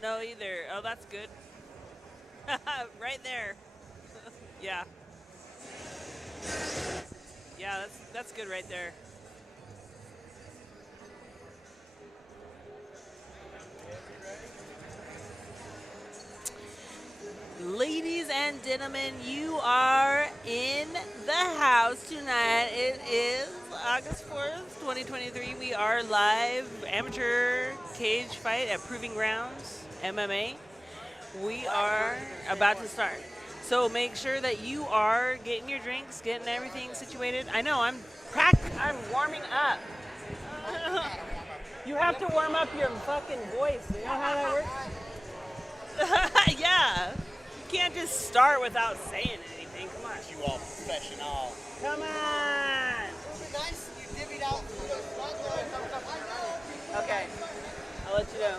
don't know either. Oh, that's good. Right there. Yeah. Yeah, that's good right there. Ladies and gentlemen, you are in the house tonight. It is August 4th, 2023. We are live amateur cage fight at Proving Grounds MMA. We are about to start. So make sure that you are getting your drinks, getting everything situated. I know, I'm warming up. You have to warm up your fucking voice. You know how that works? Yeah. You can't just start without saying anything. Come on. You all professional. Come on. It would be nice if you divvied out Okay. I'll let you know.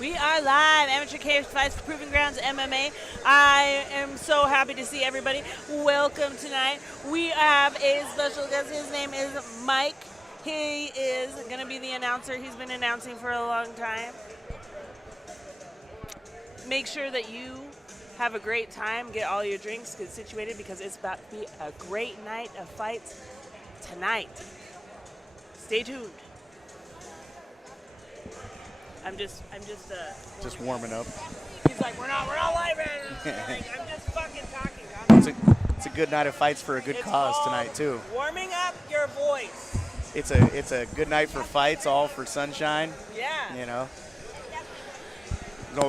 We are live, Amateur Cage Fights, Proving Grounds MMA. I am so happy to see everybody. Welcome tonight. We have a special guest. His name is Mike. He is going to be the announcer. He's been announcing for a long time. Make sure that you have a great time, get all your drinks, get situated, because it's about to be a great night of fights tonight. Stay tuned. I'm just warming up. He's like, we're not live right now. I'm just fucking talking. It's a good night of fights for a good cause tonight too. Warming up your voice. It's a good night for fights, all for sunshine. Yeah. You know.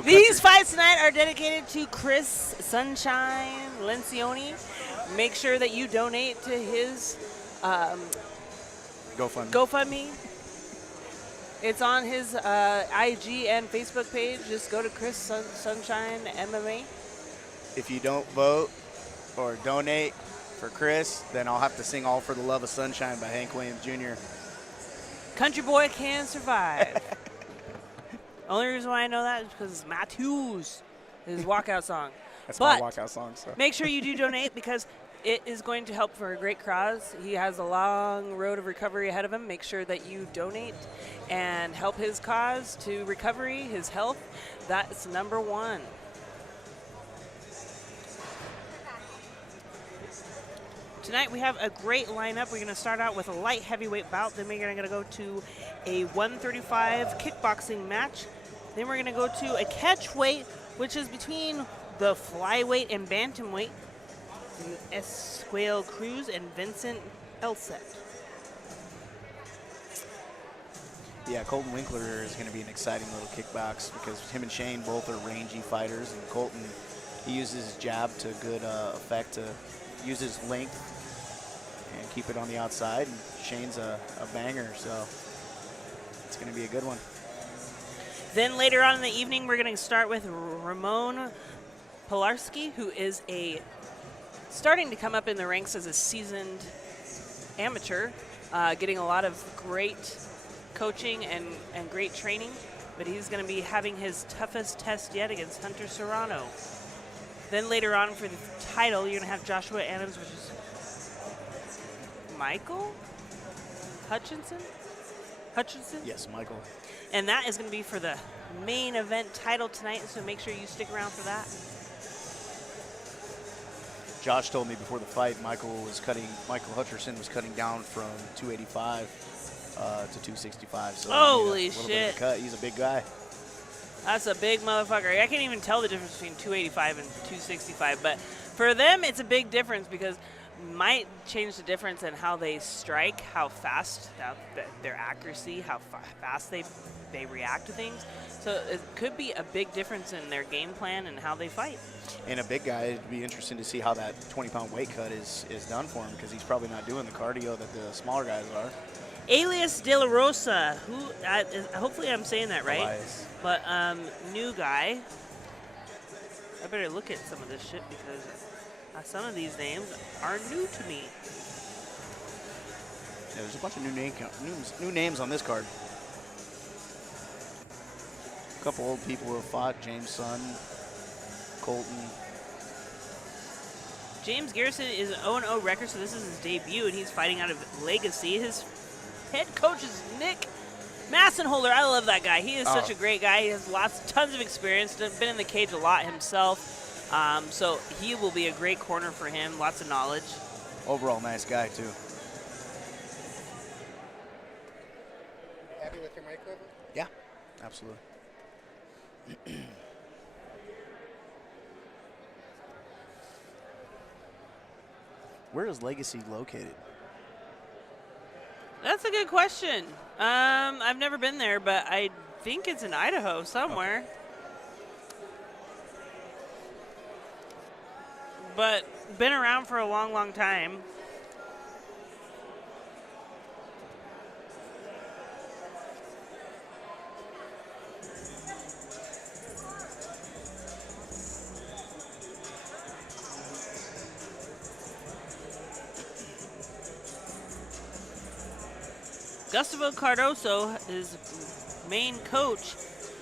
These fights tonight are dedicated to Chris Sunshine Lencioni. Make sure that you donate to his GoFundMe. It's on his IG and Facebook page. Just go to Chris Sunshine MMA. If you don't vote or donate for Chris, then I'll have to sing All for the Love of Sunshine by Hank Williams Jr. Country Boy Can Survive. Only reason why I know that is because it's Matthews, his walkout song. That's my walkout song. So make sure you do donate, because it is going to help for a great cause. He has a long road of recovery ahead of him. Make sure that you donate and help his cause to recovery, his health. That's number one. Tonight we have a great lineup. We're going to start out with a light heavyweight bout. Then we're going to go to a 135 kickboxing match. Then we're going to go to a catchweight, which is between the flyweight and bantamweight, Ezequiel Cruz and Vincent Alsept. yeah, Colton Winkler is going to be an exciting little kickbox, because him and Shane both are rangy fighters, and Colton, he uses his jab to good effect to use his length and keep it on the outside, and Shane's a banger, so it's going to be a good one. Then later on in the evening, we're going to start with Ramon Pilarski, who is starting to come up in the ranks as a seasoned amateur, getting a lot of great coaching and great training, but he's going to be having his toughest test yet against Hunter Serrano. Then later on for the title, you're going to have Joshua Adams versus Mychal? Hutcherson? Yes, Mychal. And that is going to be for the main event title tonight, so make sure you stick around for that. Josh told me before the fight, Mychal Hutcherson was cutting down from 285 to 265. So holy shit! Bit of a cut. He's a big guy. That's a big motherfucker. I can't even tell the difference between 285 and 265, but for them, it's a big difference, because might change the difference in how they strike, how fast, their accuracy, how fast they react to things. So it could be a big difference in their game plan and how they fight. And a big guy, it'd be interesting to see how that 20-pound weight cut is done for him, because he's probably not doing the cardio that the smaller guys are. Alius Delarosa, who hopefully I'm saying that right, Elias. But new guy. I better look at some of this shit, because some of these names are new to me. Yeah, there's a bunch of new names on this card. A couple old people who have fought: James Sun, Colton. James Garrison is 0-0 record, so this is his debut, and he's fighting out of Legacy. His head coach is Nick Massenholder, I love that guy. He is such a great guy. He has tons of experience. Been in the cage a lot himself. So he will be a great corner for him. Lots of knowledge. Overall, nice guy, too. Happy with your mic level? Yeah, absolutely. Where is Legacy located? That's a good question. I've never been there, but I think it's in Idaho somewhere. Okay. But been around for a long, long time. Gustavo Carthreeso, his main coach,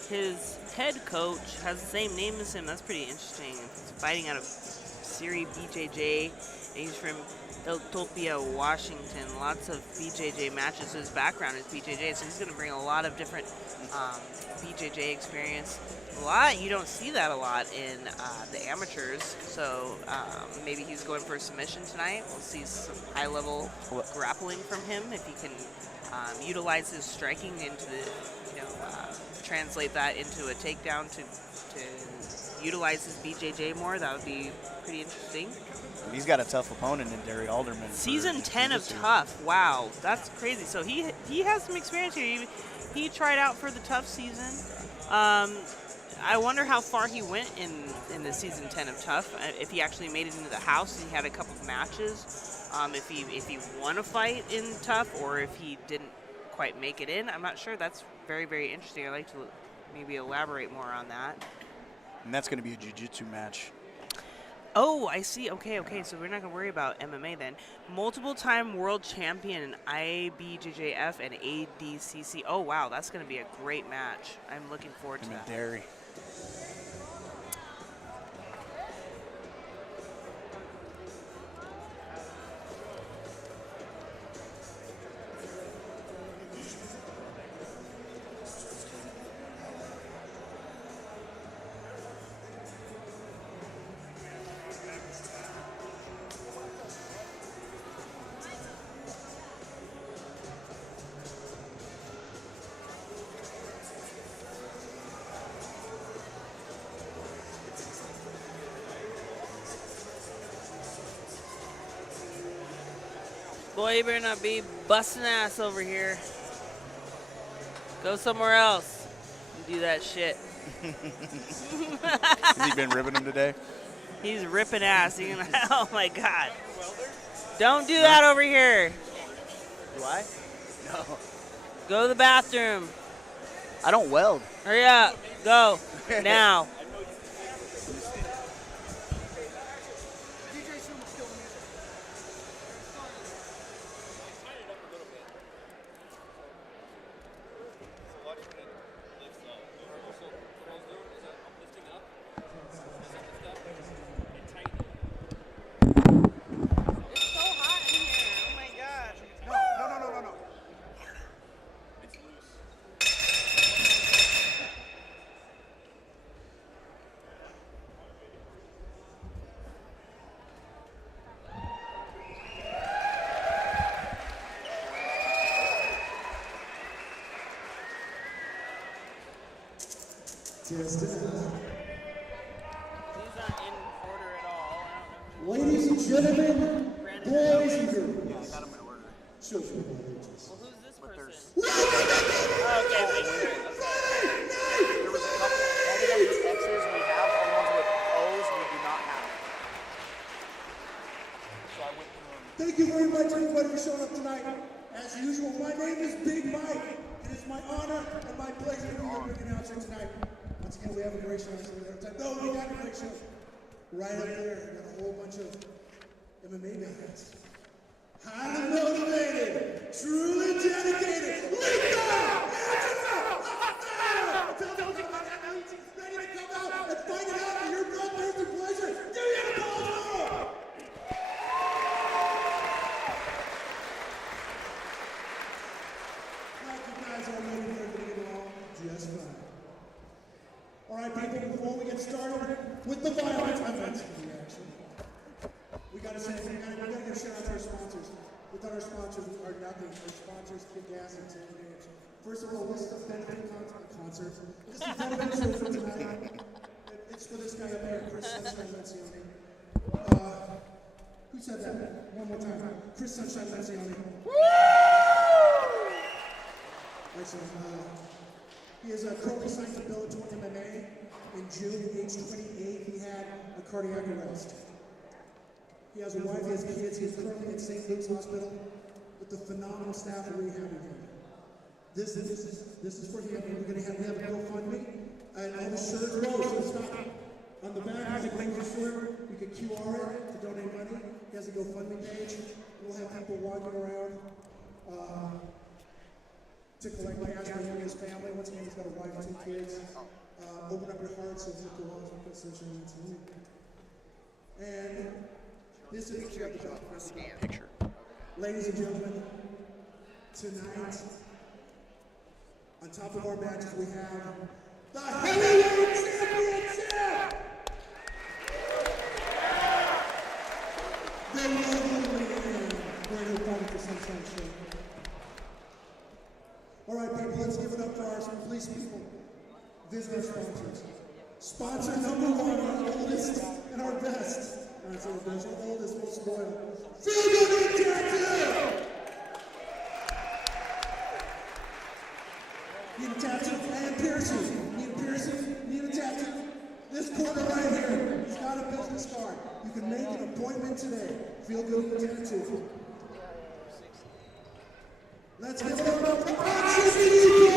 his head coach has the same name as him. That's pretty interesting. He's fighting out of Siri BJJ, and he's from Eltopia, Washington. Lots of BJJ matches. So his background is BJJ, so he's going to bring a lot of different BJJ experience. A lot, you don't see that a lot in the amateurs, so maybe he's going for a submission tonight. We'll see some high-level grappling from him if he can utilize his striking into the, translate that into a takedown to utilize his BJJ more. That would be pretty interesting. He's got a tough opponent in Daeri Alderman. Season 10 of Tough. Wow, that's crazy. So he has some experience here. He tried out for the Tough season. I wonder how far he went in the season 10 of Tough. If he actually made it into the house, he had a couple of matches. If he won a fight in Tough, or if he didn't quite make it in, I'm not sure. That's very, very interesting. I'd like to maybe elaborate more on that. And that's going to be a jiu-jitsu match. Oh, I see. Okay. So we're not going to worry about MMA then. Multiple-time world champion in IBJJF and ADCC. Oh, wow. That's going to be a great match. I'm looking forward to that. Daeri. Boy, you better not be busting ass over here. Go somewhere else and do that shit. Has he been ripping him today? He's ripping ass. Oh, my God. Don't do that over here. Do I? No. Go to the bathroom. I don't weld. Hurry up. Go. Now. He's not in order at all. Ladies and gentlemen, boys and girls. Yeah, I got him in order. Children of all ages. Well, who's this person? Okay, wait. There was a couple. All the ones with X's we have, all the ones with O's we do not have. So I went through them. Thank you very much, everybody, for showing up tonight. As usual, my name is Big Mike. It is my honor and my pleasure to be your big announcer tonight. Once again, we have a great show. No, we got a great show. Right up there, we got a whole bunch of MMA guys. Highly motivated, truly dedicated. Ready to come out and fight it out for your bloodthirsty pleasure. Give me an applause. Like you guys already know. minutes for the action. We gotta give a shout out to our sponsors. Without our sponsors, we are nothing. Our sponsors kick ass and take advantage. First of all, this is a benefit concert. This is a benefit show for tonight. It's for this guy up here, Chris Sunshine Lencioni. Who said that? One more time. Chris Sunshine Lencioni. Woo! Excellent. He is currently signed to Bellator MMA. In June, at age 28, he had a cardiac arrest. He has a wife, he has kids. He is currently at St. Luke's Hospital with the phenomenal staff rehabbing him. This is for him. We have a GoFundMe and all the shirts. So it's not on the back. Has a Winkler shirt. You can QR it to donate money. He has a GoFundMe page. We'll have people walking around to collect cash for him and his family. Once again, he's got a wife and 2 kids. Open up your hearts and look around for position. And this is the Picture. Ladies and gentlemen, tonight, on top of our badges, we have the Heavyweight Championship! The lovely great opponent for Sunshine Show. All right, people, let's give it up for our police people. Visit our sponsors. Sponsor number 1, our oldest and our best. All right, so there's our oldest, most spoiled. Feel Good Tattoo! Need a tattoo? And piercing. Need a piercing? Need a tattoo? This corner right here, he's got a business card. You can make an appointment today. Feel Good Tattoo. Let's give it up for Oxygen!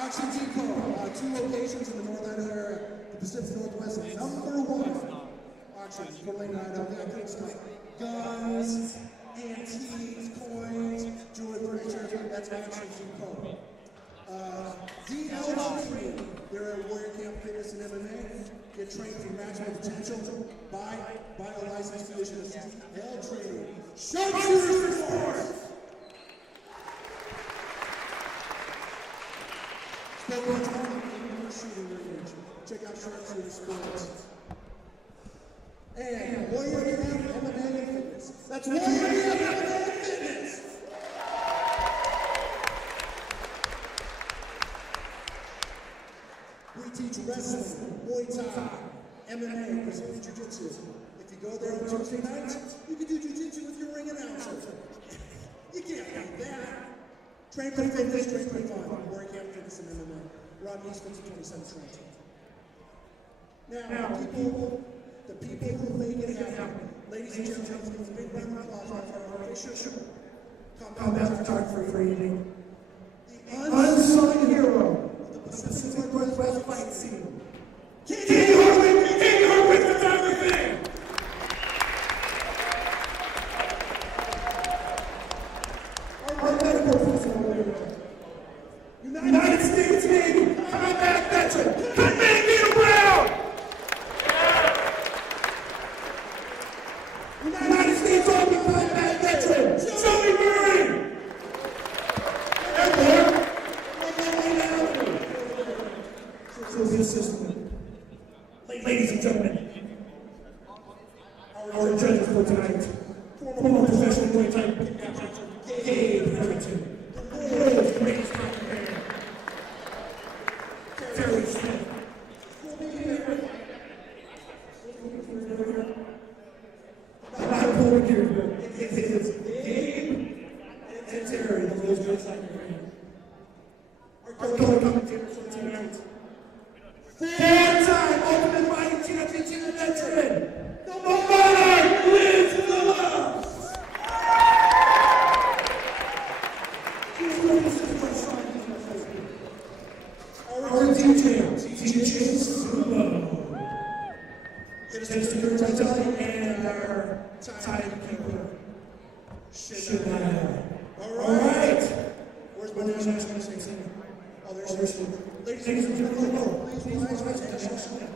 Oxygen Depot, 2 locations in the North Idaho area, the Pacific Northwest, number 1. Oxygen, Fort Lane, Idaho, they got good stuff. Guns, antiques, coins, jewelry, furniture, that's Oxygen Depot. DL Training, they're at Warrior Camp Fitness and MMA. Get trained for maximum potential. Buy a license position of DL Training. Sharpshooter Sports! Check out Sharpshooter Sports. And Warrior Camp MMA Fitness. That's Warrior Camp MMA Fitness. We teach wrestling, Muay Thai, MMA, Brazilian Jiu-Jitsu. If you go there on Tuesday night, you can do Jiu-Jitsu with your ring announcer. You can't beat that. Train for fitness, train for fun. Warrior Camp Fitness and MMA. We're on East 27th Street. Now, the people who make it happen. Ladies and gentlemen, give a big round of applause for our official combat photographer evening. The unsung hero of the Pacific Northwest fight scene. King Owen Photography! Our medical personnel, United States Navy, combat veteran, Kaine Brown! United States Army combat veteran, Joey Murray! Airborne, Civil System. Ladies and gentlemen, our judges for tonight, former professional Muay Thai kickboxer, Gabe, the world's greatest commentator, Terry Smith. Not a polar here, it's Gabe and Terry, the world's greatest commentator. Our color commentators for tonight. 4-time Ultimate Fighting Championship veteran, the Monarch lives in the loves. Our details, DJ Sumo. His Mr. Vitality and our timekeeper, Shania. All right. Where's my national singer? Oh, there's one. Ladies and gentlemen, please rise for attention.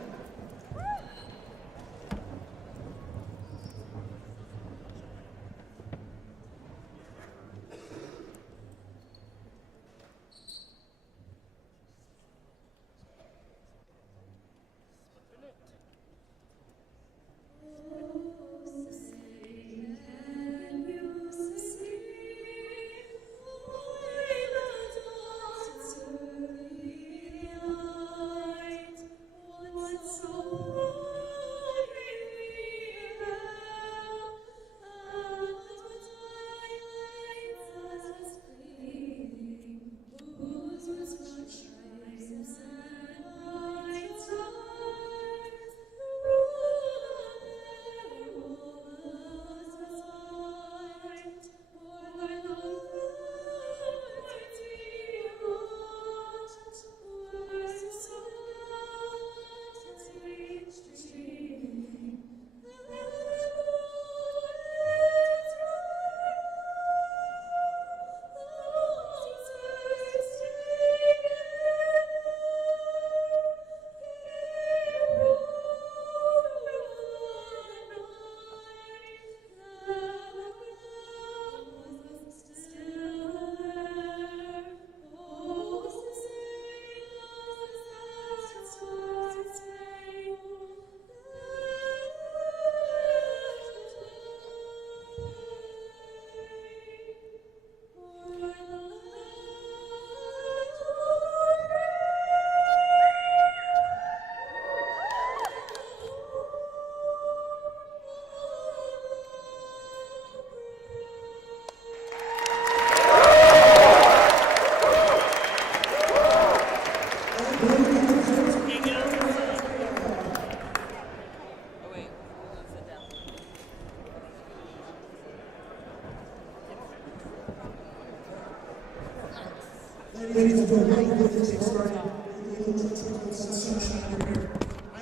Ladies and gentlemen, before this gets started, it looks like some sunshine in here.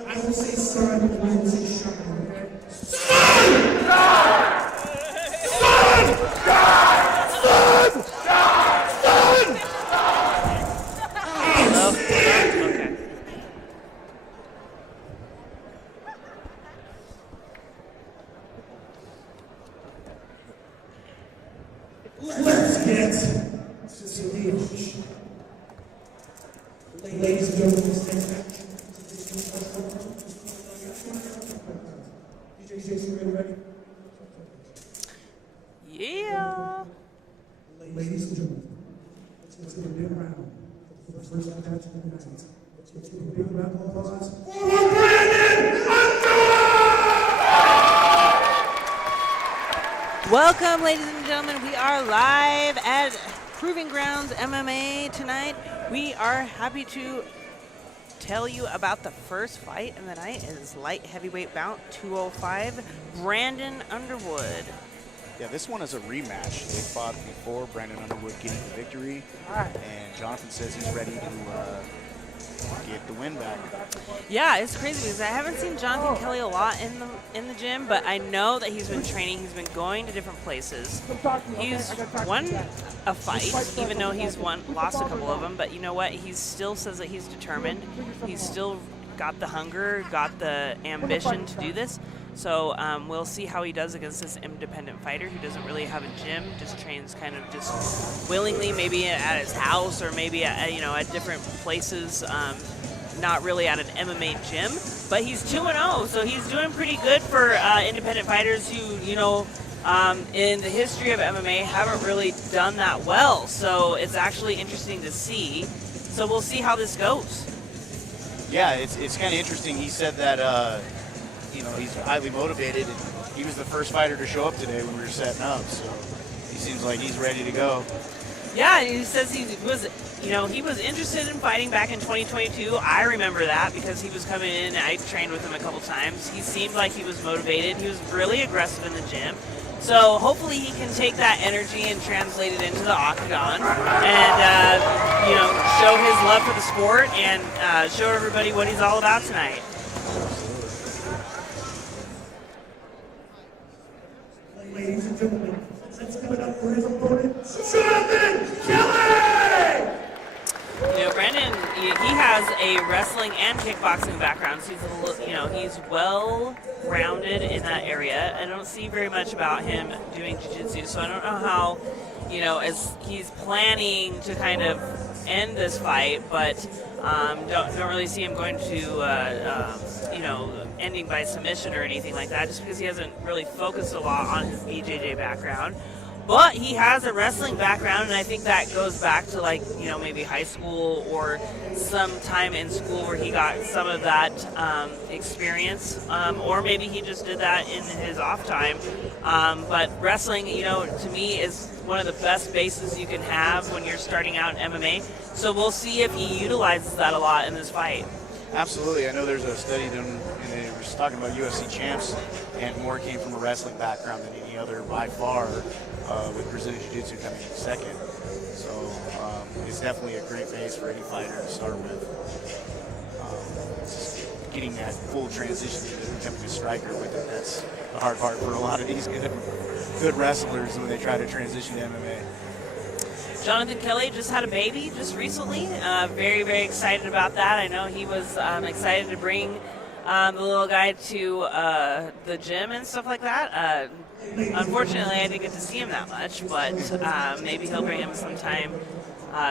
I will say sun, and I will say shine, okay? Okay. Let's get to the action. Ladies and gentlemen, this next action. DJ Jason, ready? Yeah. Ladies and gentlemen, let's get a big round. For the first match of the night. Let's get a big round of applause for Brandon Underwood! Welcome, ladies and gentlemen. We are live at Proving Grounds MMA tonight. We are happy to tell you about the first fight of the night. It is light heavyweight bout 205, Brandon Underwood. Yeah, this one is a rematch. They fought before, Brandon Underwood getting the victory, and Jonathan says he's ready to get the win back. Yeah, it's crazy because I haven't seen Jonathan Kelly a lot in the gym, but I know that he's been training. He's been going to different places. He's won a fight, even though he's lost a couple of them. But you know what? He still says that he's determined. He's still got the hunger, got the ambition to do this. So we'll see how he does against this independent fighter who doesn't really have a gym, just trains kind of just willingly, maybe at his house or maybe at different places, not really at an MMA gym. But he's 2-0, so he's doing pretty good for independent fighters who, in the history of MMA haven't really done that well. So it's actually interesting to see. So we'll see how this goes. Yeah, it's kind of interesting. He said that he's highly motivated, and he was the first fighter to show up today when we were setting up, so he seems like he's ready to go. Yeah, and he says he was interested in fighting back in 2022. I remember that because he was coming in. I trained with him a couple times. He seemed like he was motivated. He was really aggressive in the gym. So hopefully he can take that energy and translate it into the octagon and, show his love for the sport and show everybody what he's all about tonight. Ladies and gentlemen, let's give it up for his opponent, Jonathan Kelly! Brandon, he has a wrestling and kickboxing background, so he's well-rounded in that area. I don't see very much about him doing jiu-jitsu, so I don't know how, as he's planning to kind of end this fight, but don't really see him going to, ending by submission or anything like that, just because he hasn't really focused a lot on his BJJ background. But he has a wrestling background, and I think that goes back to maybe high school or some time in school where he got some of that experience, or maybe he just did that in his off time. But wrestling, to me is one of the best bases you can have when you're starting out in MMA. So we'll see if he utilizes that a lot in this fight. Absolutely. I know there's a study done, and it was talking about UFC champs, and more came from a wrestling background than any other by far, with Brazilian Jiu-Jitsu coming in second. So it's definitely a great base for any fighter to start with. Getting that full transition into becoming a striker with it, that's the hard part for a lot of these good wrestlers when they try to transition to MMA. Jonathan Kelly just had a baby just recently. Very, very excited about that. I know he was excited to bring the little guy to the gym and stuff like that. Unfortunately, I didn't get to see him that much, but maybe he'll bring him sometime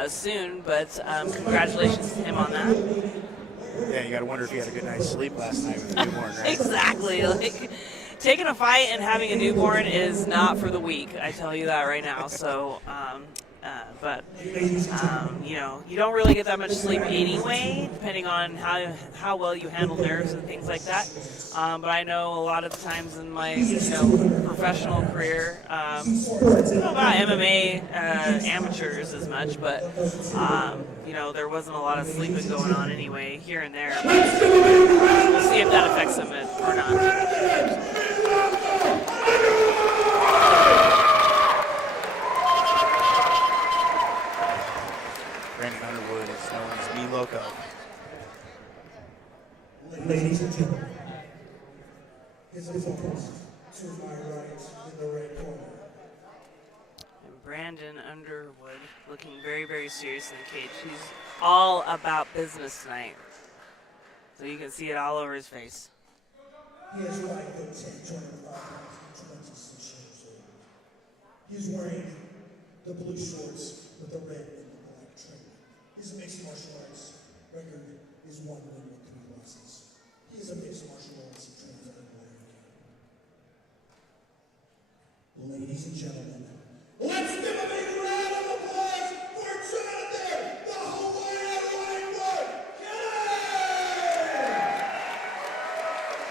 soon. But congratulations to him on that. Yeah, you got to wonder if he had a good night's sleep last night with the newborn, right? Exactly. Taking a fight and having a newborn is not for the weak. I tell you that right now. So, you don't really get that much sleep anyway, depending on how well you handle nerves and things like that. But I know a lot of the times in my professional career, I don't know about MMA amateurs as much, but there wasn't a lot of sleeping going on anyway here and there. But we'll see if that affects them or not. Brandon Ladies and gentlemen, his opponent to my right in the red corner. And Brandon Underwood looking very, very serious in the cage. He's all about business tonight. So you can see it all over his face. He is right at 10, 25 pounds, 26 years old. He's wearing the blue shorts with the red and the black trim. His mixed martial arts record is 1 win with 3 losses. He's a mixed martial arts trainer in Warrior. Ladies and gentlemen, let's give a big round of applause for Jonathan, the Hawaiian Lightfoot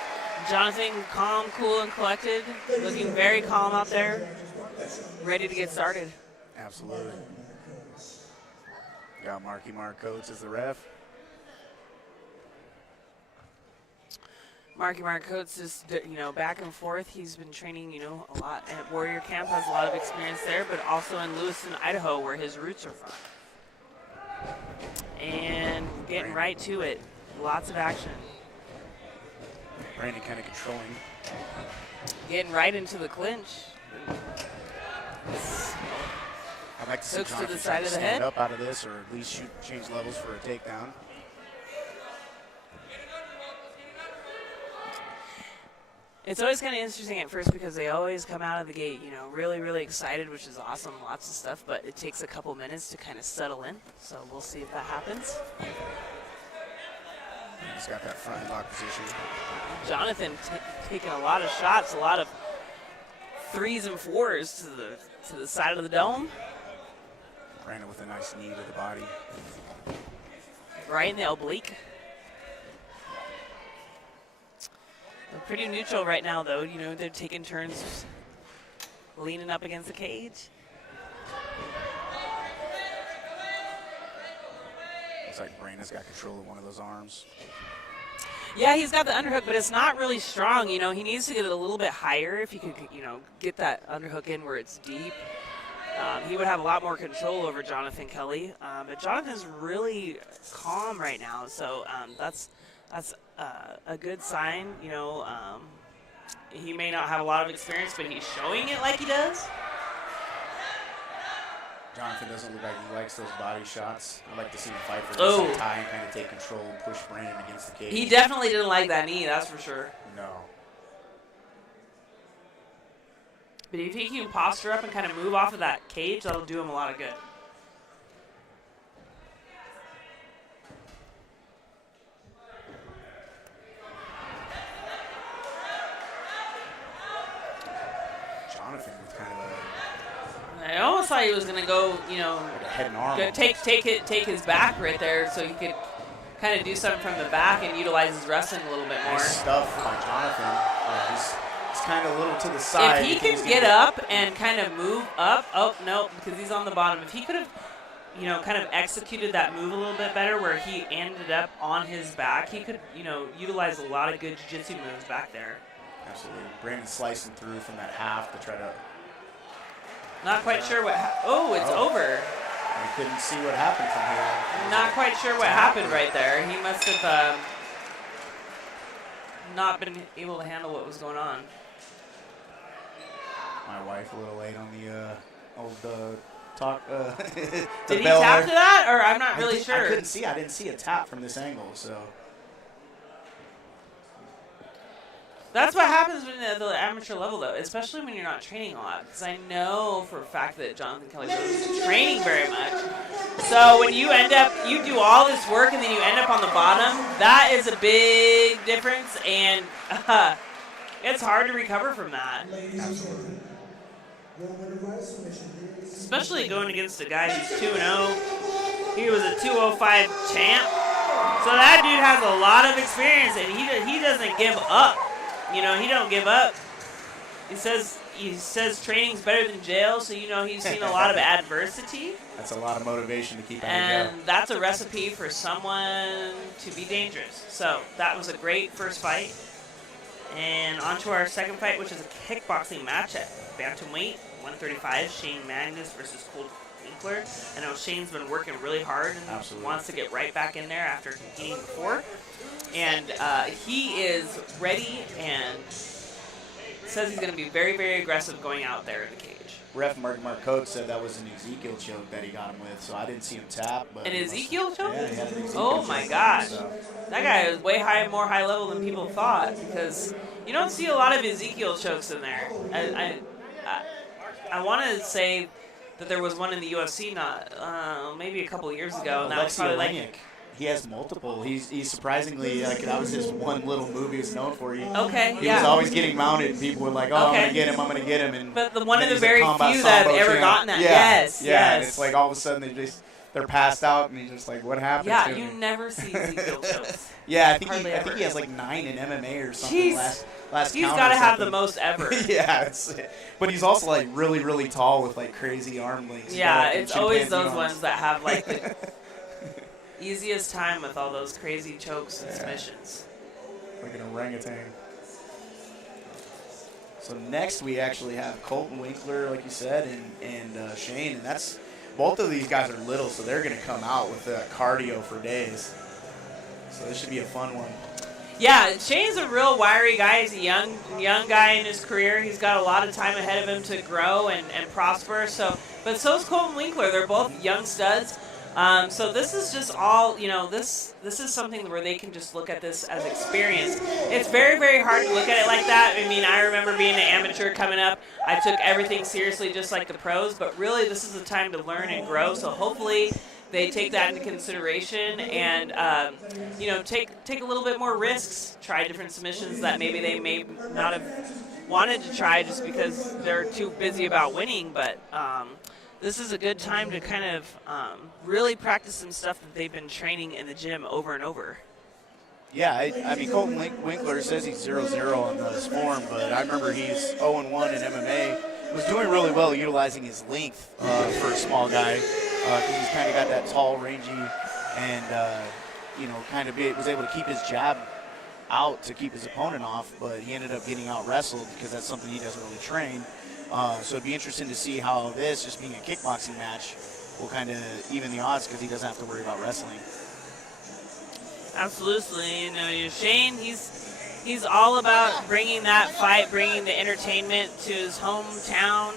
Kaine! Jonathan, calm, cool, and collected, looking very calm out there, ready to get started. Absolutely. Got Marky Mark Coates as the ref. Marky Mark Coates is, back and forth. He's been training, a lot at Warrior Camp, has a lot of experience there, but also in Lewiston, Idaho, where his roots are from. And getting right to it. Lots of action. Brandon kind of controlling. Getting right into the clinch. I'd like to see Hooks to Jonathan the side of the stand head. up out of this, or at least change levels for a takedown. It's always kind of interesting at first because they always come out of the gate, really, really excited, which is awesome, lots of stuff, but it takes a couple minutes to kind of settle in. So we'll see if that happens. He's got that front lock position. Jonathan taking a lot of shots, a lot of 3s and 4s to the side of the dome. Brandon with a nice knee to the body. Right in the oblique. They're pretty neutral right now, though. They're taking turns leaning up against the cage. Looks like Brandon's got control of one of those arms. Yeah, he's got the underhook, but it's not really strong. He needs to get it a little bit higher if he could, get that underhook in where it's deep. He would have a lot more control over Jonathan Kelly. But Jonathan's really calm right now, so that's a good sign. He may not have a lot of experience, but he's showing it like he does. Jonathan doesn't look like he likes those body shots. I'd like to see him fight for Oh. this tie and kind of take control and push Brandon against the cage. He definitely didn't like that knee, that's for sure. No. But if he can posture up and kind of move off of that cage, that'll do him a lot of good. Jonathan with kind of I almost thought he was going to go, a head and arm. take his back right there so he could kind of do something from the back and utilize his wrestling a little bit more. Nice stuff by Jonathan. He's kind of a little to the side. If he can get up and kind of move up, oh, no, because he's on the bottom. If he could have, kind of executed that move a little bit better where he ended up on his back, he could, utilize a lot of good jiu-jitsu moves back there. Absolutely. Brandon slicing through from that half to try to... Not quite sure what it's over. I couldn't see what happened from here. Not quite sure what happened right there. He must have not been able to handle what was going on. My wife a little late on the old talk. Did he tap to that, or I'm not really I sure. couldn't see. I didn't see a tap from this angle, so... That's what happens when the amateur level, though, especially when you're not training a lot. Because I know for a fact that Jonathan Kelly wasn't training very much. So when you do all this work and then you end up on the bottom, that is a big difference, and it's hard to recover from that. Especially going against a guy who's 2-0. He was a 205 champ. So that dude has a lot of experience, and he doesn't give up. He don't give up. He says training's better than jail, so he's seen a lot of adversity. That's a lot of motivation to keep on And that's a recipe for someone to be dangerous. So that was a great first fight. And on to our second fight, which is a kickboxing match at bantamweight, 135, Shane Mangis versus Colton Winkler. I know Shane's been working really hard and wants to get right back in there after competing before. and he is ready and says he's going to be very, very aggressive going out there in the cage. Ref Mark Coates said that was an Ezequiel choke that he got him with, so I didn't see him tap. But An Ezequiel choke? Yeah, he had an Ezequiel Oh my choke, gosh. so. That guy is way more high level than people thought, because you don't see a lot of Ezequiel chokes in there. I want to say that there was one in the UFC maybe a couple years ago, and that was probably like... He has multiple. He's surprisingly, like, that was his one little move he was known for. He was always getting mounted, and people were like, I'm going to get him. And but one of the very few that have ever gotten that. Yeah, yes. And it's like all of a sudden they're passed out, and he's just like, what happened to you me? never see Ezequiel chokes. Yeah, I think he has like 9 in MMA or something. Jeez. Last He's got to have the most ever. Yeah, but he's also like really, really tall with like crazy arm lengths. Yeah, it's always those ones that have like the easiest time with all those crazy chokes and submissions. Like an orangutan. So next we actually have Colton, Winkler, like you said, and Shane, and that's both of these guys are little, so they're going to come out with cardio for days. So this should be a fun one. Yeah, Shane's a real wiry guy. He's a young guy in his career. He's got a lot of time ahead of him to grow and prosper. But so is Colton Winkler. They're both young studs. So this is just all, this is something where they can just look at this as experience. It's very, very hard to look at it like that. I mean, I remember being an amateur coming up. I took everything seriously just like the pros, but really this is a time to learn and grow. So hopefully they take that into consideration and, take a little bit more risks, try different submissions that maybe they may not have wanted to try just because they're too busy about winning, but this is a good time to kind of really practice some stuff that they've been training in the gym over and over. Yeah, I mean, Colton Winkler says he's 0-0 on this form, but I remember he's 0-1 in MMA. Was doing really well utilizing his length for a small guy because he's kind of got that tall, rangy, and, was able to keep his jab out to keep his opponent off, but he ended up getting out-wrestled because that's something he doesn't really train. So it'd be interesting to see how this, just being a kickboxing match, will kind of even the odds because he doesn't have to worry about wrestling. Absolutely. Shane, he's all about bringing that fight, bringing the entertainment to his hometown.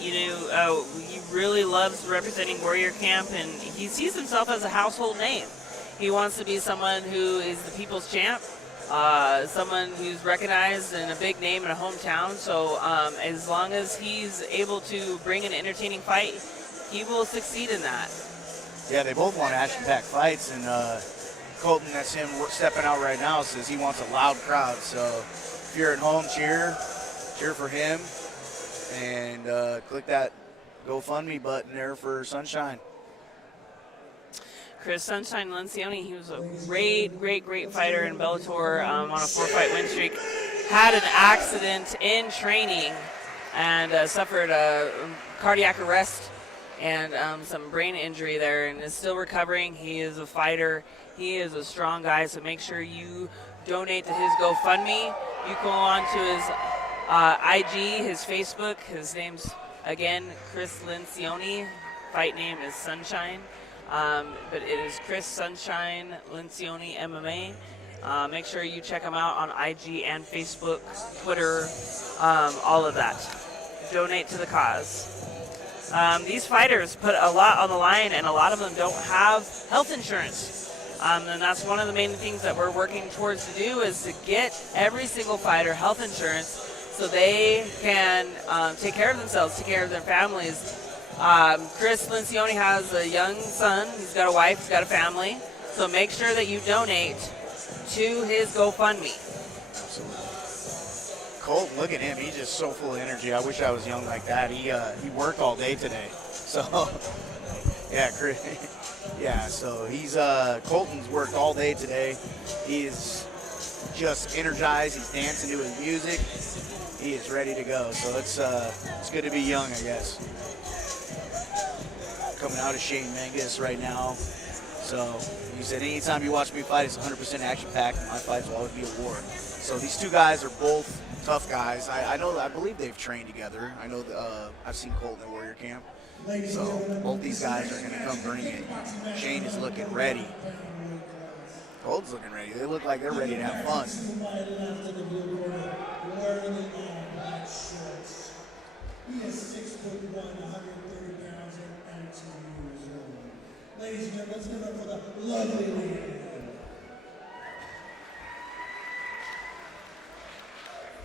He really loves representing Warrior Camp, and he sees himself as a household name. He wants to be someone who is the people's champ. Someone who's recognized and a big name in a hometown. So as long as he's able to bring an entertaining fight, he will succeed in that. Yeah, they both want action-packed fights, and Colton, that's him stepping out right now, says he wants a loud crowd. So if you're at home, cheer for him, and click that GoFundMe button there for Sunshine. Chris Sunshine Lencioni, he was a great fighter in Bellator on a 4-fight win streak. Had an accident in training and suffered a cardiac arrest and some brain injury there and is still recovering. He is a fighter. He is a strong guy, so make sure you donate to his GoFundMe. You go on to his IG, his Facebook. His name's, again, Chris Lencioni. Fight name is Sunshine. But it is Chris Sunshine Lencioni MMA. Make sure you check him out on IG and Facebook, Twitter, all of that. Donate to the cause. These fighters put a lot on the line, and a lot of them don't have health insurance. And that's one of the main things that we're working towards to do is to get every single fighter health insurance so they can take care of themselves, take care of their families. Chris Lencioni has a young son. He's got a wife. He's got a family. So make sure that you donate to his GoFundMe. Absolutely. Colton, look at him. He's just so full of energy. I wish I was young like that. He worked all day today. So, yeah, Chris. Yeah, so he's Colton's worked all day today. He's just energized. He's dancing to his music. He is ready to go. So it's good to be young, I guess. Coming out of Shane Mangis right now. So he said, anytime you watch me fight, it's 100% action-packed, and my fights will always be a war. So these two guys are both tough guys. I believe they've trained together. I know I've seen Colton at Warrior Camp. So both these guys are going to come bring it. Shane is looking ready. Colton's looking ready. They look like they're ready to have fun. To my left of the blue corner, wearing the black shorts. He is 6'1", 130 pounds, and 19 years old. Ladies and gentlemen, let's give it up for the lovely lady.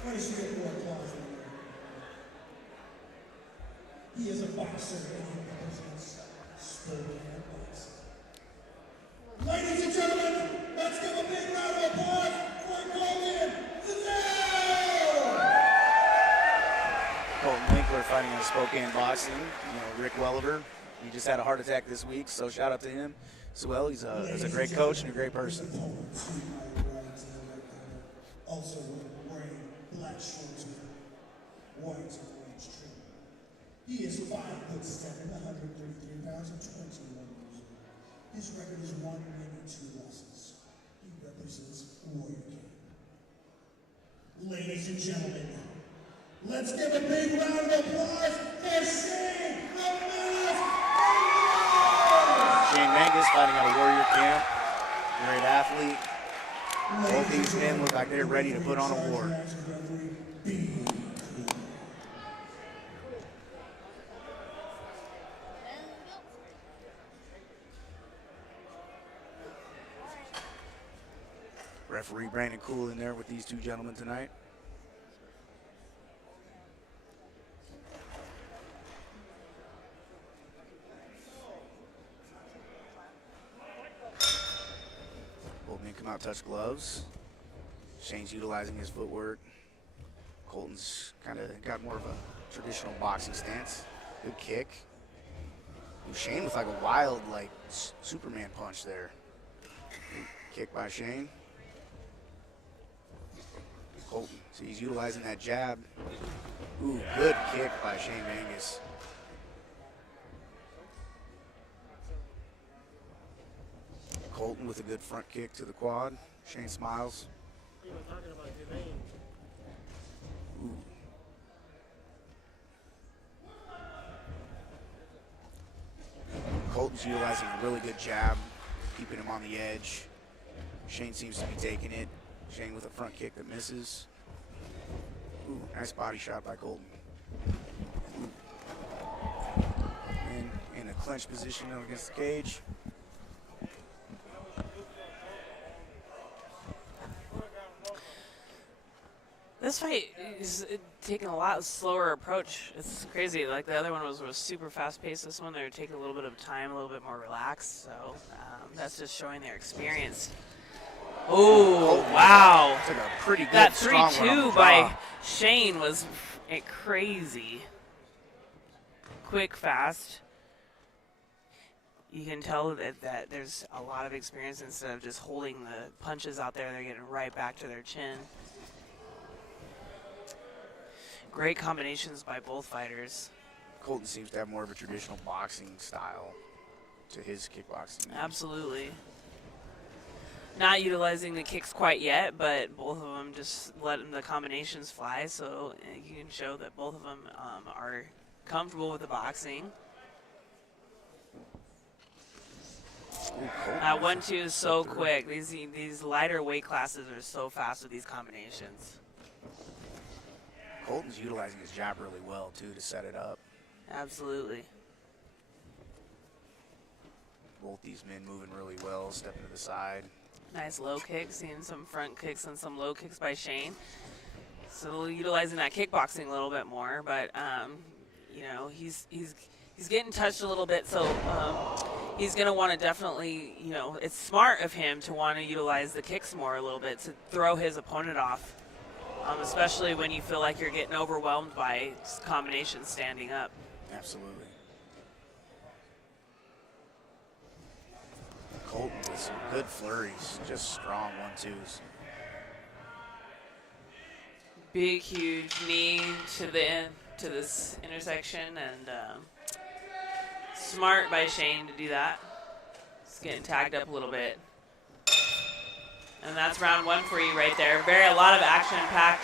Why does she get more applause than her? He is a boxer and he represents Spokane boxing. Ladies and gentlemen, let's give a big round of applause for Colton. Colton Winkler fighting in Spokane boxing. Rick Welliver, he just had a heart attack this week, so shout out to him as well. He's a great coach and a great person. Also wearing black shorts with white orange trim. He is 5'7", 133 pounds, and 21 years old. His record is 1 win and 2 losses. He represents Warrior King. Ladies and gentlemen, let's give a big round of applause for Shane Mangis. Shane Mangis fighting out of Warrior Camp. Great athlete. Both these men look like they're ready to put on a war. Referee Brandon Cool in there with these two gentlemen tonight. Both men come out, touch gloves. Shane's utilizing his footwork. Colton's kind of got more of a traditional boxing stance. Good kick. Ooh, Shane with like a wild, like Superman punch there. Good kick by Shane. Colton, so he's utilizing that jab. Ooh, good kick by Shane Mangis. Colton with a good front kick to the quad. Shane smiles. Ooh. Colton's utilizing a really good jab, keeping him on the edge. Shane seems to be taking it. Shane with a front kick that misses. Ooh, nice body shot by Colton. Ooh. And in a clinch position against the cage. This fight is taking a lot slower approach. It's crazy. Like the other one was super fast paced. This one they're taking a little bit of time, a little bit more relaxed. So that's just showing their experience. Oh, wow. Took a pretty good That strong one on the 3-2 by Shane was crazy. Quick, fast. You can tell that there's a lot of experience. Instead of just holding the punches out there, they're getting right back to their chin. Great combinations by both fighters. Colton seems to have more of a traditional boxing style to his kickboxing. Absolutely. Not utilizing the kicks quite yet, but both of them just letting the combinations fly, so you can show that both of them are comfortable with the boxing. That 1-2 is so quick. These lighter weight classes are so fast with these combinations. Colton's utilizing his jab really well, too, to set it up. Absolutely. Both these men moving really well, stepping to the side. Nice low kicks, seeing some front kicks and some low kicks by Shane. So utilizing that kickboxing a little bit more, but you know, he's getting touched a little bit, so he's going to want to definitely, you know, it's smart of him to want to utilize the kicks more a little bit to throw his opponent off, especially when you feel like you're getting overwhelmed by combinations standing up. Absolutely. Colton with some good flurries, just strong 1-2s. Big, huge knee to this intersection, and smart by Shane to do that. Just getting tagged up a little bit. And that's round one for you right there. A lot of action-packed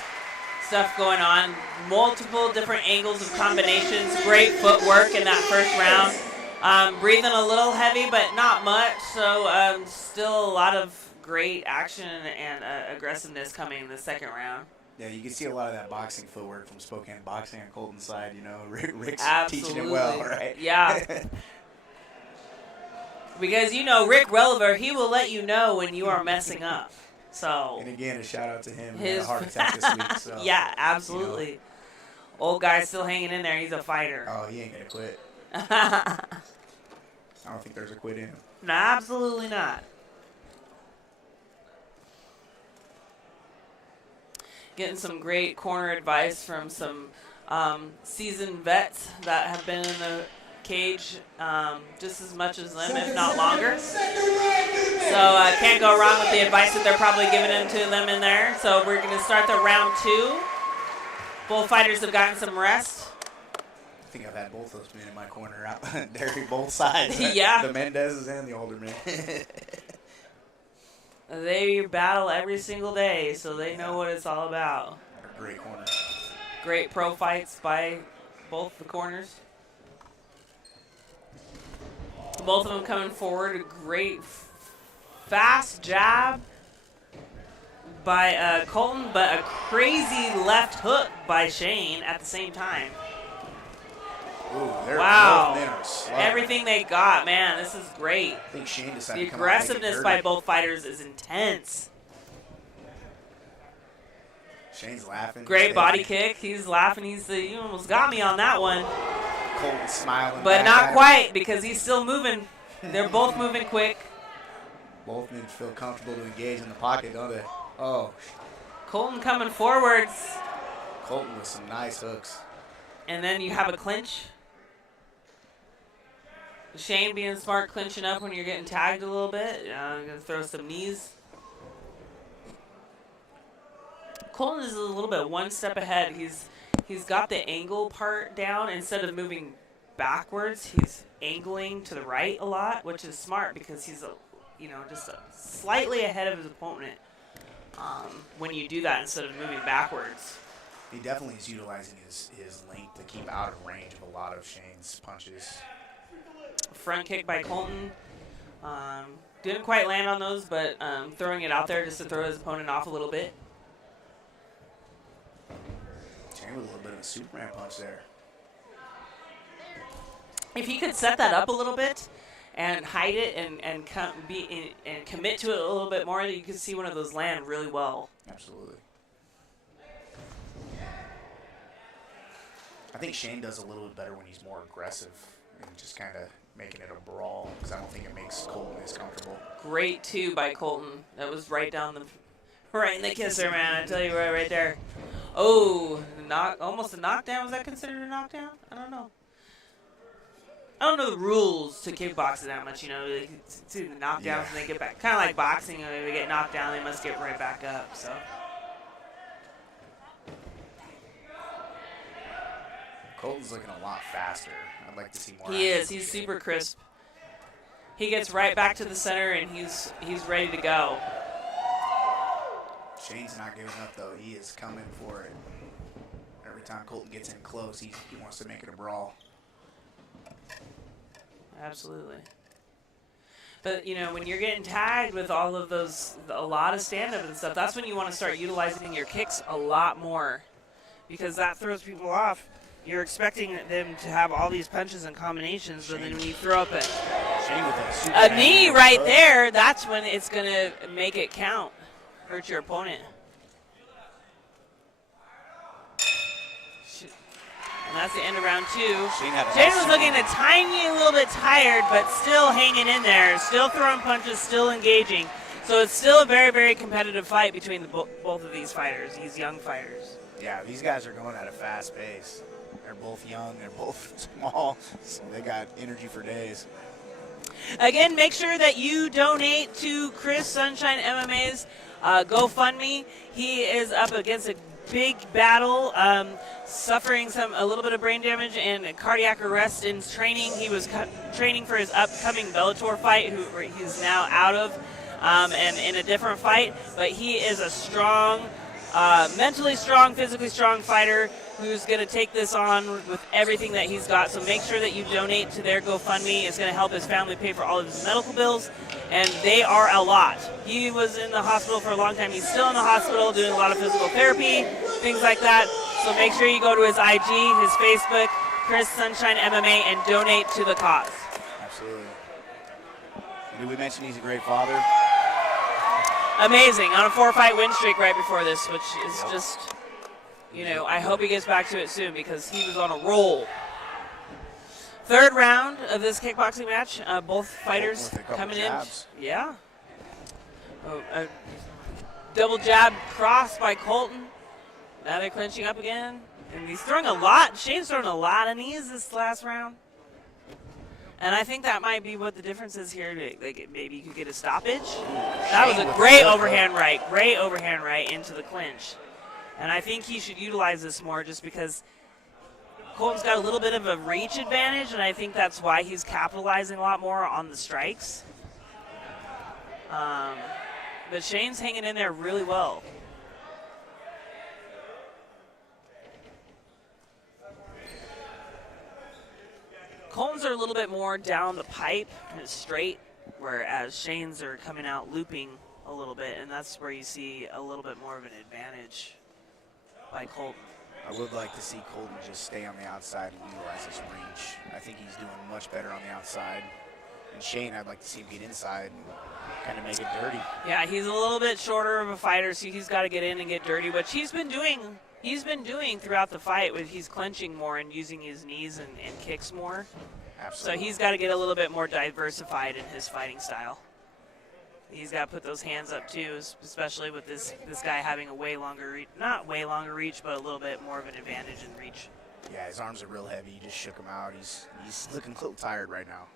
stuff going on. Multiple different angles of combinations. Great footwork in that first round. Breathing a little heavy, but not much. So still a lot of great action and aggressiveness coming in the second round. Yeah, you can see a lot of that boxing footwork from Spokane Boxing on Colton's side. You know, Rick's Absolutely. teaching him well, right? Yeah. Because, you know, Rick Relliver, he will let you know when you are messing up. So. And again, a shout out to him. He had a heart attack this week. So, yeah, absolutely. You know. Old guy's still hanging in there. He's a fighter. Oh, he ain't going to quit. I don't think there's a quit in him. No, absolutely not. Getting some great corner advice from some seasoned vets that have been in the cage just as much as them, if not longer. So can't go wrong with the advice that they're probably giving to them in there. So we're going to start the round 2. Both fighters have gotten some rest. I think I've had both those men in my corner out Daeri, both sides. Yeah. The Mendezes and the Alderman. They battle every single day, so they know what it's all about. Great corner. Great pro fights by both the corners. Both of them coming forward. A great fast jab by Colton, but a crazy left hook by Shane at the same time. Ooh, wow. Both men are slow. Everything they got, man, this is great. I think Shane decided the to come out and make it aggressiveness dirty. by both fighters is intense. Shane's laughing. Great body kick. He's laughing. You almost got me on that one. Colton smiling. But not quite, because he's still moving. They're both moving quick. Both men feel comfortable to engage in the pocket, don't they? Oh. Colton coming forwards. Colton with some nice hooks. And then you have a clinch. Shane being smart, clinching up when you're getting tagged a little bit. I'm going to throw some knees. Colton is a little bit one step ahead. He's got the angle part down. Instead of moving backwards, he's angling to the right a lot, which is smart because he's just slightly ahead of his opponent when you do that instead of moving backwards. He definitely is utilizing his length to keep out of range of a lot of Shane's punches. Front kick by Colton. Didn't quite land on those, but throwing it out there just to throw his opponent off a little bit. Shane with a little bit of a Superman punch there. If he could set that up a little bit and hide it and commit to it a little bit more, you could see one of those land really well. Absolutely. I think Shane does a little bit better when he's more aggressive and just kind of making it a brawl, because I don't think it makes Colton as comfortable. Great two by Colton. That was right in the kisser, man. I tell you right there. Oh, almost a knockdown. Was that considered a knockdown? I don't know. I don't know the rules to kickboxing that much. They see the knockdowns and they get back. Kind of like boxing. When they get knocked down, they must get right back up. So. Colton's looking a lot faster. I'd like to see more. He is. He's super crisp. He gets right back to the center, and he's ready to go. Shane's not giving up, though. He is coming for it. Every time Colton gets in close, he wants to make it a brawl. Absolutely. But, when you're getting tagged with all of those, a lot of stand-up and stuff, that's when you want to start utilizing your kicks a lot more, because that throws people off. You're expecting them to have all these punches and combinations, but then when you throw up a knee right there, that's when it's going to make it count, hurt your opponent. And that's the end of round 2. Shane was looking a tiny little bit tired, but still hanging in there, still throwing punches, still engaging. So it's still a very, very competitive fight between both of these fighters, these young fighters. Yeah, these guys are going at a fast pace. They're both young, they're both small, so they got energy for days. Again, make sure that you donate to Chris Sunshine MMA's GoFundMe. He is up against a big battle, suffering a little bit of brain damage and cardiac arrest in training. He was training for his upcoming Bellator fight, he's now out of, and in a different fight. But he is a strong Mentally strong, physically strong fighter who's going to take this on with everything that he's got. So make sure that you donate to their GoFundMe. It's going to help his family pay for all of his medical bills, and they are a lot. He was in the hospital for a long time. He's still in the hospital doing a lot of physical therapy, things like that. So make sure you go to his IG, his Facebook, Chris Sunshine MMA, and donate to the cause. Absolutely. Did we mention he's a great father? Amazing. On a 4-fight win streak right before this, which is just, you know, I hope he gets back to it soon because he was on a roll. Third round of this kickboxing match. Both fighters coming in. Yeah. A double jab cross by Colton. Now they're clinching up again. And he's throwing a lot. Shane's throwing a lot of knees this last round. And I think that might be what the difference is here. Like maybe you could get a stoppage. That was a great overhand right. Great overhand right into the clinch. And I think he should utilize this more just because Colton's got a little bit of a reach advantage, and I think that's why he's capitalizing a lot more on the strikes. But Shane's hanging in there really well. Colton's are a little bit more down the pipe and straight, whereas Shane's are coming out looping a little bit, and that's where you see a little bit more of an advantage by Colton. I would like to see Colton just stay on the outside and utilize his reach. I think he's doing much better on the outside. And Shane, I'd like to see him get inside and kind of make it dirty. Yeah, he's a little bit shorter of a fighter, so he's got to get in and get dirty, which he's been doing throughout the fight. With he's clenching more and using his knees and kicks more. Absolutely. So he's got to get a little bit more diversified in his fighting style. He's got to put those hands up too, especially with this guy having a way longer reach, not way longer reach, but a little bit more of an advantage in reach. Yeah, his arms are real heavy. He just shook him out. He's looking a little tired right now.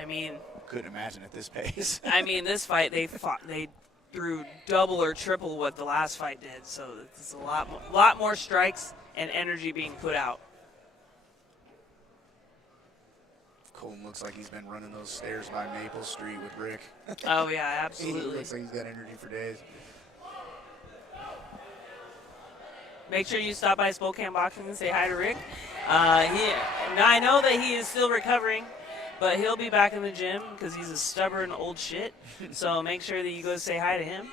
I mean, couldn't imagine at this pace. I mean, this fight they threw double or triple what the last fight did, so it's a lot more strikes and energy being put out. Colton looks like he's been running those stairs by Maple Street with Rick. Oh yeah, absolutely. He looks like he's got energy for days. Make sure you stop by Spokane Boxing and say hi to Rick. Now I know that he is still recovering, but he'll be back in the gym because he's a stubborn old shit. So make sure that you go say hi to him.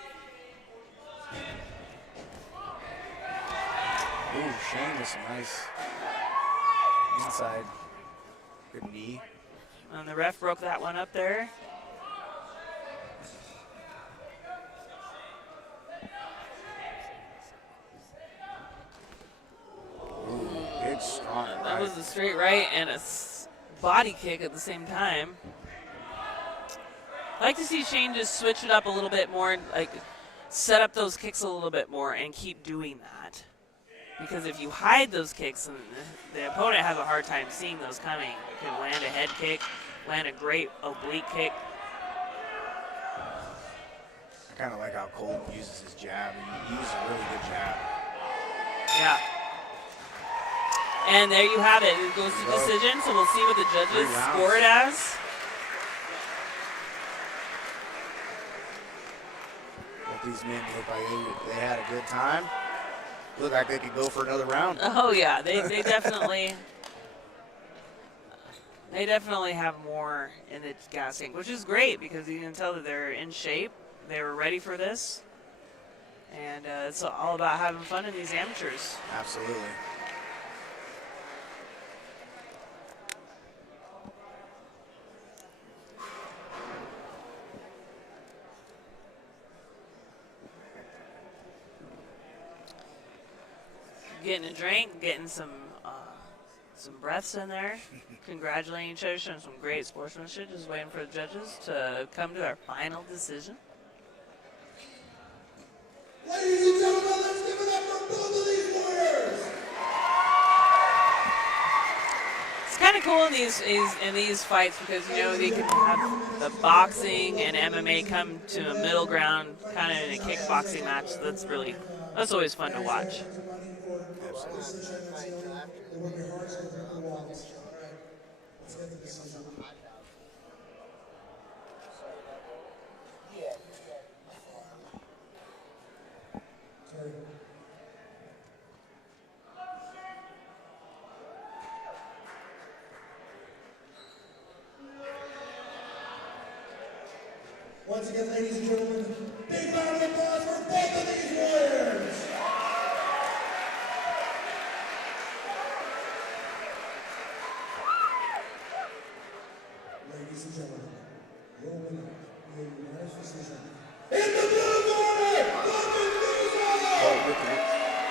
Ooh, Shane with some nice inside. Good knee. And the ref broke that one up there. Ooh, big strong right. That was a straight right and a body kick at the same time. I like to see Shane just switch it up a little bit more, like set up those kicks a little bit more and keep doing that. Because if you hide those kicks, the opponent has a hard time seeing those coming. You can land a head kick, land a great oblique kick. I kind of like how Colton uses his jab. He uses a really good jab. Yeah. And there you have it. It goes to decision, so we'll see what the judges score it as. Both these men look like they had a good time. Look like they could go for another round. Oh yeah, they definitely have more in the gas tank, which is great because you can tell that they're in shape. They were ready for this, and it's all about having fun in these amateurs. Absolutely. Getting a drink, getting some breaths in there, congratulating each other on some great sportsmanship, just waiting for the judges to come to their final decision. Ladies and gentlemen, let's give it up for both of these warriors. It's kind of cool in these fights because, you know, they can have the boxing and MMA come to a middle ground kind of in a kickboxing match. So that's always fun to watch. Once again, ladies and gentlemen, big round of applause for both of these warriors. Ladies and gentlemen, your winner, your unanimous decision. In the blue corner,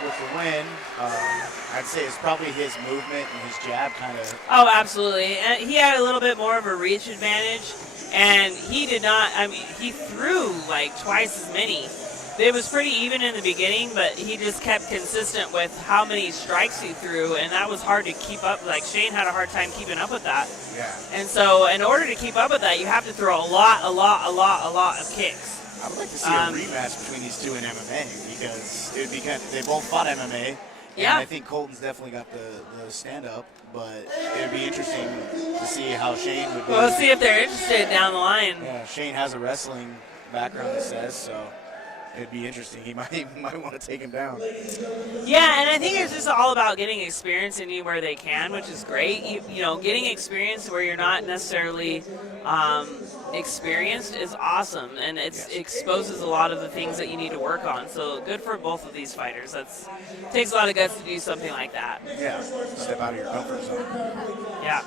With the win, I'd say it's probably his movement and his jab kind of. Oh, absolutely. And he had a little bit more of a reach advantage, and he did not. I mean, he threw like twice as many. It was pretty even in the beginning, but he just kept consistent with how many strikes he threw, and that was hard to keep up. Like, Shane had a hard time keeping up with that. Yeah. And so in order to keep up with that, you have to throw a lot of kicks. I would like to see a rematch between these two in MMA because it would be kind of, they both fought MMA. Yeah. And I think Colton's definitely got the stand-up, but it would be interesting to see how Shane would do. Well, let's see if they're interested down the line. Yeah, Shane has a wrestling background, it says, so it'd be interesting. He might want to take him down. Yeah, and I think it's just all about getting experience anywhere they can, which is great. You know, getting experience where you're not necessarily experienced is awesome, and it exposes a lot of the things that you need to work on. So good for both of these fighters. It takes a lot of guts to do something like that. Yeah, step out of your comfort zone. Yeah.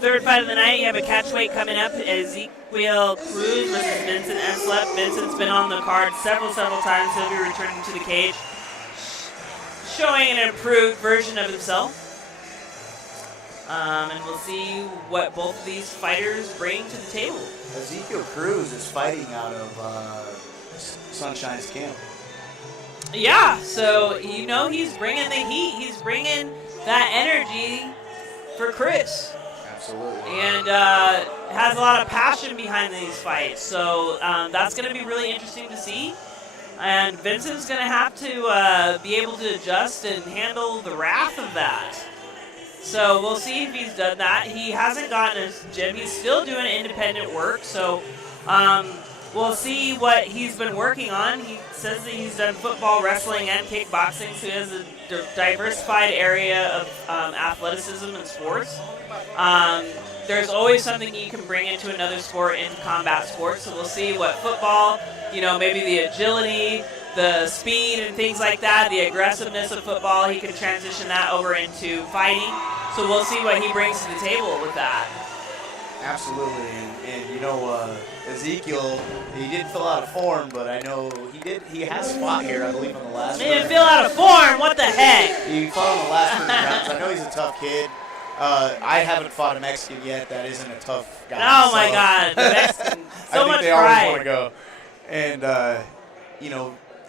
Third fight of the night, you have a catchweight coming up. Ezequiel Cruz versus Vincent Alsept. Vincent's been on the card several times. He'll be returning to the cage, showing an improved version of himself. And we'll see what both of these fighters bring to the table. Ezequiel Cruz is fighting out of Sunshine's camp. Yeah, so you know he's bringing the heat. He's bringing that energy for Chris. Absolutely. And has a lot of passion behind these fights. So that's going to be really interesting to see. And Vincent's going to have to be able to adjust and handle the wrath of that. So we'll see if he's done that. He hasn't gotten his gym. He's still doing independent work. So we'll see what he's been working on. He says that he's done football, wrestling, and kickboxing. So he has a diversified area of athleticism and sports. There's always something you can bring into another sport, into combat sports. So we'll see what football, maybe the agility, the speed and things like that, the aggressiveness of football, he can transition that over into fighting. So we'll see what he brings to the table with that. Absolutely, and Ezequiel, he didn't fill out a form, but I know he has fought here, I believe, on the last He didn't fill out a form? What the heck? He fought on the last 30 rounds. I know he's a tough kid. I haven't fought a Mexican yet that isn't a tough guy. Oh, my God. The Mexican. So much they pride. always want to go. And,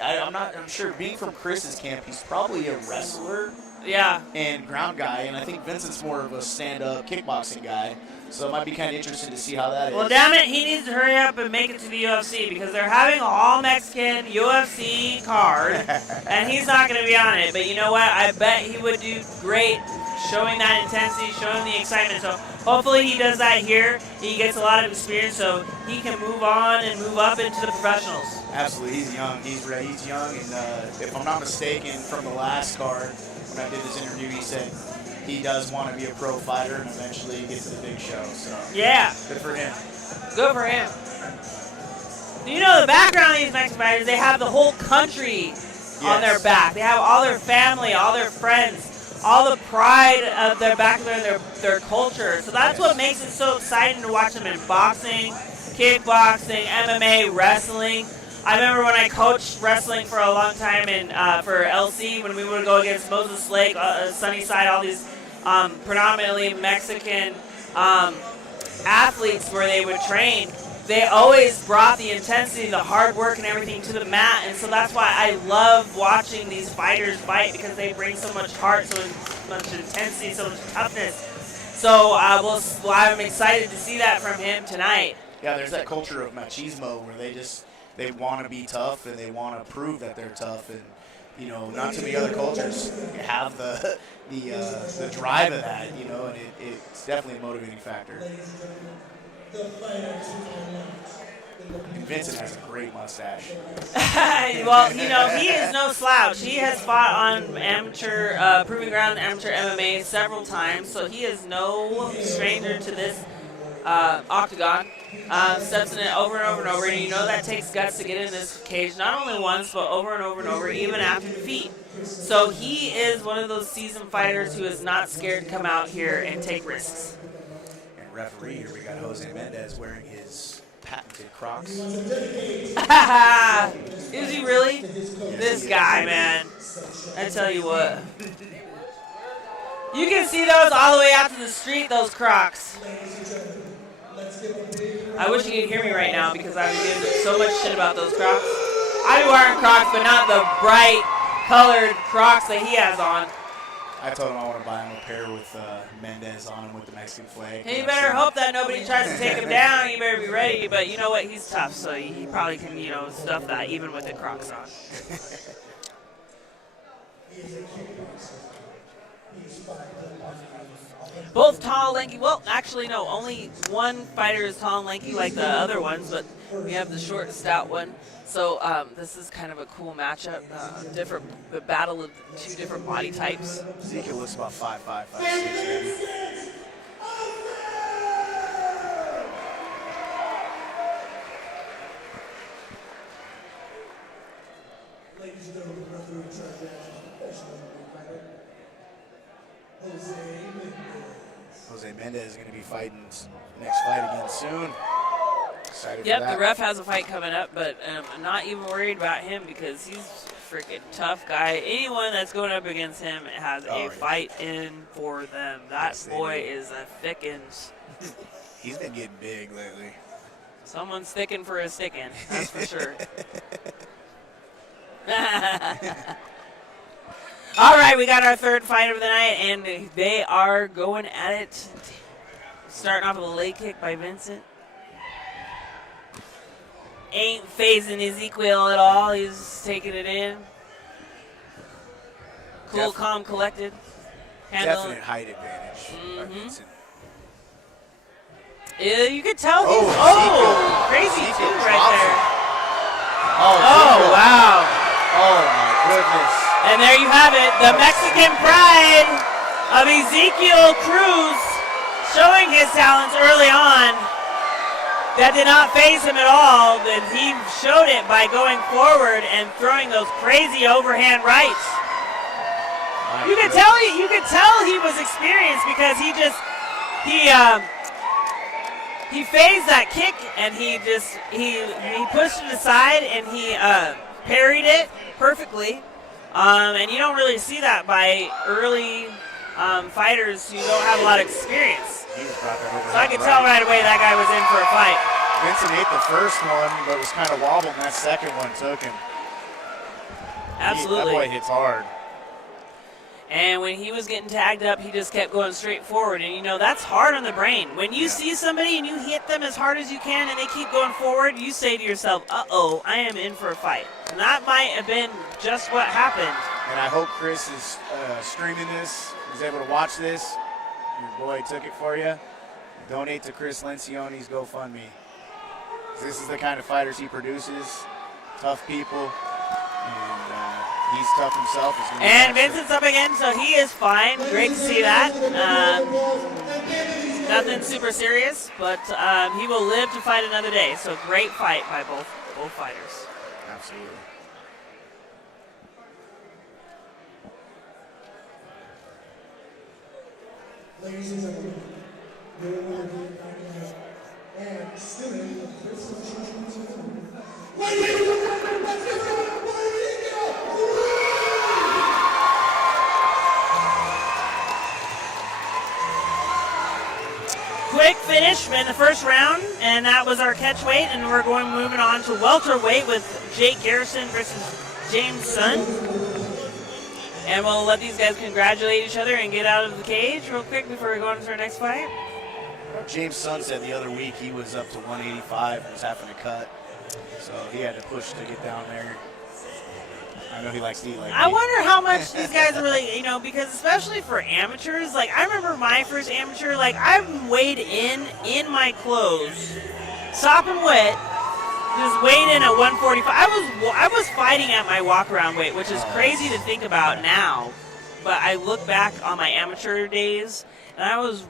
I'm sure being from Chris's camp, he's probably a wrestler. Yeah. And ground guy, and I think Vincent's more of a stand-up kickboxing guy. So it might be kind of interesting to see how that is. Well, damn it, he needs to hurry up and make it to the UFC because they're having an all-Mexican UFC card, and he's not going to be on it. But you know what? I bet he would do great showing that intensity, showing the excitement. So hopefully he does that here. He gets a lot of experience so he can move on and move up into the professionals. Absolutely. He's young. He's young, and if I'm not mistaken, from the last card, when I did this interview, he said he does want to be a pro fighter and eventually get to the big show. So yeah, good for him. Good for him. The background of these Mexican fighters, they have the whole country on their back. They have all their family, all their friends, all the pride of their background, their culture. So that's what makes it so exciting to watch them in boxing, kickboxing, MMA, wrestling. I remember when I coached wrestling for a long time for LC, when we would go against Moses Lake, Sunnyside, all these predominantly Mexican athletes where they would train. They always brought the intensity, the hard work, and everything to the mat, and so that's why I love watching these fighters fight because they bring so much heart, so much intensity, so much toughness. So I'm excited to see that from him tonight. Yeah, there's that culture of machismo where they want to be tough and they want to prove that they're tough, and not too many other cultures have the drive of that, and it's definitely a motivating factor. And Vincent has a great mustache. Well, he is no slouch. He has fought on amateur proving ground amateur MMA several times, so he is no stranger to this octagon. steps in it over and over and over, and you know that takes guts to get in this cage, not only once, but over and over and over, even after defeat. So he is one of those seasoned fighters who is not scared to come out here and take risks. And referee here, we got Jose Mendez wearing his patented Crocs. Is he really? This guy, man. I tell you what. You can see those all the way out to the street, those Crocs. I wish you could hear me right now because I was giving so much shit about those Crocs. I be wearing Crocs, but not the bright colored Crocs that he has on. I told him I want to buy him a pair with Mendez on him with the Mexican flag. Hey, you better hope that nobody tries to take him down. You better be ready. But you know what? He's tough, so he probably can, stuff that even with the Crocs on. Both tall, lanky. Well, actually, no. Only one fighter is tall and lanky like the other ones, but we have the short, stout one. So this is kind of a cool matchup. The battle of two different body types. Ezequiel looks about 5'5", 5'6", maybe. Ladies and gentlemen, the referee in charge of action, professional fighter, Jose Mendez. Jose Mendez is going to be fighting next fight again soon. Excited for Yep, that. the ref has a fight coming up, but I'm not even worried about him because he's a freaking tough guy. Anyone that's going up against him has a fight in for them. That boy is a thickens. He's been getting big lately. Someone's thicking for a sticking, that's for sure. All right, we got our third fight of the night, and they are going at it. Starting off with a leg kick by Vincent. Ain't phasing Ezequiel at all. He's taking it in. Cool, calm, collected. Definite height advantage by Vincent. Yeah, you could tell he's crazy too right awesome. there. Oh, Wow. Oh, my goodness. And there you have it, the Mexican pride of Ezequiel Cruz showing his talents early on. That did not faze him at all, but he showed it by going forward and throwing those crazy overhand rights. You could tell he was experienced because he phased that kick and he pushed it aside and he parried it perfectly. And you don't really see that by early fighters who don't have a lot of experience. So I could tell right away that guy was in for a fight. Vincent ate the first one, but was kind of wobbled, and that second one took him. Absolutely. That boy hits hard. And when he was getting tagged up, he just kept going straight forward. And, that's hard on the brain. When you see somebody and you hit them as hard as you can and they keep going forward, you say to yourself, uh-oh, I am in for a fight. And that might have been just what happened. And I hope Chris is streaming this. He's able to watch this. Your boy took it for you. Donate to Chris Lencioni's GoFundMe. This is the kind of fighters he produces. Tough people. And he's tough himself. And Vincent's up again, so he is fine. Great to see that. Nothing super serious, but he will live to fight another day. So great fight by both fighters. Absolutely. Ladies and gentlemen, your winner and student of Chris Lencioni. Ladies and gentlemen, let's give it up for Ezequiel! Quick finish in the first round, and that was our catch weight, and we're moving on to welterweight with Jake Garrison versus James Sun. And we'll let these guys congratulate each other and get out of the cage real quick before we go on to our next fight. James Sun said the other week he was up to 185 and was having to cut. So he had to push to get down there. I know he likes to eat like I wonder how much these guys are really, because especially for amateurs, like I remember my first amateur, like I'm weighed in my clothes, sopping wet, just weighed in at 145. I was fighting at my walk-around weight, which is crazy to think about now. But I look back on my amateur days, and I was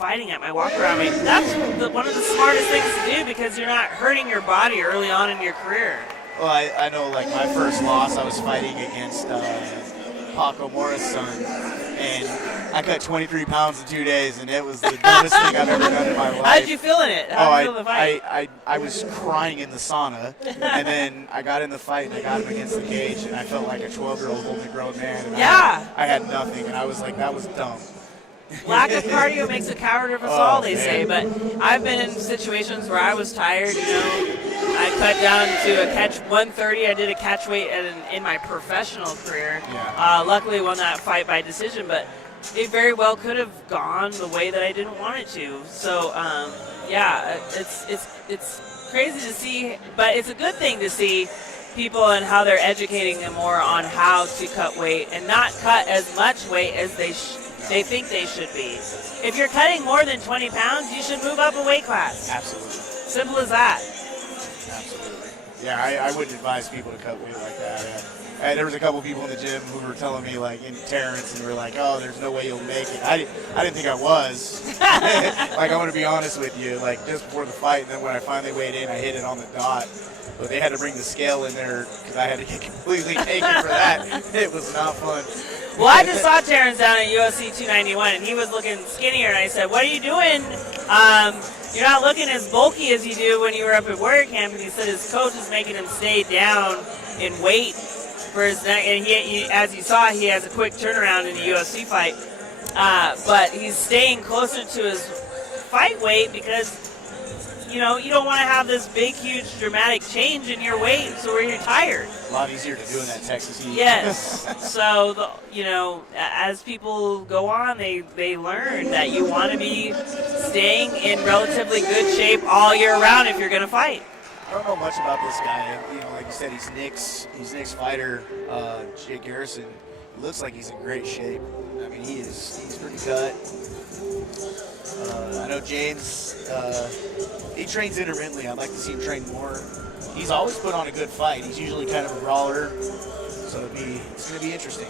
fighting at my walk-around weight. That's one of the smartest things to do because you're not hurting your body early on in your career. Well, I know, like, my first loss, I was fighting against Paco Mora's son, and I cut 23 pounds in 2 days, and it was the dumbest thing I've ever done in my life. How did you feel in it? How did you feel in the fight? I was crying in the sauna, and then I got in the fight, and I got him against the cage, and I felt like a 12-year-old holding a grown man, and I had nothing, and I was like, that was dumb. Lack of cardio makes a coward of us all, they say. But I've been in situations where I was tired. I cut down to a catch 130. I did a catch weight in my professional career. Yeah. Luckily, won that fight by decision. But it very well could have gone the way that I didn't want it to. So it's crazy to see, but it's a good thing to see people and how they're educating them more on how to cut weight and not cut as much weight as they think they should be. If you're cutting more than 20 pounds, you should move up a weight class. Absolutely. Simple as that. Absolutely. Yeah, I wouldn't advise people to cut weight like that. There was a couple people in the gym who were telling me, like, in Terrence, and were like, oh, there's no way you'll make it. I didn't think I was. Like, I'm going to be honest with you, like, just before the fight, and then when I finally weighed in, I hit it on the dot. But they had to bring the scale in there because I had to get completely taken for that. It was not fun. Well, I just saw Terrence down at UFC 291, and he was looking skinnier, and I said, what are you doing? You're not looking as bulky as you do when you were up at warrior camp. And he said his coach is making him stay down in weight for his neck. And he, as you saw, he has a quick turnaround in the UFC fight. But he's staying closer to his fight weight because, you don't want to have this big, huge, dramatic change in your weight so where you're tired. A lot easier to do in that Texas heat. Yes. So, as people go on, they learn that you want to be staying in relatively good shape all year round if you're going to fight. I don't know much about this guy. Like you said, he's Nick's fighter, Garrison. He looks like he's in great shape. I mean, he's pretty cut. I know James, he trains intermittently. I'd like to see him train more. He's always put on a good fight. He's usually kind of a brawler, so it's going to be interesting.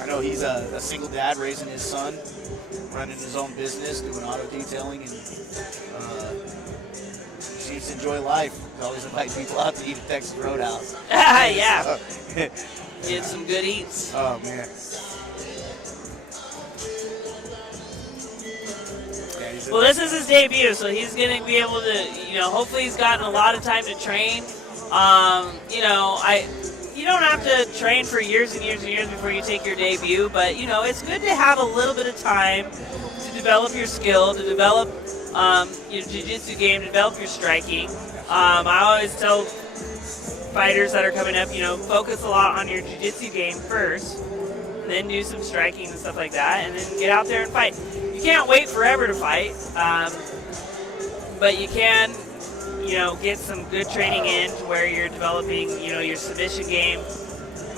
I know he's a single dad raising his son, running his own business, doing auto detailing, and seems to enjoy life. He always invites people out to eat at Texas Roadhouse. Yeah. Get some good eats. Oh, man. Well, this is his debut, so he's going to be able to, hopefully he's gotten a lot of time to train. You don't have to train for years and years and years before you take your debut, but, it's good to have a little bit of time to develop your skill, to develop your jiu-jitsu game, to develop your striking. I always tell fighters that are coming up, focus a lot on your jiu-jitsu game first, then do some striking and stuff like that, and then get out there and fight. You can't wait forever to fight, but you can, get some good training in to where you're developing, your submission game,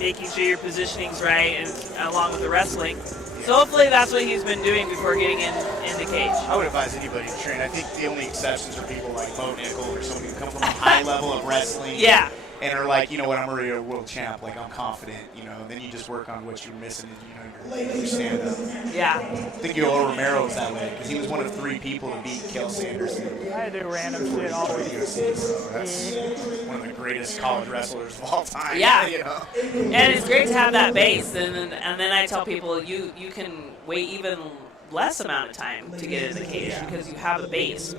making sure your positioning's right, and along with the wrestling. So hopefully that's what he's been doing before getting in the cage. I would advise anybody to train. I think the only exceptions are people like Mychal or someone who come from a high level of wrestling. Yeah. And are like, I'm already a world champ, like I'm confident, then you just work on what you're missing and, your stand-up. Yeah. I think Yoel Romero was that way, because he was one of 3 people to beat Kel Sanderson. I do random shit always. So that's one of the greatest college wrestlers of all time. Yeah. And it's great to have that base, and then I tell people you can wait even less amount of time to get in the cage because you have a base.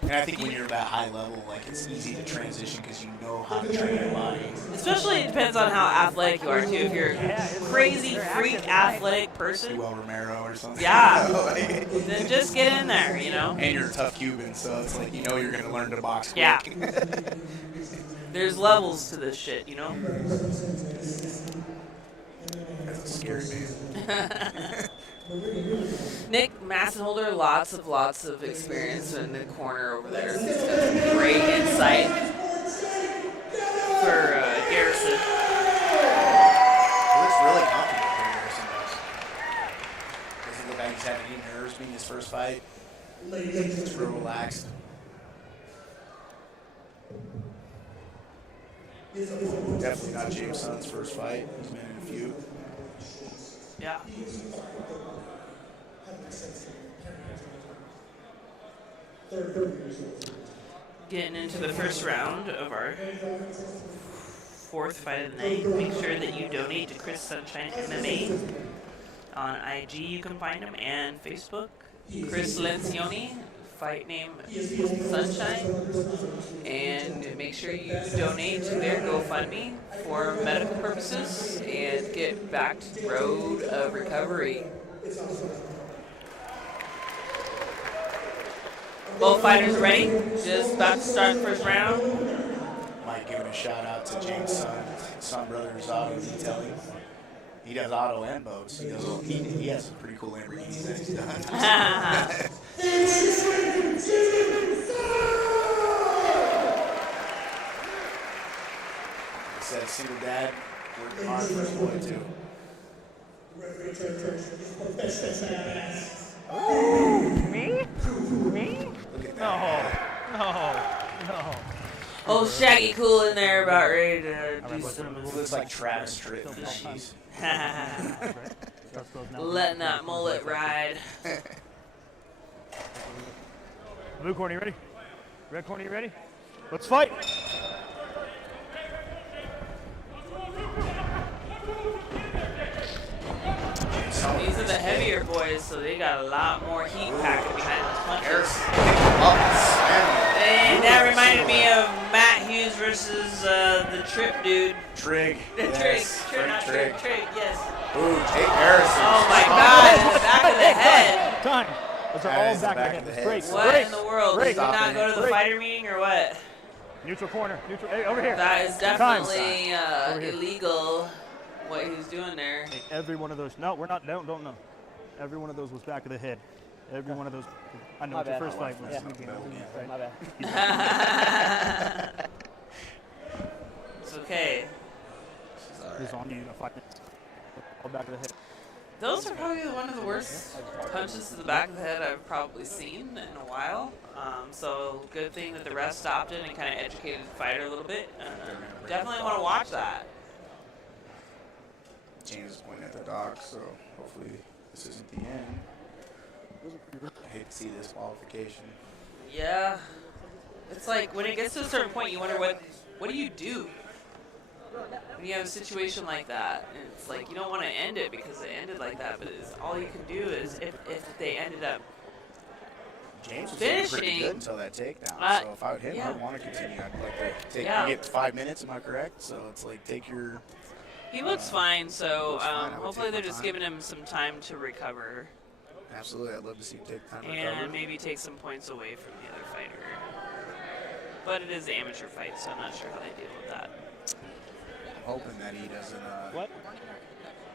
And I think when you're that high level, like, it's easy to transition because you know how to train your body. Especially it depends on how athletic you are, too. If you're a crazy, freak, athletic person. Yoel Romero or something. Yeah. Then just get in there, And you're a tough Cuban, so it's like, you're going to learn to box quick. Yeah. There's levels to this shit, That's a scary man. Nick Massenholder, lots of experience in the corner over there. So he's got some great insight for Garrison. He looks really confident there, Garrison does. Doesn't look like he's having any nerves being his first fight. He's real relaxed. Definitely not James' son's first fight. He's been in a few. Yeah. Getting into the first round of our fourth fight of the night. Make sure that you donate to Chris Sunshine MMA. On IG you can find him, and Facebook. Chris Lencioni, fight name Sunshine. And make sure you donate to their GoFundMe for medical purposes and get back to the road of recovery. Both fighters ready? Just about to start the first round. Might give a shout out to James' son Brothers Auto Detailing. He does auto and boats. He has some pretty cool Lamborghinis that he's done. He said a single dad working hard for his boy too. Me? Look at that. No. Oh, Shaggy Cool in there, about ready to do some. Looks like Travis Tritt from the Cheese. Letting that mullet ride. Blue corner, you ready? Red corner, you ready? Let's fight. These are the heavier boys, so they got a lot more heat packing behind those punches. And that reminded me of Matt Hughes versus the Trip dude. Trig. Yes. Trig, yes. Ooh, take Garrison. Oh my God, in the back of the head. Time. Those are all back of the head. Break. What in the world? Did you Stop not it. go to the fighter meeting or what? Neutral corner. Neutral. Hey, over here. That is definitely Over here. illegal, what he was doing there. Hey, every one of those. No, we're not. Don't know. Every one of those was back of the head. Every one of those. I know it's your first fight. Yeah. My bad. It's okay. It's on you. 5 minutes. All back of the head. Those are probably one of the worst punches to the back of the head I've probably seen in a while. So good thing that the ref stopped it and kind of educated the fighter a little bit. Definitely want to watch that. James is pointing at the dock, so hopefully this isn't the end. I hate to see this qualification. Yeah. It's like when it gets to a certain point, you wonder what do you do when you have a situation like that? And it's like you don't want to end it because it ended like that, but all you can do is if they ended up James was looking pretty finishing good until that takedown. So if I would hit him, yeah. I'd want to continue. I'd like to take. Yeah. You get 5 minutes. Am I correct? So it's like take your. He looks fine, so looks fine. I would hopefully take my they're just time. giving him some time to recover Absolutely, I'd love to see him take time to and recover. maybe take some points away from the other fighter. But it is an amateur fight, so I'm not sure how they deal with that. I'm hoping that he doesn't. What?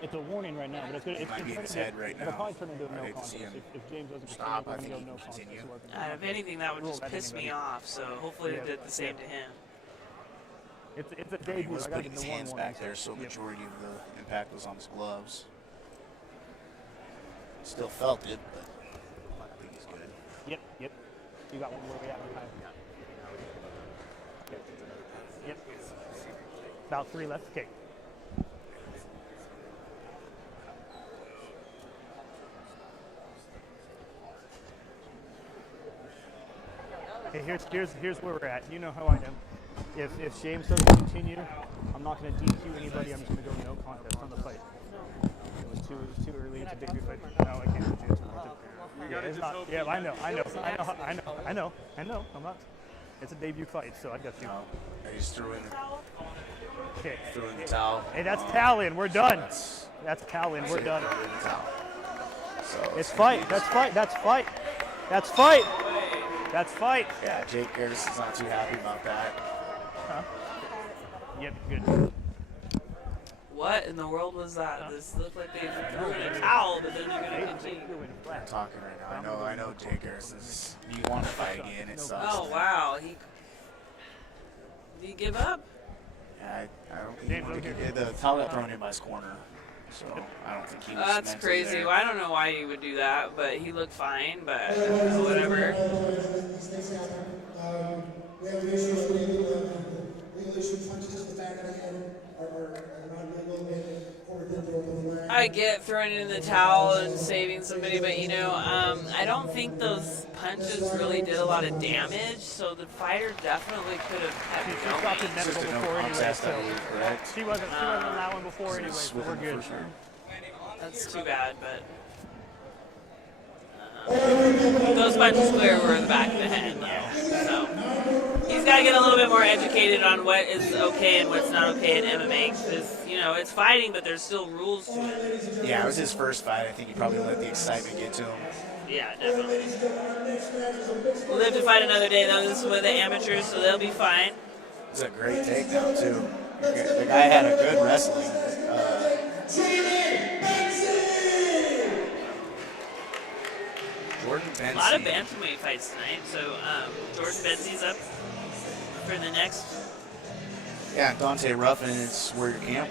It's a warning right now, but it's good. It might be in his head right It'll now. probably turn into a I'd no hate to see contest. him If James doesn't stop, continue, I think we're he gonna can go no continue. contest. If anything, that would Rule just that piss me anybody. off, so hopefully they did the same to him. It's a He debut. was I gotta putting give his the one hands warning. back there, so Yep. majority of the impact was on his gloves. Still felt it, but I think he's good. Yep. You got one where we at in time. Yep. About 3 left. Okay. Okay, here's where we're at. You know how I am. If James doesn't continue, I'm not going to DQ anybody. I'm just going to go no contest on the fight. It was too early. It's a debut fight. No, I can't do James. Yeah, it's not. Yeah, I know. I'm not. It's a debut fight, so I got you. I just threw in Okay. the towel. Hey, that's Talon. We're done. That's Talon. We're done. Threw in the towel. So It's fight. That's fight. That's fight. That's fight. That's fight. yeah, Jake Garrison's not too happy about that. Yep, good. What in the world was that? This looked like they threw in a towel, but then they're going to continue. I'm talking right now. I know Jake Garrison's. You want to fight again? It sucks. Oh, wow. Did he give up? Yeah, I don't think he wanted to get the towel got thrown in by his corner, so I don't think he was. That's mentally crazy. there. Well, I don't know why you would do that, but he looked fine, but whatever. These things happen. We have issues with legal issue punches. The fact that I had are not legal. Court did throw them in the line. I get throwing in the towel and saving somebody, but you know, I don't think those punches really did a lot of damage, so the fighter definitely could have kept She going. stopped the medical Just a no before anyway, contest, I so believe, correct? she wasn't on that one before anyway, so we're good. That's too bad, but those punches clear were in the back of the head, though. So he's got to get a little bit more educated on what is okay and what's not okay in MMA, because you know it's fighting, but there's still rules to it. Yeah, it was his first fight. I think he probably let the excitement get to him. Yeah, definitely. We'll live to fight another day, though. This is with the amateurs, so they'll be fine. It's a great takedown, too. The guy had a good wrestling. Jordan Benzie. A lot of bantamweight fights tonight, so Jordan Benzie's up for the next. Yeah, Deontae Ruffin is where your camp.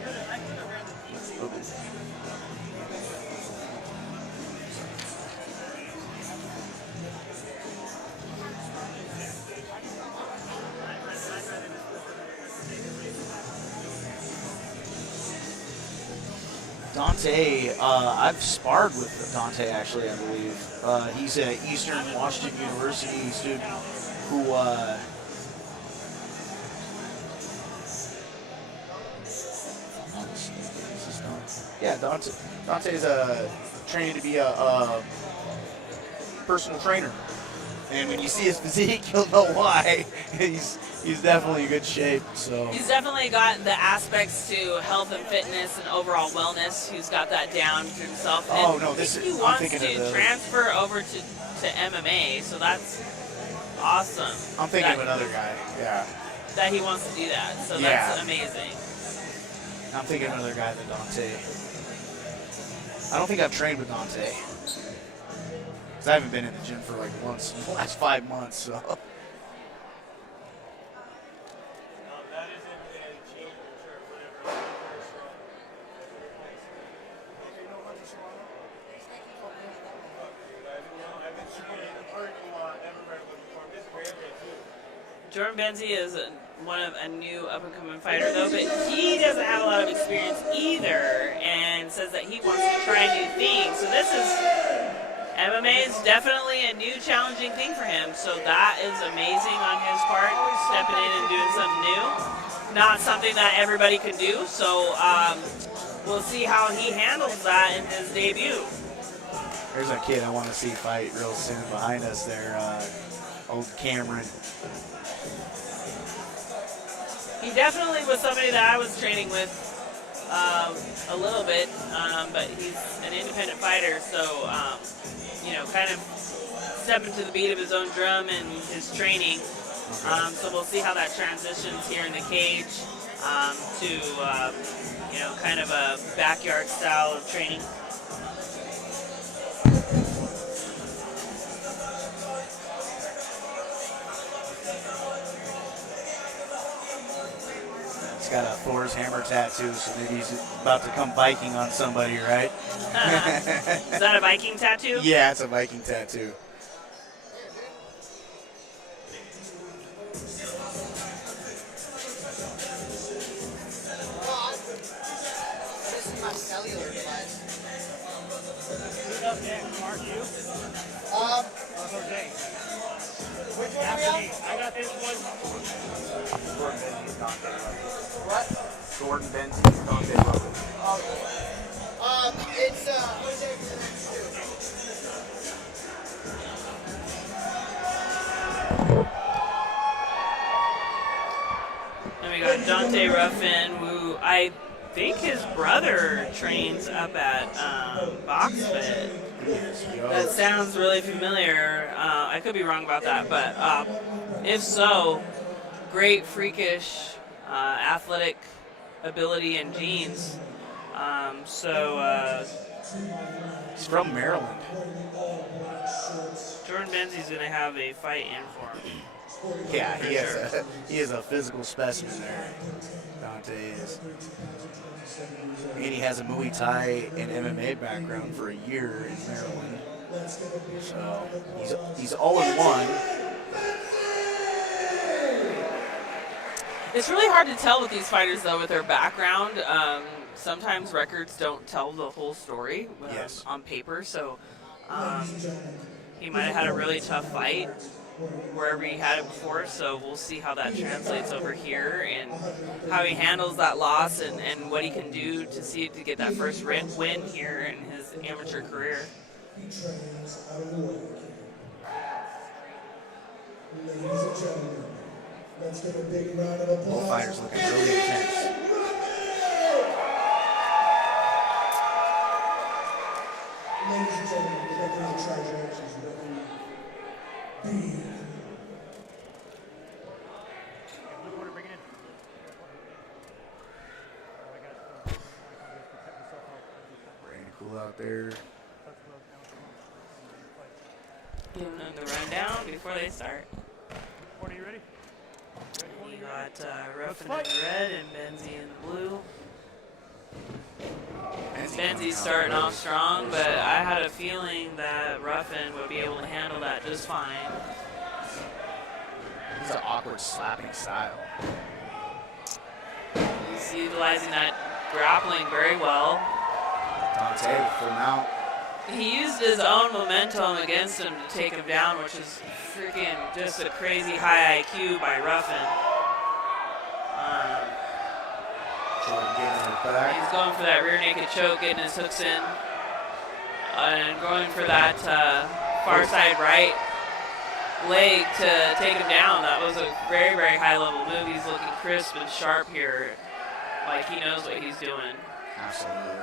Deontae, I've sparred with Deontae actually, I believe. He's at Eastern Washington University student who yeah, Dante's training to be a personal trainer. And when you see his physique, you'll know why. He's definitely in good shape. So He's definitely got the aspects to health and fitness and overall wellness. He's got that down to himself. Oh, and no, this he is- I'm wants thinking to of the- transfer over to MMA, so that's awesome. I'm thinking that, of another guy. Yeah, that he wants to do that. So Yeah. that's amazing. I'm thinking of another guy than Deontae. I don't think I've trained with Deontae. Because I haven't been in the gym for like once in the last 5 months. So. Jordan Benzie is a new up-and-coming fighter, though, but he doesn't have a lot of experience either, and says that he wants to try new things. So this is MMA is definitely a new, challenging thing for him. So that is amazing on his part, stepping in and doing something new. Not something that everybody can do. So we'll see how he handles that in his debut. There's a kid I want to see fight real soon behind us there, old Cameron. He definitely was somebody that I was training with a little bit, but he's an independent fighter, so, you know, kind of stepping to the beat of his own drum and his training. So we'll see how that transitions here in the cage to, you know, kind of a backyard style of training. He's got a Thor's hammer tattoo, so maybe he's about to come Viking on somebody, right? Is that a Viking tattoo? Yeah, it's a Viking tattoo. I got this one. What? Gordon Benzie, Deontae Ruffin. It's And we got Deontae Ruffin, who I think his brother trains up at BoxFit. That sounds really familiar. I could be wrong about that, but if so, great freakish athletic ability and genes. He's from Maryland. Jordan Benzie's going to have a fight in for him. Yeah, he is a physical specimen there. Deontae is. And he has a Muay Thai and MMA background for a year in Maryland. So he's 0-1. It's really hard to tell with these fighters, though, with their background. sometimes records don't tell the whole story Yes. on paper, so he might have had a really tough fight wherever he had it before, so we'll see how that translates over here and how he handles that loss and what he can do to get that first win here in his amateur career. He trains out of the way. Ladies and gentlemen, let's give a big round of applause. Both fighters looking really intense. Ladies and gentlemen, the referee in charge of actions, referee B. Ready to cool out there. Giving them the rundown before they start. Are you ready? You got Ruffin in red and Benzie in blue. Benzie's starting off strong, but I had a feeling that Ruffin would be able to handle that just fine. He's an awkward slapping style. He's utilizing that grappling very well. Deontae with full mount. He used his own momentum against him to take him down, which is freaking just a crazy high IQ by Ruffin. Jordan getting her back. He's going for that rear naked choke, getting his hooks in, and going for that far side right leg to take him down. That was a very, very high level move. He's looking crisp and sharp here, like he knows what he's doing. Absolutely.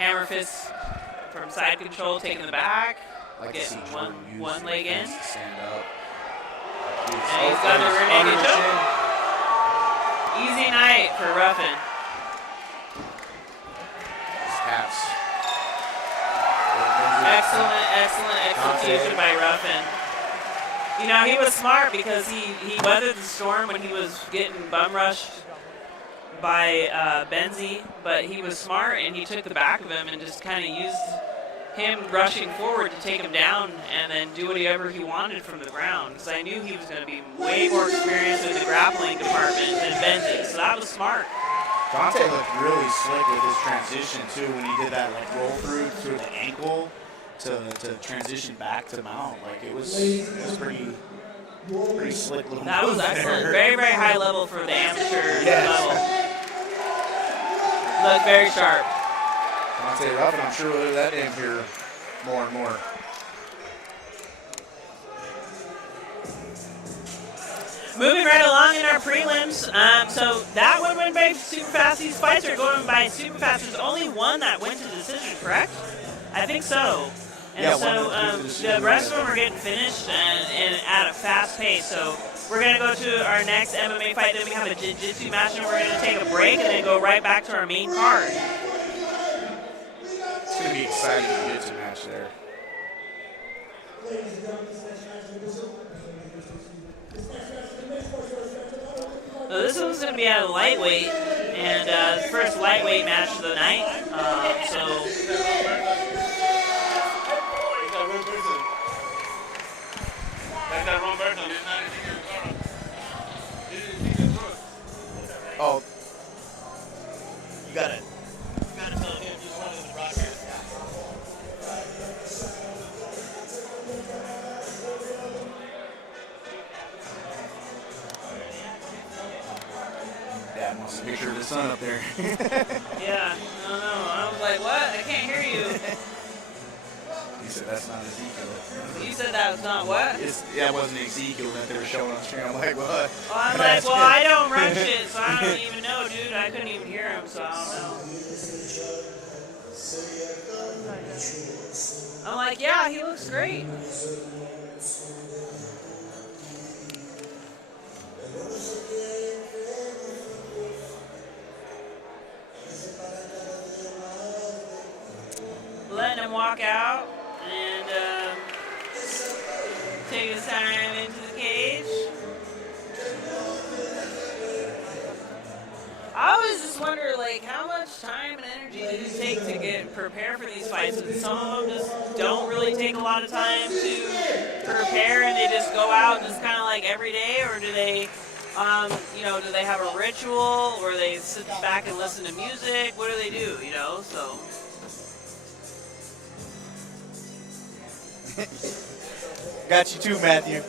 Hammer fist from side control, taking the back, Like to see getting Jordan use one leg in. defense to stand up. And he's got the rear naked choke. Easy night for Ruffin. Taps. Excellent execution by Ruffin. You know, he was smart because he weathered the storm when he was getting bum rushed by Benzie, but he was smart and he took the back of him and just kind of used him rushing forward to take him down and then do whatever he wanted from the ground. Because I knew he was going to be way more experienced in the grappling department than Benzie, so that was smart. Deontae looked really slick with his transition too when he did that like roll through the ankle to transition back to mount. Like it was pretty slick little That was move excellent. there. Very, very high level for the amateur Yes. level. Looked very sharp. Deontae Ruffin, I'm sure we'll do that in here more and more. Moving right along in our prelims, so that one went by super fast. These fights are going by super fast. There's only one that went to decision, correct? I think so. And Yeah, so one went to decision, the rest of right. them are getting finished and at a fast pace. So we're going to go to our next MMA fight. Then we have a jiu-jitsu match, and we're going to take a break and then go right back to our main card. It's going to be exciting jiu-jitsu match there. So this one's going to be at a lightweight, and the first lightweight match of the night. Oh, you got it. Dad wants a picture of his son up there. Yeah, no, I was like, what? I can't hear you. He said that's not Ezequiel. You said that was not what? That wasn't Ezequiel that they were showing on screen. I'm like, what? Well, I'm like, well, I don't run shit, so I don't even know, dude. I couldn't even hear him, so I don't know. I'm like, yeah, he looks great. Letting him walk out and take his time into the cage. I always just wonder, like, how much time and energy do you take to prepare for these fights? And some of them just don't really take a lot of time to prepare, and they just go out just kind of like every day, or do they You know, do they have a ritual or they sit back and listen to music? What do they do, you know? So. Got you too, Matthew.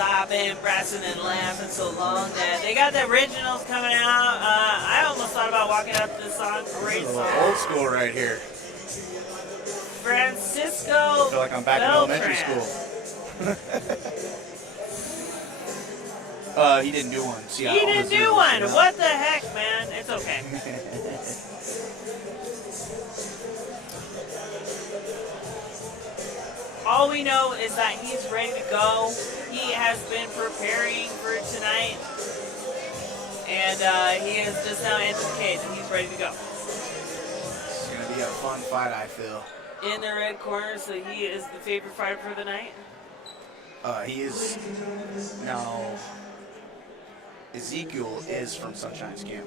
I've been brassing and laughing so long that they got the originals coming out. I almost thought about walking up to this song. Great song. Old school right here. Francisco. I feel like I'm back in elementary school. He didn't do one. See, he didn't do one. What the heck, man? It's okay. All we know is that he's ready to go. He has been preparing for tonight. And he has just now entered the cage and he's ready to go. It's going to be a fun fight, I feel. In the red corner, so he is the favorite fighter for the night? He is now. Ezequiel is from Sunshine's camp.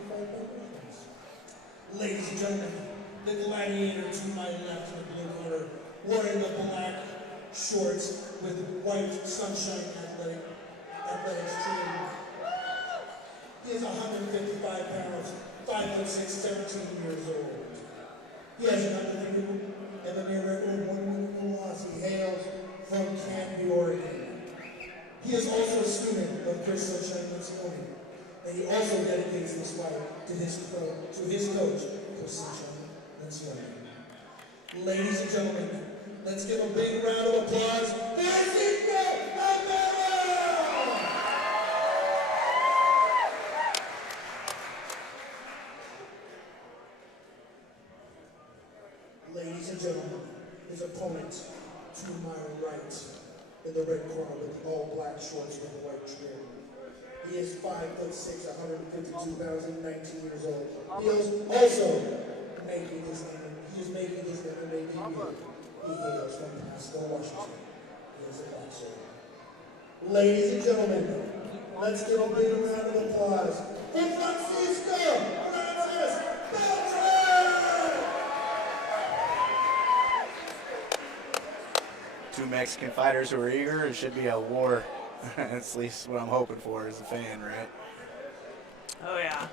Ladies and gentlemen, the gladiator to my left in the blue corner, wearing the black shorts with white Sunshine athletics training. He is 155 pounds, 5'6", 17 years old. He has an undefeated and the near record of 1 win and 1 loss. He hails from Canby, Oregon. He is also a student of Chris Sunshine Vincent, and he also dedicates this fight to his coach, Chris Sunshine Vincent. Ladies and gentlemen, let's give a big round of applause for Ezequiel. Ladies and gentlemen, his opponent to my right in the red corner with all black shorts with a white trim. He is 5'6", 152 pounds, and 19 years old. He is also making his MMA debut. He hails from Pasco, Washington. He is a boxer. Ladies and gentlemen, let's give a big round of applause for Francisco Two Mexican fighters who are eager. It should be a war. That's at least what I'm hoping for as a fan, right? Oh, yeah.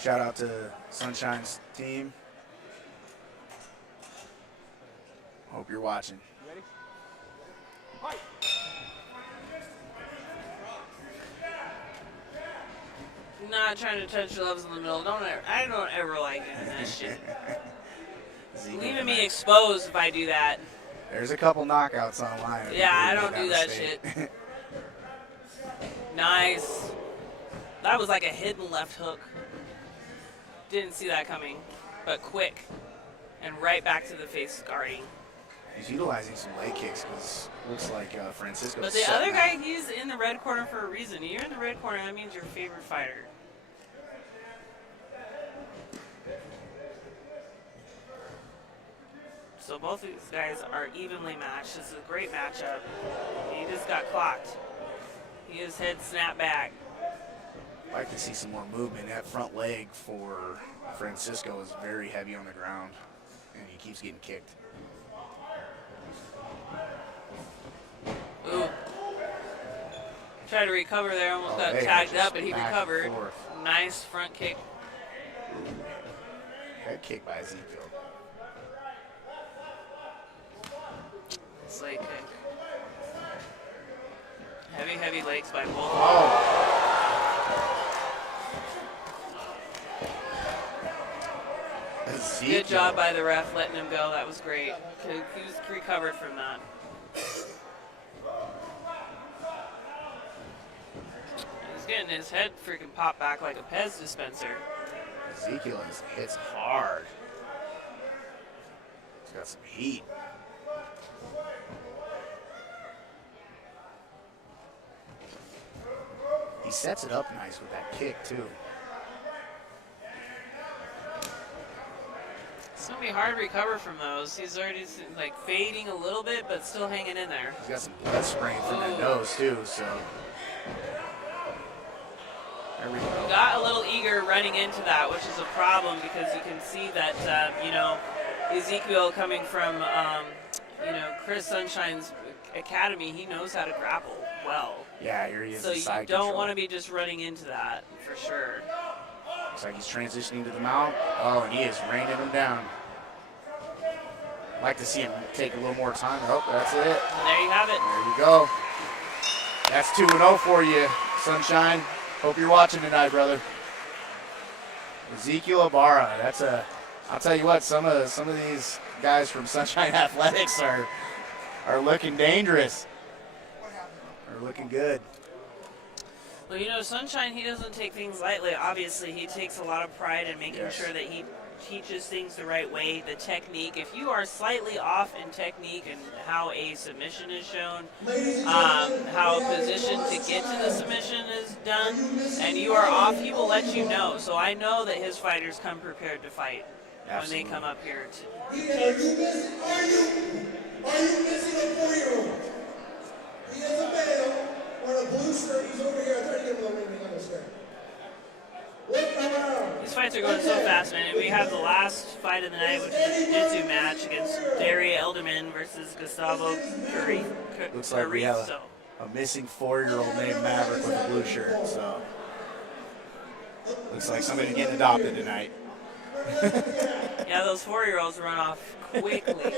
Shout out to Sunshine's team. Hope you're watching. Ready? Fight! Not trying to touch gloves in the middle. I don't ever like doing that shit. Leaving me exposed if I do that. There's a couple knockouts online. Yeah, I don't do that shit. Nice. That was like a hidden left hook. Didn't see that coming, but quick. And right back to the face guarding. He's utilizing some leg kicks because looks like Francisco. But the other guy, he's in the red corner for a reason. You're in the red corner, that means your favorite fighter. So both of these guys are evenly matched. This is a great matchup. He just got clocked. His head snapped back. I'd like to see some more movement. That front leg for Francisco is very heavy on the ground, and he keeps getting kicked. Ooh. Tried to recover there, almost got hey, tagged just up, but he back and recovered. forth. Nice front kick. Head kick by Ezequiel. Leg kick. Heavy legs by both. Oh. Ezequiel. Good job by the ref letting him go. That was great. He was recovered from that. He's getting his head freaking popped back like a Pez dispenser. Ezequiel hits hard. He's got some heat. He sets it up nice with that kick, too. It's going to be hard to recover from those. He's already like fading a little bit, but still hanging in there. He's got some blood spraying from that nose, too, so. There we go. Got a little eager running into that, which is a problem because you can see that, you know, Ezequiel coming from you know, Chris Sunshine's academy, he knows how to grapple well. Yeah, here he is. So you don't want to be just running into that, for sure. Looks like he's transitioning to the mount. Oh, and he is raining him down. I'd like to see him take a little more time. Oh, that's it. And there you have it. There you go. That's 2-0 for you, Sunshine. Hope you're watching tonight, brother. Ezequiel Ibarra. That's a. I'll tell you what. Some of these guys from Sunshine Athletics are looking dangerous. Are looking good. Well, you know, Sunshine, he doesn't take things lightly. Obviously, he takes a lot of pride in making sure that he teaches things the right way, the technique. If you are slightly off in technique and how a submission is shown, how a position to get to the submission is done, and you are off, he will let you know. So I know that his fighters come prepared to fight when they come up here. Are you missing a 4-year-old? He is a male wearing a blue shirt. He's over here. I tried to get him a little bit on the shirt. Look around. These fights are going so fast, man. We have the last fight of the night, which is a jiu-jitsu match against Daeri Alderman versus Gustavo Carthreeso. Looks like we have a missing 4-year-old named Maverick with a blue shirt. So looks like somebody's getting adopted tonight. Yeah, those 4-year-olds run off quickly.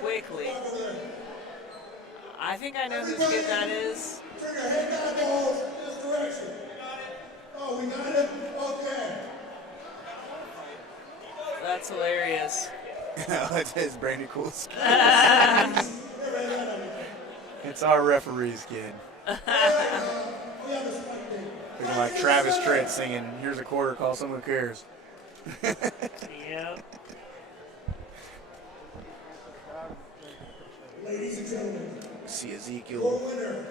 Quickly. I think I know whose kid that is. Turn your head down, balls in this direction. Oh, we got him? Okay. That's hilarious. It's Brandon Cool's kid. It's our referee's kid. Looking like Travis Tritt singing, "Here's a quarter, call someone who cares." Yep. Ladies and gentlemen, See your Ezequiel. winner,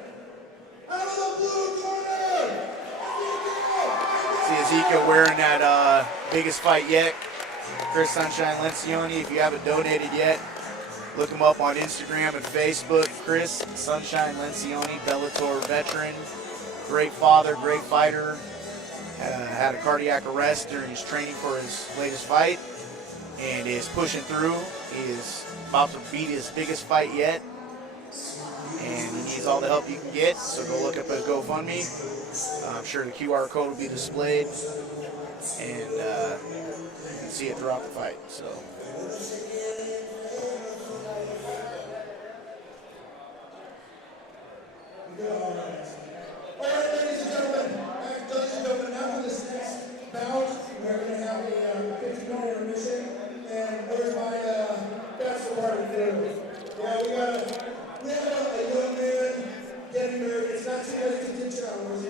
out of the blue corner, See Ezequiel wearing that biggest fight yet. Chris Sunshine Lencioni. If you haven't donated yet, look him up on Instagram and Facebook. Chris Sunshine Lencioni, Bellator veteran, great father, great fighter. Had a cardiac arrest during his training for his latest fight, and is pushing through. He is about to beat his biggest fight yet, and he needs all the help you can get. So go look up his GoFundMe. I'm sure the QR code will be displayed, and you can see it throughout the fight. So. All right, ladies and gentlemen, after this next bout, we're going to have a 50-minute intermission. And where's my bachelor party food? Yeah, we have a young man getting married. It's not too late to ditch hours.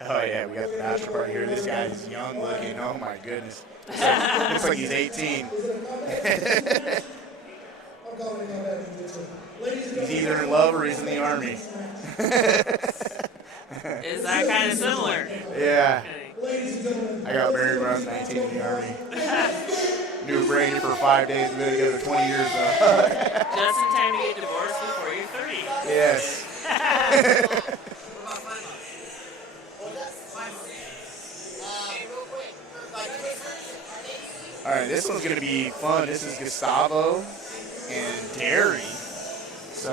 Oh yeah, we got the bachelor party here. This guy is young looking. Oh my goodness. Looks like he's 18. I'm calling it out that. He's either in love or he's in the army. Is that kind of similar? Yeah. Ladies and gentlemen, I got married when I was 19 in the army. Knew Brady for 5 days. We've been together 20 years though. Just in time to get divorced before you're 30. Yes. All right, this one's going to be fun. This is Gustavo and Daeri. So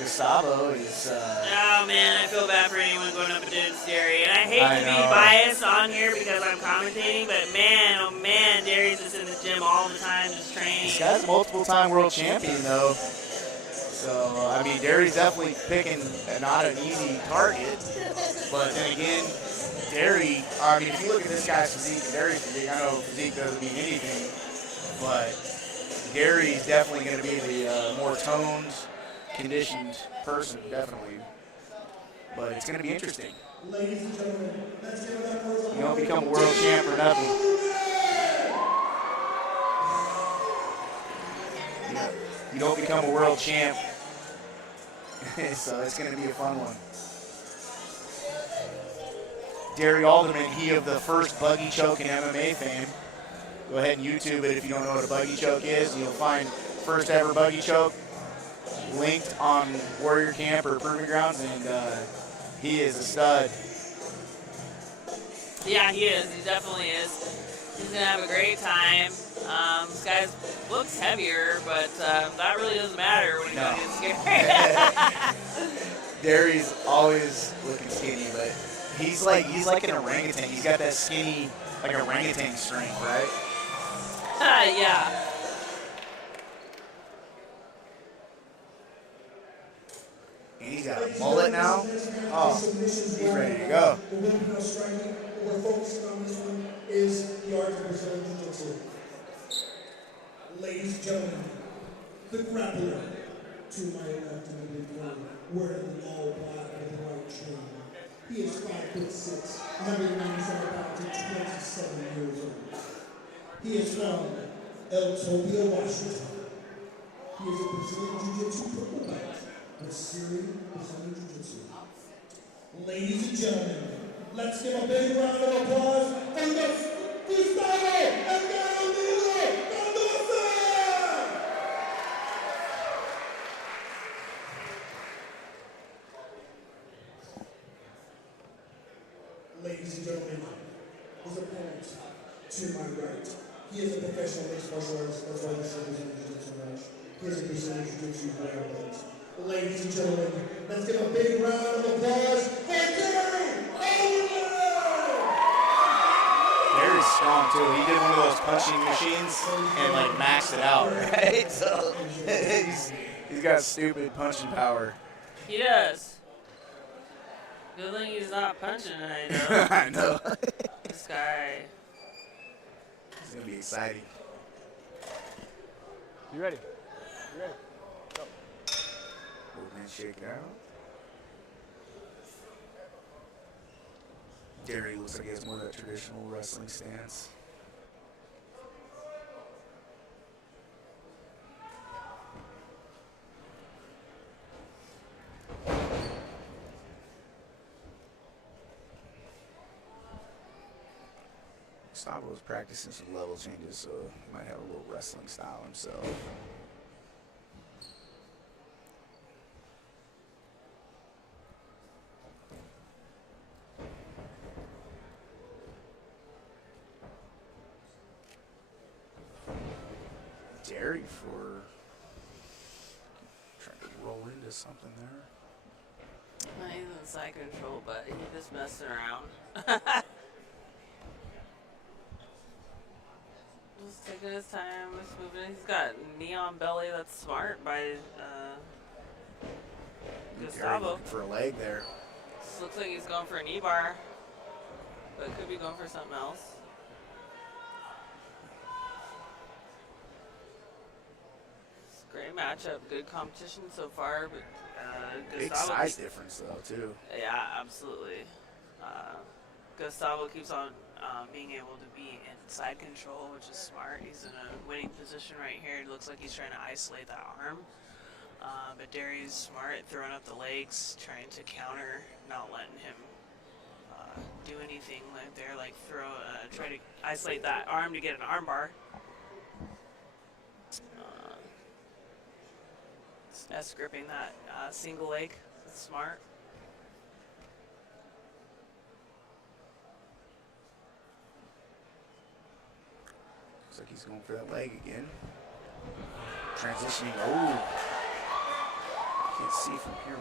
Gustavo is... Oh, man, I feel bad for anyone going up against Daeri. And I hate I to know. be biased on here because I'm commentating, but man, oh man, Daeri's just in the gym all the time just training. This guy's a multiple-time world champion, though. So, I mean, Daeri's definitely picking not an easy target. But then again, Daeri, I mean, if you look at this guy's physique and Daeri's physique, I know physique doesn't mean anything, but Daeri's definitely going to be the more toned, conditioned person, definitely. But it's going to be interesting. ladies and gentlemen, let's give it up for You don't become a world champ for nothing. You don't become a world champ. So it's going to be a fun one. Daeri Alderman, he of the first buggy choke in MMA fame. Go ahead and YouTube it if you don't know what a buggy choke is. You'll find first ever buggy choke linked on Warrior Camp or Proving Grounds, and he is a stud. Yeah, he is. He definitely is. He's going to have a great time. This guy looks heavier, but that really doesn't matter when you don't get scared. Daeri's always looking skinny, but he's like an orangutan. He's got that skinny, like orangutan strength, right? Yeah. And he's got a mullet now. Oh, he's ready to go. The weapon of striking, what we're focusing on this one is the art of Brazilian Jiu-Jitsu. Ladies and gentlemen, the grappler to my left in the big one, wearing the all black with the white trim. He is 5'6", 197 pounds, and 27 years old. He is from Eltopia, Washington. He is a Brazilian Jiu-Jitsu purple belt with Syrian Brazilian Jiu-Jitsu. Ladies and gentlemen, let's give a big round of applause for Gustavo and Delarosa! Ladies and gentlemen, his opponent to my right. He is a professional mixed martial artist. That's why this is a Jiu-Jitsu match. He is a Brazilian Jiu-Jitsu player. Ladies and gentlemen, let's give a big round of applause for Daeri! Daeri's strong too. He did one of those punching machines and like maxed it out, right? So he's got stupid punching power. He does. Good thing he's not punching tonight, though. I know. This guy. It's gonna be exciting. You ready? You ready? Go. Movement shake down. Daeri looks like he has more of that traditional wrestling stance. Gustavo was practicing some level changes, so he might have a little wrestling style himself. Daeri for trying to roll into something there. Well, he's in side control, but he's just messing around. Just taking his time, just moving. He's got neon belly. That's smart by Gustavo. Looking for a leg there. This looks like he's going for an E-bar, but could be going for something else. It's a great matchup. Good competition so far, but Big Gustavo. size difference though too. Yeah, absolutely. Gustavo keeps on being able to be in side control, which is smart. He's in a winning position right here. It looks like he's trying to isolate that arm. But Daeri's smart, throwing up the legs, trying to counter, not letting him do anything like there, like try to isolate that arm to get an arm bar. S gripping that single leg. That's smart. Looks like he's going for that leg again. Transitioning. Oh, can't see from here.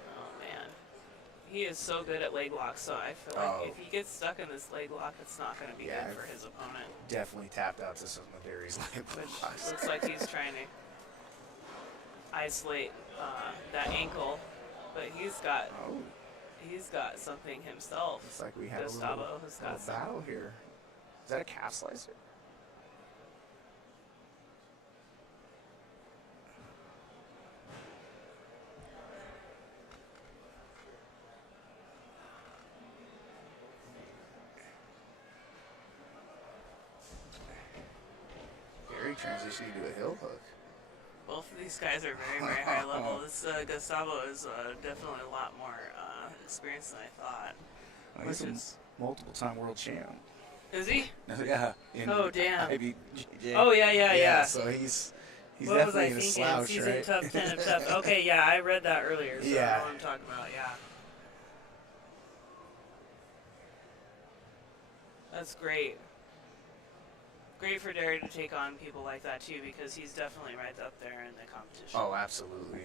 Oh man, he is so good at leg locks. So I feel like if he gets stuck in this leg lock, it's not going to be good for his opponent. Definitely tapped out to some of Daeri's leg locks. Looks like he's trying to isolate that ankle, but he's got something himself. Looks like we have Gustavo has got a battle here. Is that a calf slicer? Daeri transitioning to a heel hook. Both of these guys are very, very high level. This Gustavo is definitely a lot more experienced than I thought. Well, he's a multiple-time world champ. Is he? Yeah. Oh, damn. IBJ. Oh, yeah. So he's what was definitely I in a thinking? slouch, Season right? top 10 of tough. Okay, yeah, I read that earlier, so I Yeah. know what I'm talking about, yeah. That's great. Great for Daeri to take on people like that too, because he's definitely right up there in the competition. Oh, absolutely.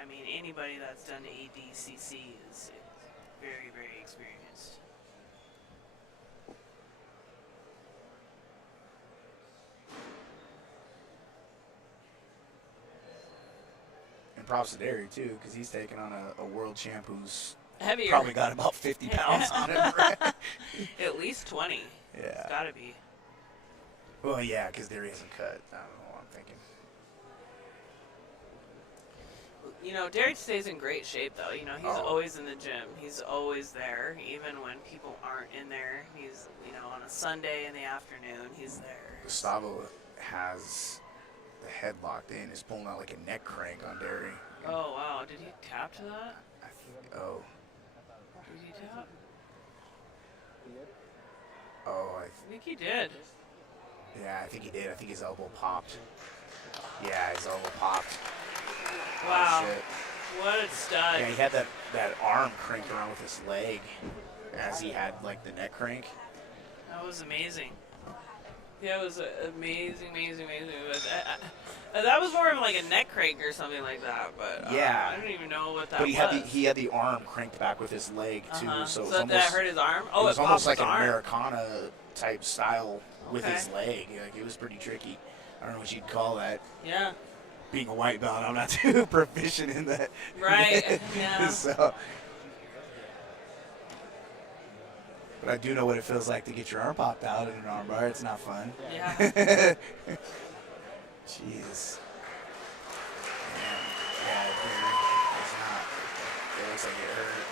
I mean, anybody that's done ADCC is very, very experienced. And props to Daeri too, because he's taking on a world champ who's Heavier. probably got about 50 pounds on him. Right? At least 20. Yeah. It's gotta be. Well, yeah, because Daeri isn't cut. I don't know what I'm thinking. You know, Daeri stays in great shape, though. You know, he's always in the gym. He's always there, even when people aren't in there. He's, you know, on a Sunday in the afternoon, he's there. Gustavo has the head locked in. He's pulling out like a neck crank on Daeri. Oh, wow. Did he tap to that? Did he tap? I I think he did. Yeah, I think he did. I think his elbow popped. Yeah, his elbow popped. Wow. Oh, shit. What a stud. Yeah, he had that arm cranked around with his leg as he had like the neck crank. That was amazing. Yeah, it was amazing. It was, that was more of like a neck crank or something like that, but Yeah. I don't even know what that But was. he had the arm cranked back with his leg too, so it was that almost, hurt his arm? it Oh, was it almost popped like his an arm. Americana type style with his Okay. leg. Like it was pretty tricky. I don't know what you'd call that. Yeah. Being a white belt, I'm not too proficient in that. Right, yeah. So, but I do know what it feels like to get your arm popped out in an arm bar. It's not fun. Yeah. Jeez. Yeah, it's not. It looks like it hurt.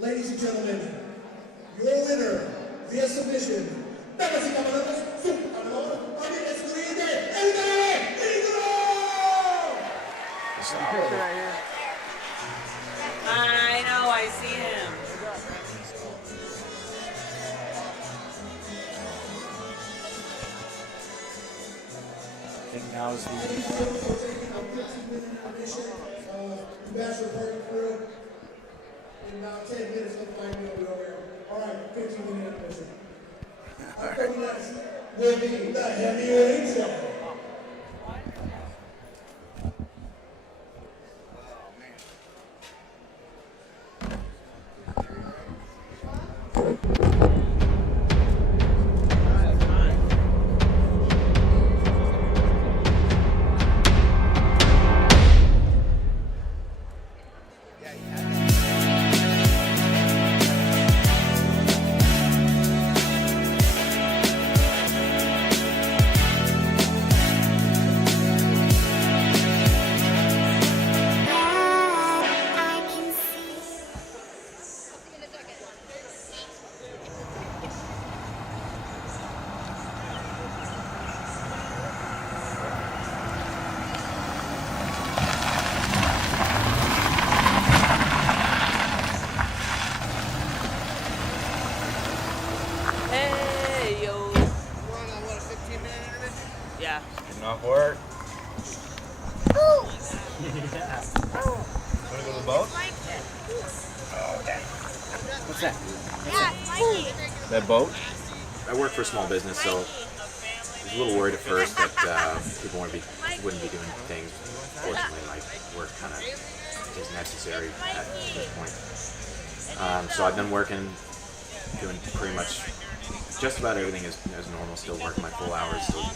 Ladies and gentlemen, your winner via submission. Damas y caballeros, su ganador, I know, I see him. I think now is the Ambassador Party Crew. In about 10 minutes, let's find you over here. All right, 15-minute intermission. Our coming next will be the heavyweights. Hey, yo. We're on what, a 15-minute intermission? Yeah. Getting off work. Yeah. Want to go to the boat? What's that? That boat? I work for a small business, so I was a little worried at first that people wouldn't be doing things. Fortunately, my work kind of is necessary at this point. So I've been working, doing pretty much just about everything as normal. Still working my full hours, still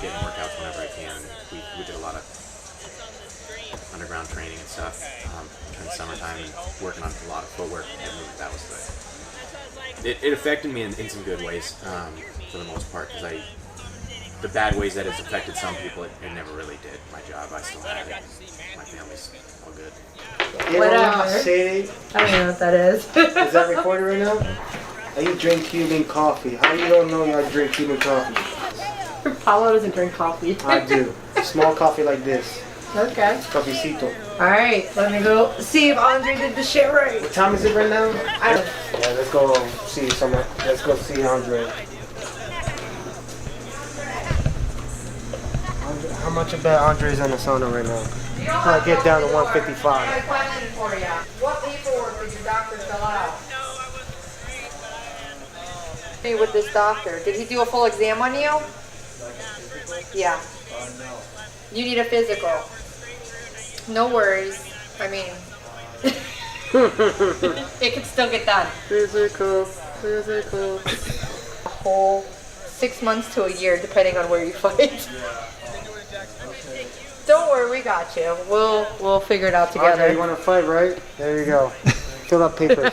getting workouts whenever I can. We did a lot of underground training and stuff during the summertime, and working on a lot of footwork and movement. That was it affected me in some good ways for the most part, because the bad ways that it's affected some people, it never really did. My job, I still had it. My family's all good. Whatever. City. I don't know what that is. Is that recorded right now? You drink Cuban coffee. How you don't know y'all drink Cuban coffee? Paulo doesn't drink coffee. I do. Small coffee like this. Okay. Cafecito. Alright, let me go see if Andre did the shit right. What time is it right now? I don't. Yeah, let's go see someone. Let's go see Andre. Andre, how much I bet Andre's in the sauna right now. Probably get down to 155. I have a question for you. What paperwork did your doctor fill out? With this doctor, did he do a full exam on you? Yeah. You need a physical. No worries. I mean, it could still get done. Physical. A whole 6 months to a year, depending on where you fight. Don't worry, we got you. We'll figure it out together. Andre, you want to fight, right? There you go. Fill out papers.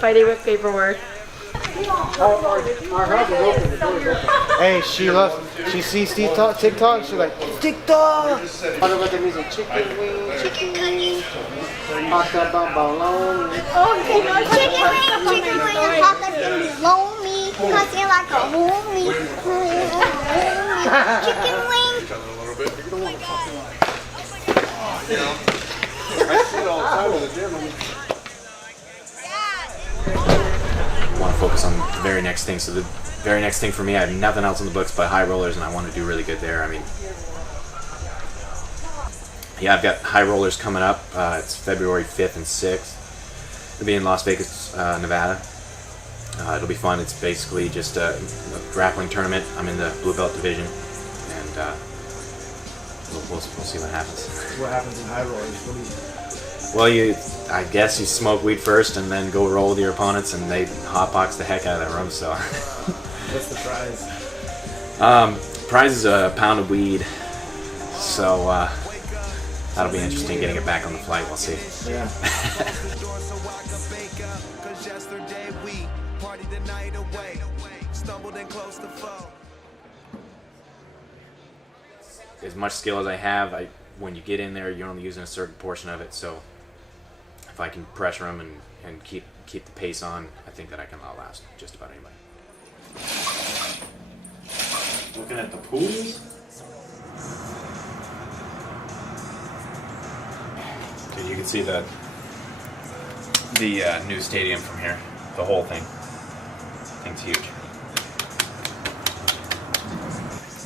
Fighting with paperwork. Our house is open. The door's open. Hey, she sees TikTok. She's like, TikTok! What about the music? Chicken wing. Pasta baloney. Chicken wing, pasta baloney. Cause you're like a homie. Chicken wing. Oh my God. I see it all the time in the gym. I want to focus on the very next thing. So the very next thing for me, I have nothing else in the books but high rollers, and I want to do really good there. I mean, yeah, I've got high rollers coming up. It's February 5th and 6th. It'll be in Las Vegas, Nevada. It'll be fun. It's basically just a grappling tournament. I'm in the blue belt division, and we'll see what happens. What happens in high rollers? Well, I guess you smoke weed first and then go roll with your opponents, and they hotbox the heck out of that room. So, What's the prize? Prize is a pound of weed. So that'll be interesting getting it back on the flight. We'll see. Yeah. As much skill as I have, when you get in there, you're only using a certain portion of it. So if I can pressure them and keep the pace on, I think that I can outlast just about anybody. Looking at the pools. Okay, you can see the new stadium from here. The whole thing. Thing's huge.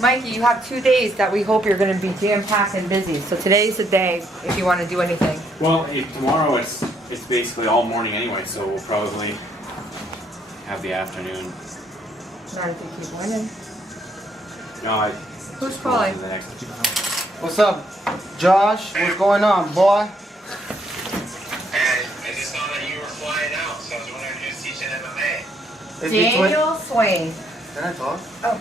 Mikey, you have 2 days that we hope you're going to be jam-packed and busy. So today's the day if you want to do anything. Well, tomorrow it's basically all morning anyway, so we'll probably have the afternoon. Not if you keep winning. No, Who's calling? What's up, Josh? What's going on, boy? Hey, I just saw that you were flying out, so I was wondering if you was teaching MMA. Daniel Swain. Can I talk? Oh.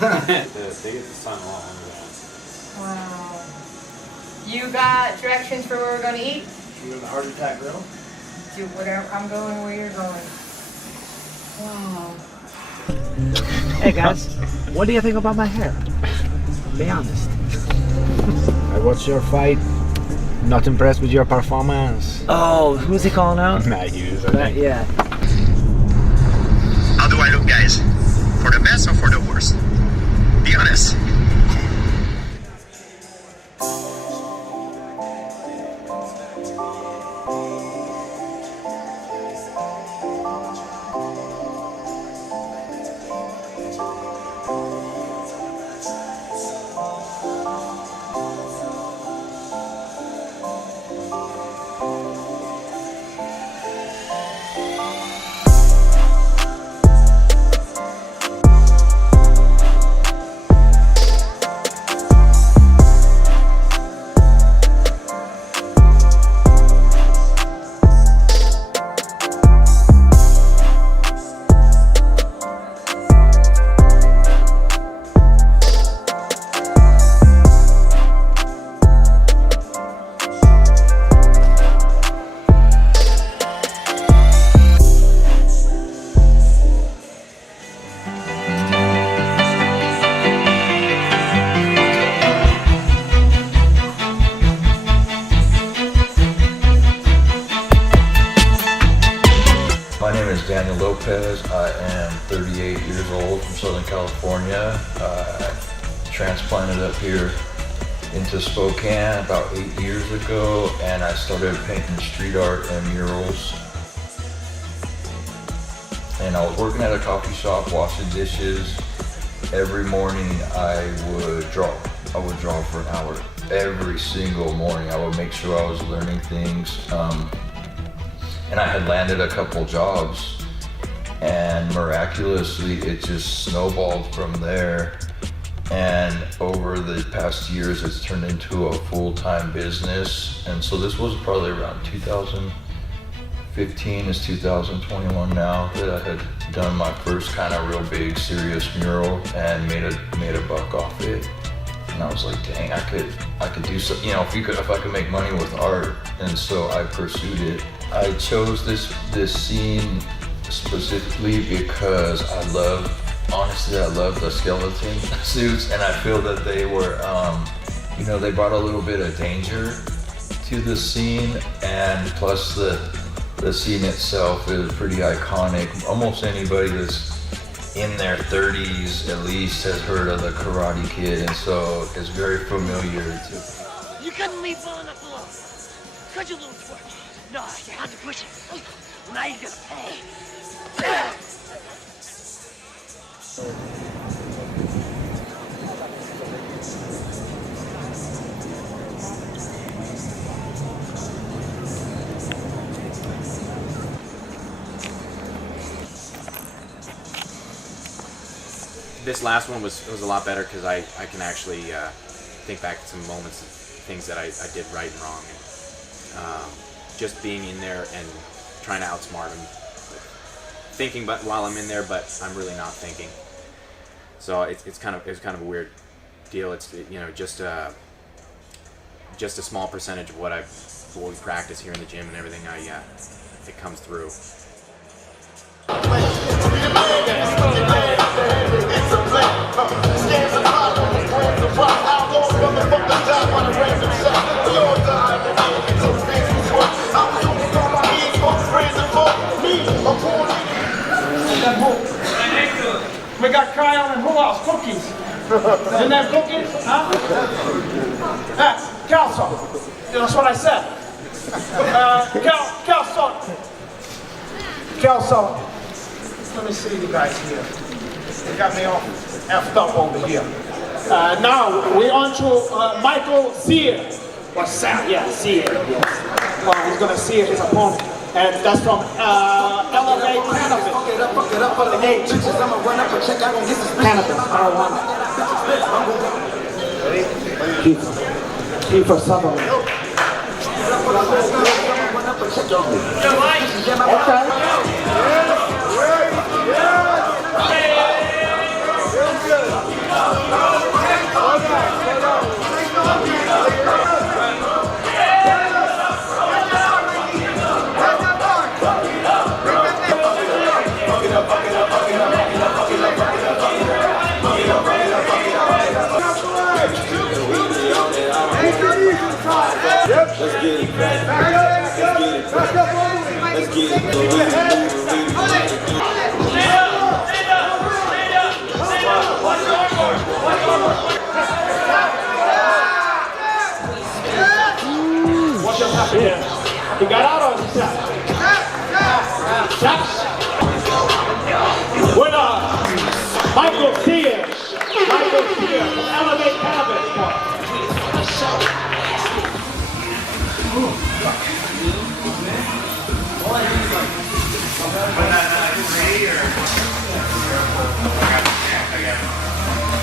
They get the sun a lot longer than Wow. You got directions for where we're going to eat? You in the heart attack grill? Do whatever. I'm going where you're going. Wow. Hey guys, what do you think about my hair? Be honest. I watched your fight. Not impressed with your performance. Oh, who's he calling out? Matt Hughes, I think. Yeah. How do I look, guys? For the best or for the worst? Be honest. I am 38 years old from Southern California. Transplanted up here into Spokane about 8 years ago, and I started painting street art and murals. And I was working at a coffee shop, washing dishes, every morning I would draw. I would draw for an hour. Every single morning I would make sure I was learning things. And I had landed a couple jobs, and miraculously it just snowballed from there. And over the past years it's turned into a full-time business. And so this was probably around 2015 is 2021 now that I had done my first kind of real big serious mural and made a buck off it. And I was like, dang, I could do something, you know, if I could make money with art. And so I pursued it. I chose this scene specifically because honestly, I love the skeleton suits, and I feel that they were, you know, they brought a little bit of danger to the scene, and plus the scene itself is pretty iconic. Almost anybody that's in their 30s at least has heard of the Karate Kid, and so it's very familiar to. You couldn't leave well enough alone, could you, little twerp? No, you had to push it. Now you're gonna pay. This last one was a lot better because I can actually think back to some moments of things that I did right and wrong. And, just being in there and trying to outsmart him. Thinking but while I'm in there, but I'm really not thinking. So it's kind of a weird deal. It's just a small percentage of what we practice here in the gym and everything. It comes through. We got Kyle and who else? Cookies. Didn't have cookies? Huh? Calso. That's what I said. Calso. Let me see you guys here. They got me all effed up over here. Now we're on to Mychal Sear. Or Sam, yeah, Sear. Yes. He's gonna see his opponent. And that's from Elevate Cannabis. The H. Cannabis, marijuana. Kiefer Sutherland. Okay. Let's get it. Let's get it. What just happened here? He got out or he shot? Shot. Winner, Mychal Sear. Mychal Sear from Elevate Cannabis.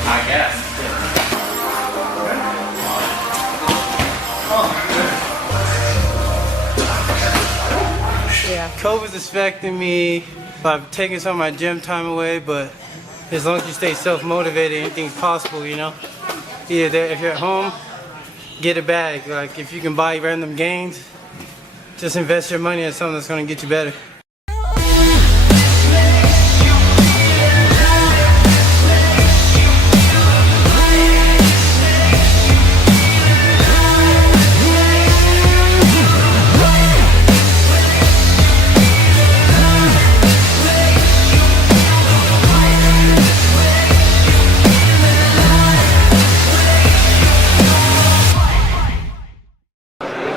I guess. Yeah. COVID's affecting me. I've taken some of my gym time away, but as long as you stay self-motivated, anything's possible, you know? Either if you're at home, get a bag. Like if you can buy random gains, just invest your money in something that's gonna get you better.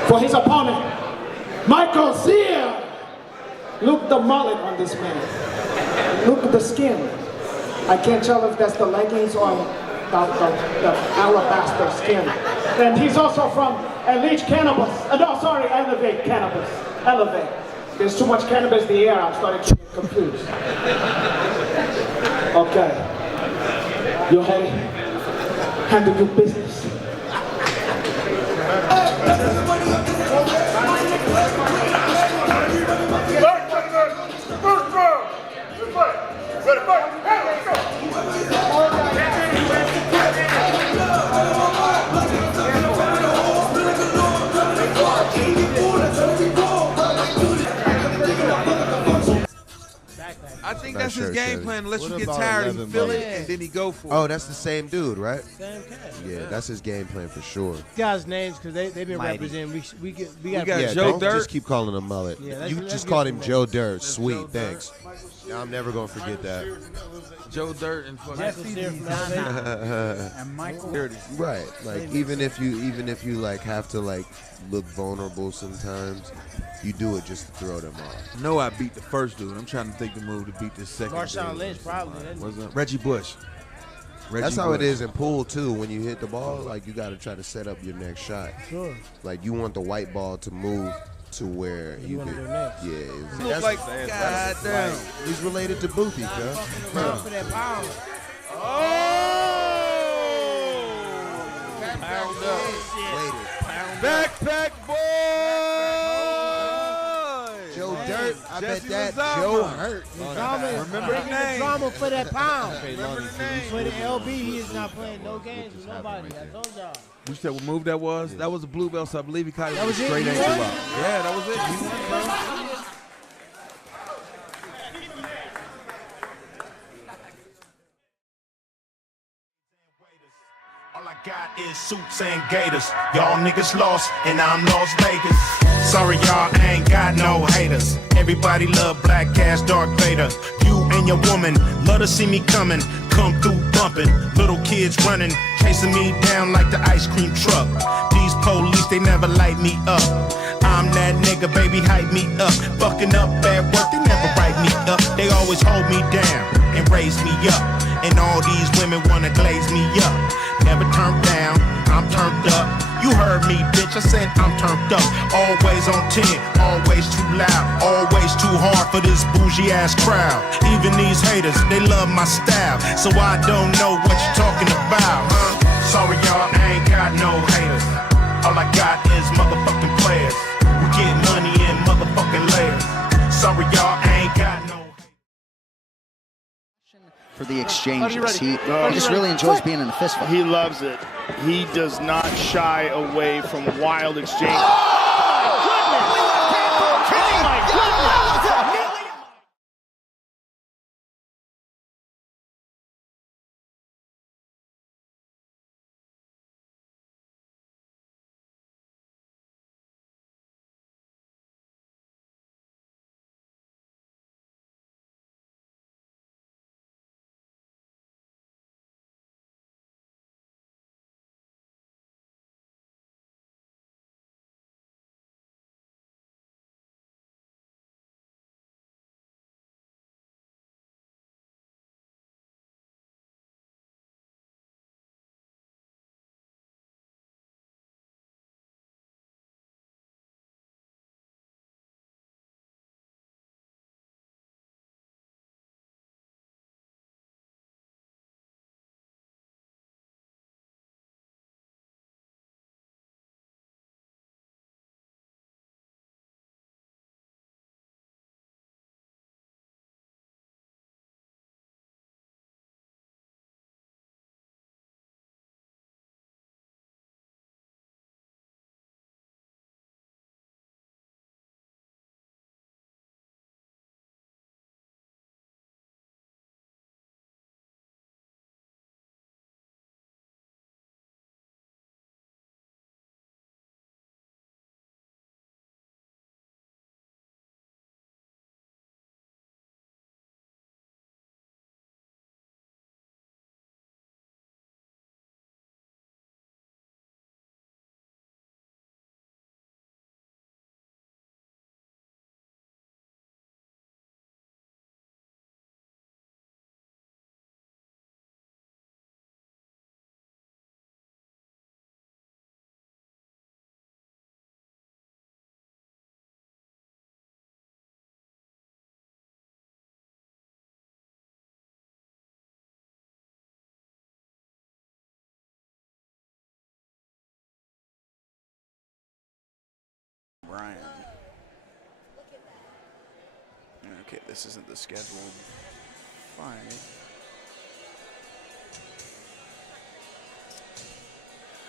For his opponent, Mychal Sear. Look the mullet on this man. Look at the skin. I can't tell if that's the leggings or the alabaster skin. And he's also from Elite Cannabis. No, sorry, Elevate Cannabis. Elevate. There's too much cannabis in the air, I'm starting to get confused. Okay. You ready? Handle your business. I think that's his game plan. Unless you get tired, he feel it, and then he go for it. Oh, that's the same dude, right? Same cat. Yeah, that's his game plan for sure. Guys' names because they've been Mighty. representing. We got Yeah, Joe don't Dirt. just keep calling him Mullet. Yeah, you let's just get called some him names. Joe Dirt. Sweet, thanks. Now I'm never gonna forget that. Joe Dirt and fucking Jeff's there from Alsept. and Michael. Right, like even if you like have to like look vulnerable sometimes, you do it just to throw them off. I know I beat the first dude. I'm trying to think the move to beat the second. Marshawn dude. Lynch probably. What's up? Reggie Bush. That's how it is in pool too. When you hit the ball, like you got to try to set up your next shot. Sure. Like you want the white ball to move to where you wanna can. go next. Yeah, Look like goddamn. He's related to Boothie, cuz. Around for that pound. Pound up. Backpack boy. Joe Dirt. I bet Jesse that Lozama. Joe hurt. Remember the Bringing the name. drama for that pound. Remember the name. For the LB, he is not playing no games with nobody. I told y'all. You said what move that was? That was a blue belt, so I believe he caught it That with was a straight it? He ankle won? lock. Yeah, that was it. He won, bro. All I got is suits and gators. Y'all niggas lost, and I'm Las Vegas. Sorry, y'all, I ain't got no haters. Everybody love Black Cash, Dark Vader. You and your woman love to see me coming. Come through bumping. Little kids running, chasing me down like the ice cream truck. These police, they never light me up. I'm that nigga, baby, hype me up. Fucking up at work, they never write me up. They always hold me down and raise me up. And all these women wanna glaze me up. Never turned down, I'm turned up. You heard me, bitch, I said I'm turned up. Always on 10, always too loud. Always too hard for this bougie ass crowd. Even these haters, they love my style. So I don't know what you're talking about, huh? Sorry y'all, I ain't got no haters. All I got is motherfucking players. We get money in motherfucking layers. Sorry y'all, I ain't got no. For the exchanges. He just really enjoys being in the fist fight. He loves it. He does not shy away from wild exchange. This isn't the scheduled fight.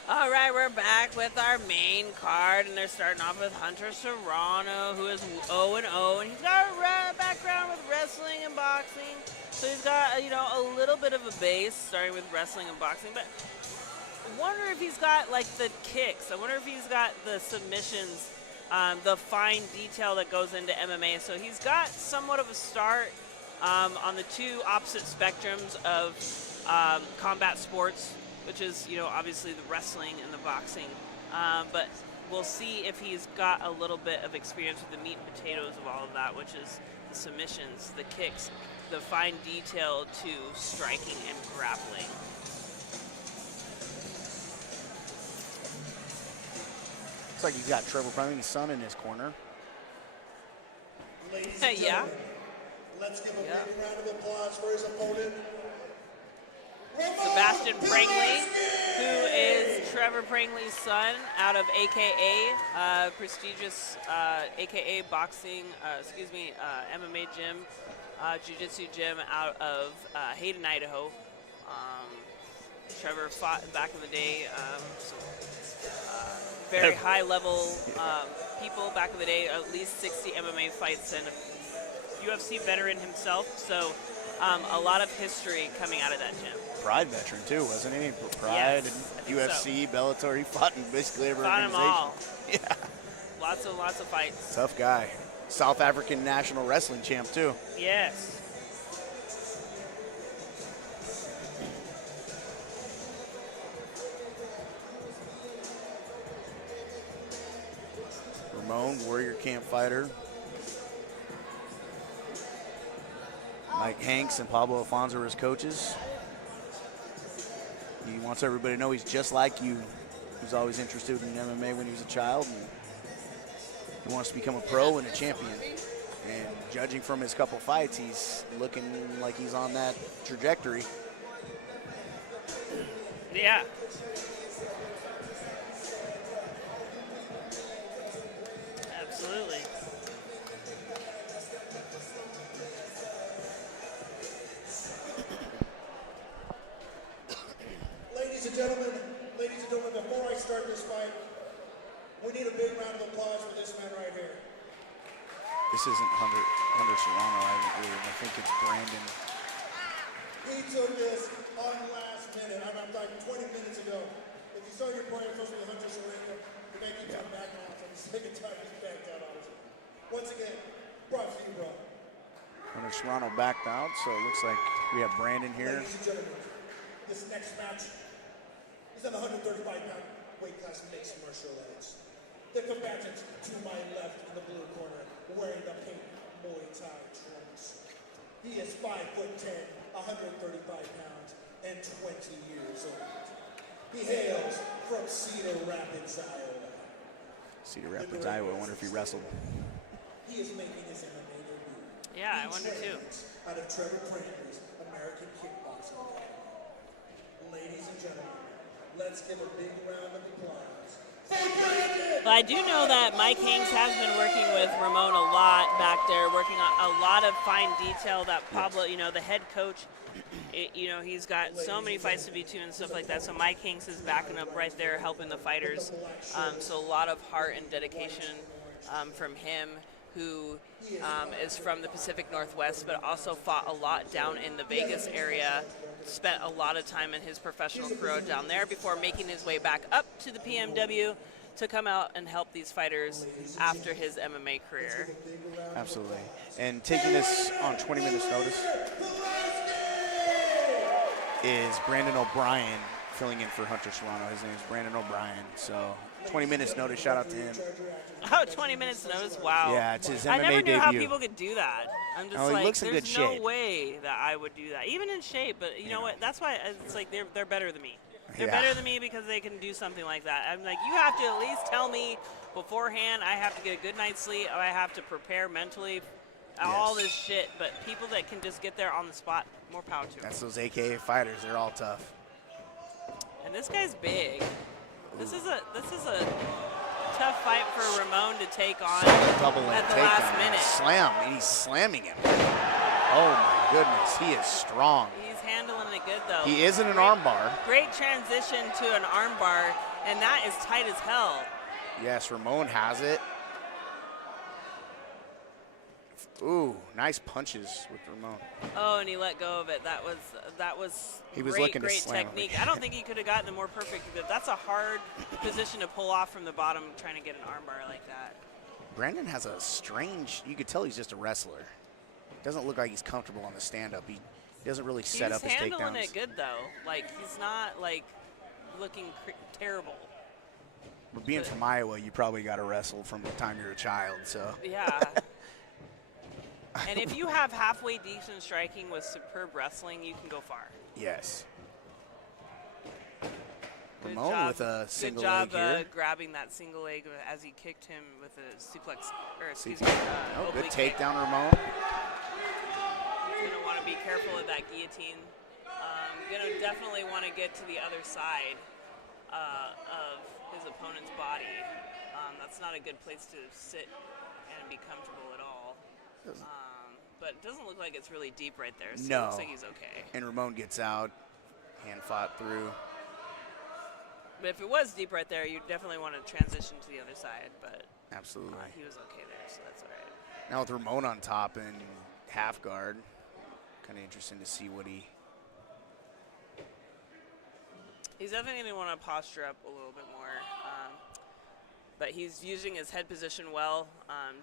All right, we're back with our main card, and they're starting off with Hunter Serrano, who is 0-0, and he's got a background with wrestling and boxing, so he's got, you know, a little bit of a base starting with wrestling and boxing, but I wonder if he's got, like, the kicks. I wonder if he's got the submissions, the fine detail that goes into MMA. So he's got somewhat of a start on the two opposite spectrums of combat sports, which is, you know, obviously the wrestling and the boxing. But we'll see if he's got a little bit of experience with the meat and potatoes of all of that, which is the submissions, the kicks, the fine detail to striking and grappling. Looks like he's got Trevor Pruning's son in his corner. Yeah. Let's give a big round of applause for his opponent. Sebastian Prangley, who is Trevor Prangley's son, out of AKA, prestigious AKA boxing, MMA gym, jiu-jitsu gym out of Hayden, Idaho. Trevor fought back in the day, very high-level people back in the day, at least 60 MMA fights, and a UFC veteran himself, so a lot of history coming out of that gym. Pride veteran too, wasn't he? Pride, yes, and UFC, so. Bellator, he fought in basically every fought organization. Them all. Yeah. Lots of fights. Tough guy. South African national wrestling champ too. Yes. Ramon, Warrior Camp fighter. Mike Hanks and Pablo Alfonso are his coaches. He wants everybody to know he's just like you. He's always interested in MMA when he was a child, and he wants to become a pro and a champion. And judging from his couple fights, he's looking like he's on that trajectory. Yeah. Absolutely. Ladies and gentlemen, before I start this fight, we need a big round of applause for this man right here. This isn't Hunter Serrano, I believe. I think it's Brandon. He took this on the last minute. I'm like 20 minutes ago. If you saw your player supposed to be Hunter Serrano, you make him come back off. I'm sick and tired of his backed out on us. Once again, props to you, bro. Hunter Serrano backed out, so it looks like we have Brandon here. Ladies and gentlemen, this next match is in the 135-pound weight class of mixed martial arts. The combatant to my left in the blue corner, wearing the pink Muay Thai trunks. He is 5'10", 135 pounds, and 20 years old. He hails from Cedar Rapids, Iowa. Cedar Rapids, Iowa. I wonder if he wrestled. He is making his MMA debut. Yeah, I wonder too. Out of Trevor Prangley's American Kickboxing Academy. Ladies and gentlemen, let's give a big round of applause. Well, I do know that Mike Hanks has been working with Ramon a lot back there, working on a lot of fine detail that Pablo, you know, the head coach, you know, he's got so many fights to be to and stuff like that. So Mike Hanks is backing up right there, helping the fighters. So a lot of heart and dedication from him, who is from the Pacific Northwest, but also fought a lot down in the Vegas area, spent a lot of time in his professional career down there before making his way back up to the PMW to come out and help these fighters after his MMA career. Absolutely. And taking this on 20 minutes notice is Brandon O'Brien, filling in for Hunter Serrano. His name is Brandon O'Brien. So 20 minutes notice, shout out to him. Oh, 20 minutes notice, wow. Yeah, it's his MMA I never knew debut. how people could do that. I'm just he like, looks in there's good no shape. way that I would do that, even in shape. But you know what? That's why it's like they're better than me. They're Yeah. better than me because they can do something like that. I'm like, you have to at least tell me beforehand. I have to get a good night's sleep. I have to prepare mentally, all this shit. But people that can just get there on the spot, more power to them. That's those AKA fighters. They're all tough. And this guy's big. This is a tough fight for Ramon to take on Double at the takedown. last minute. Slam, and he's slamming him. Oh my goodness, he is strong. He's handling it good though. He is in an armbar. Great transition to an armbar, and that is tight as hell. Yes, Ramon has it. Ooh, nice punches with Ramon. Oh, and he let go of it. That was he was great, looking great to slam technique. him. I don't think he could have gotten the more perfect. That's a hard position to pull off from the bottom, trying to get an armbar like that. Brandon has a strange, you could tell he's just a wrestler. Doesn't look like he's comfortable on the stand-up. He doesn't really set up his takedowns. He's handling it good though. Like he's not like looking terrible. But being from Iowa, you probably got to wrestle from the time you're a child, so. Yeah. And if you have halfway decent striking with superb wrestling, you can go far. Yes. Ramon with a single leg here. Good job grabbing that single leg as he kicked him with a suplex, or excuse me, good takedown, Ramon. Going to want to be careful of that guillotine. Going to definitely want to get to the other side of his opponent's body. That's not a good place to sit and be comfortable at all. But it doesn't look like it's really deep right there, so it looks like he's okay. And Ramon gets out, hand fought through. But if it was deep right there, you definitely want to transition to the other side, but absolutely, he was okay there, so that's all right. Now with Ramon on top and half guard, kind of interesting to see what he... He's definitely going to want to posture up a little bit more, but he's using his head position well,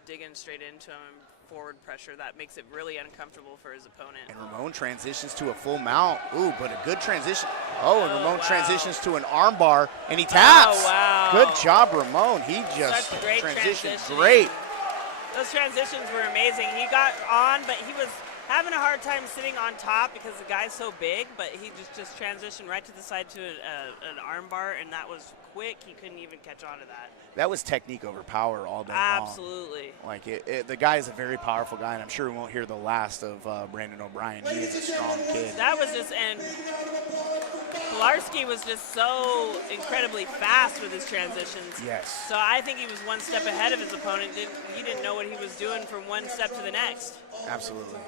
digging straight into him, forward pressure. That makes it really uncomfortable for his opponent. And Ramon transitions to a full mount. Ooh, but a good transition. Oh, and Ramon transitions to an armbar, and he taps. Oh, wow. Good job, Ramon. He just Such a great transitioned transition. great. Those transitions were amazing. He got on, but he was having a hard time sitting on top because the guy's so big, but he just transitioned right to the side to an armbar, and that was quick. He couldn't even catch on to that. That was technique over power all day long. Absolutely. Like, the guy is a very powerful guy, and I'm sure we won't hear the last of Brandon O'Brien. He is a strong kid. That was just, and Pilarski was just so incredibly fast with his transitions. Yes. So I think he was one step ahead of his opponent. He didn't know what he was doing from one step to the next. Absolutely.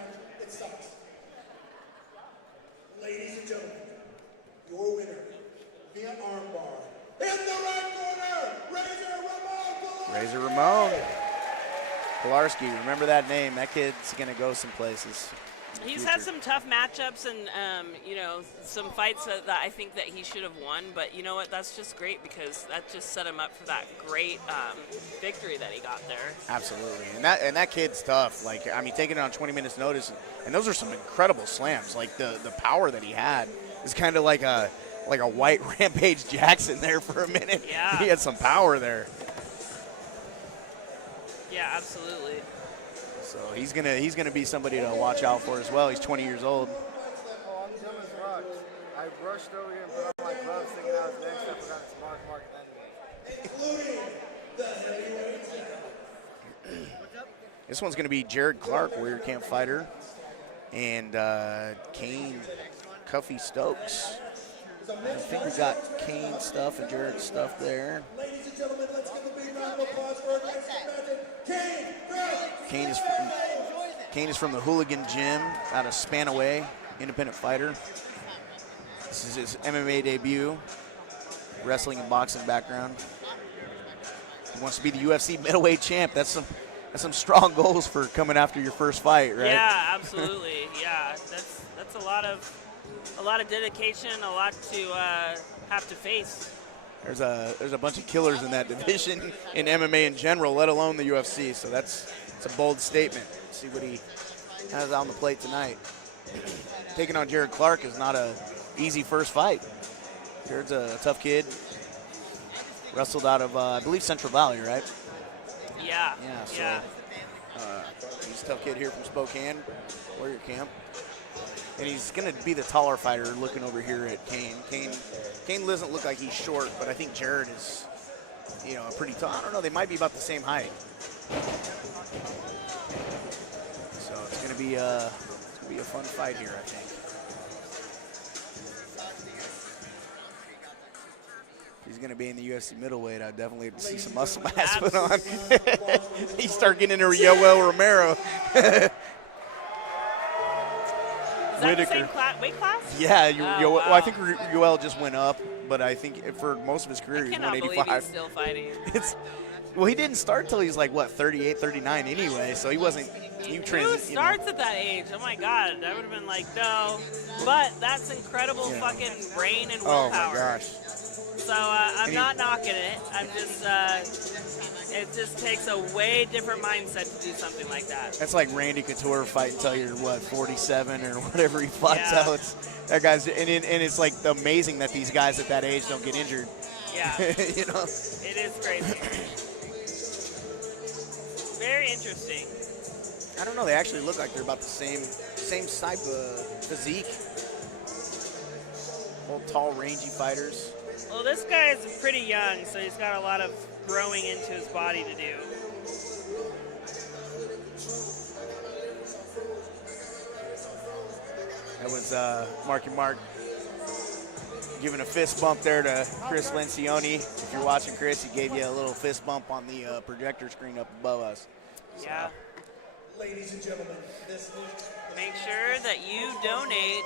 Ladies and gentlemen, your winner via armbar in the right corner, Razor Ramon. Pilarski, remember that name. That kid's going to go some places. He's had some tough matchups and, some fights that I think that he should have won. But you know what? That's just great because that just set him up for that great victory that he got there. Absolutely. And that kid's tough. Like, I mean, taking it on 20 minutes notice. And those are some incredible slams. Like, the power that he had is kind of like a white Rampage Jackson there for a minute. Yeah. He had some power there. Yeah, absolutely. So he's gonna be somebody to watch out for as well. He's 20 years old. Oh, I'm dumb as rocks. I rushed over here and put on my gloves thinking I was next. I forgot to mark This one's gonna be Jared Clark, Warrior Camp fighter, and Kaine Cuffe-Stokes. I think we got Kaine stuff and Jared stuff there. Ladies and gentlemen, let's give a big round of applause for our next combatant, Kaine is from the Hooligan Gym out of Spanaway, independent fighter. This is his MMA debut, wrestling and boxing background. He wants to be the UFC middleweight champ. That's some strong goals for coming after your first fight, right? Yeah, absolutely. Yeah, that's a lot of dedication, a lot to have to face. There's a bunch of killers in that division in MMA in general, let alone the UFC. So it's a bold statement. Let's see what he has on the plate tonight. Taking on Jared Clark is not a easy first fight. Jared's a tough kid. Wrestled out of I believe Central Valley, right? Yeah. Yeah. So he's a tough kid here from Spokane, Warrior Camp. And he's going to be the taller fighter looking over here at Kaine. Kaine doesn't look like he's short, but I think Jared is, pretty tall. I don't know. They might be about the same height. So it's going to be a fun fight here, I think. he's going to be in the UFC middleweight, I'd definitely see some muscle mass put on. He start getting into Yoel Romero. Is that the same weight class? Yeah, wow. Well, I think Yoel just went up, but I think for most of his career he was 185. I cannot believe he's still fighting. Well, he didn't start till he was like, what, 38, 39 anyway, so he wasn't Who starts at that age? Oh, my God. That would have been like, no. But that's incredible fucking brain and willpower. Oh, my gosh. So I'm not knocking it. I'm just, it just takes a way different mindset to do something like that. That's like Randy Couture fighting until you're, what, 47 or whatever he fights out. That guy's, and it's like amazing that these guys at that age don't get injured. Yeah. You know? It is crazy. Very interesting. I don't know. They actually look like they're about the same type of physique. Old, tall, rangy fighters. Well, this guy is pretty young, so he's got a lot of growing into his body to do. That was Marky Mark giving a fist bump there to Chris Lencioni. If you're watching, Chris, he gave you a little fist bump on the projector screen up above us. So. Yeah. Ladies and gentlemen, make sure that you donate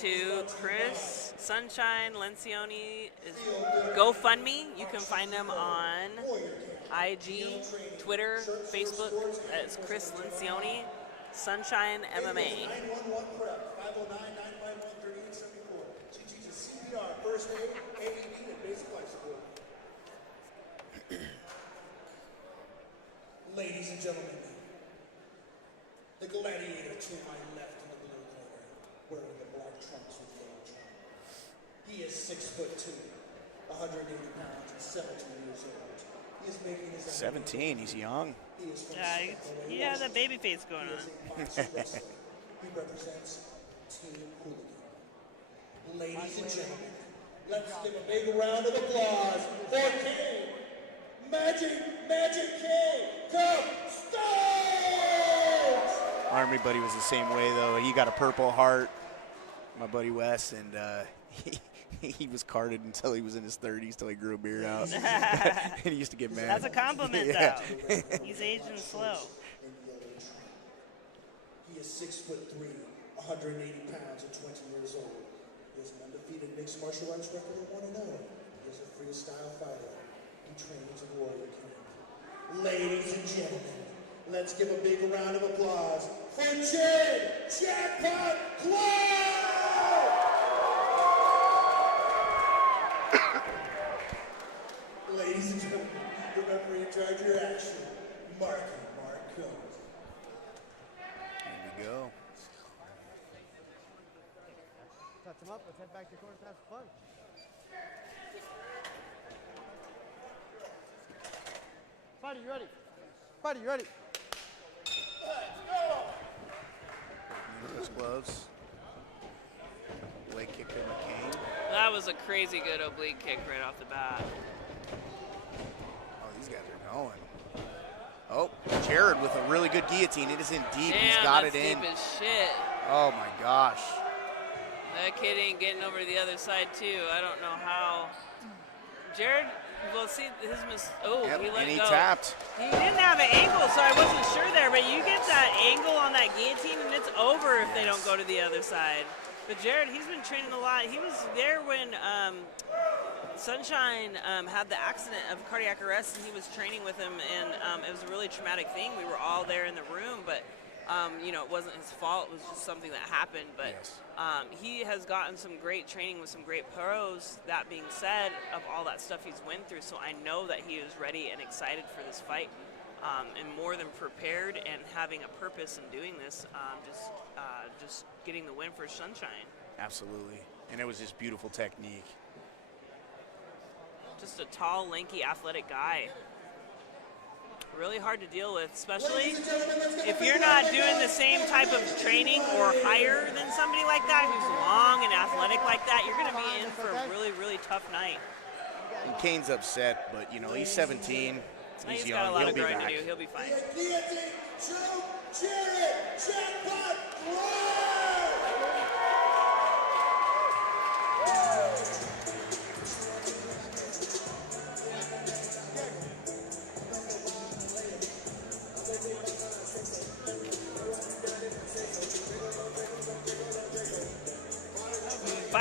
to Chris Sunshine Lencioni GoFundMe. You can find them on IG, Twitter, Facebook. That's Chris Lencioni Sunshine MMA. First aid, AED, and basic life support. Ladies and gentlemen, the gladiator to my left in the blue corner, wearing the black trunks with yellow trim. He is 6'2", 180 pounds, and 17 years old. He is making his 17, he's young. He has that baby face going on. He represents Team Hooligan. Ladies and gentlemen, let's give a big round of applause for Kaine. Magic Kaine, Cuffe-Stokes! Army buddy was the same way, though. He got a Purple Heart, my buddy Wes, and he was carded until he was in his 30s, till he grew a beard out. And he used to get mad. That's a compliment, though. He's aging slow. He is 6'3", 180 pounds, and 20 years old. He has an undefeated mixed martial arts record of 1-0. He is a freestyle fighter. He trains in Warrior Camp. Ladies and gentlemen, let's give a big round of applause for Jackpot Club! Ladies and gentlemen, the referee in charge of your action, Mark Cobe. Here we go. Touch him up. Let's head back to corner to have some fun. Fighter, you ready? Fighter, you ready? Those gloves. Leg kick to Kaine. That was a crazy good oblique kick right off the bat. Oh, these guys are going. Oh, Jared with a really good guillotine. It is in deep. Damn, he's got that's it in. deep as shit. Oh my gosh. That kid ain't getting over to the other side too. I don't know how. Jared, well, see his he let and he go. tapped. He didn't have an angle, so I wasn't sure there. But you get that angle on that guillotine, and it's over if they don't go to the other side. But Jared, he's been training a lot. He was there when Sunshine had the accident of cardiac arrest, and he was training with him, and it was a really traumatic thing. We were all there in the room, but it wasn't his fault. It was just something that happened. But he has gotten some great training with some great pros. That being said, of all that stuff he's went through, so I know that he is ready and excited for this fight, and more than prepared, and having a purpose in doing this. Just getting the win for Sunshine. Absolutely, and it was just beautiful technique. Just a tall, lanky, athletic guy. Really hard to deal with, especially if you're not doing the same type of training or higher than somebody like that who's long and athletic like that. You're going to be in for a really, really tough night. And Kaine's upset, but he's 17. He's young. Got a lot He'll of be growing back. to do. He'll be fine.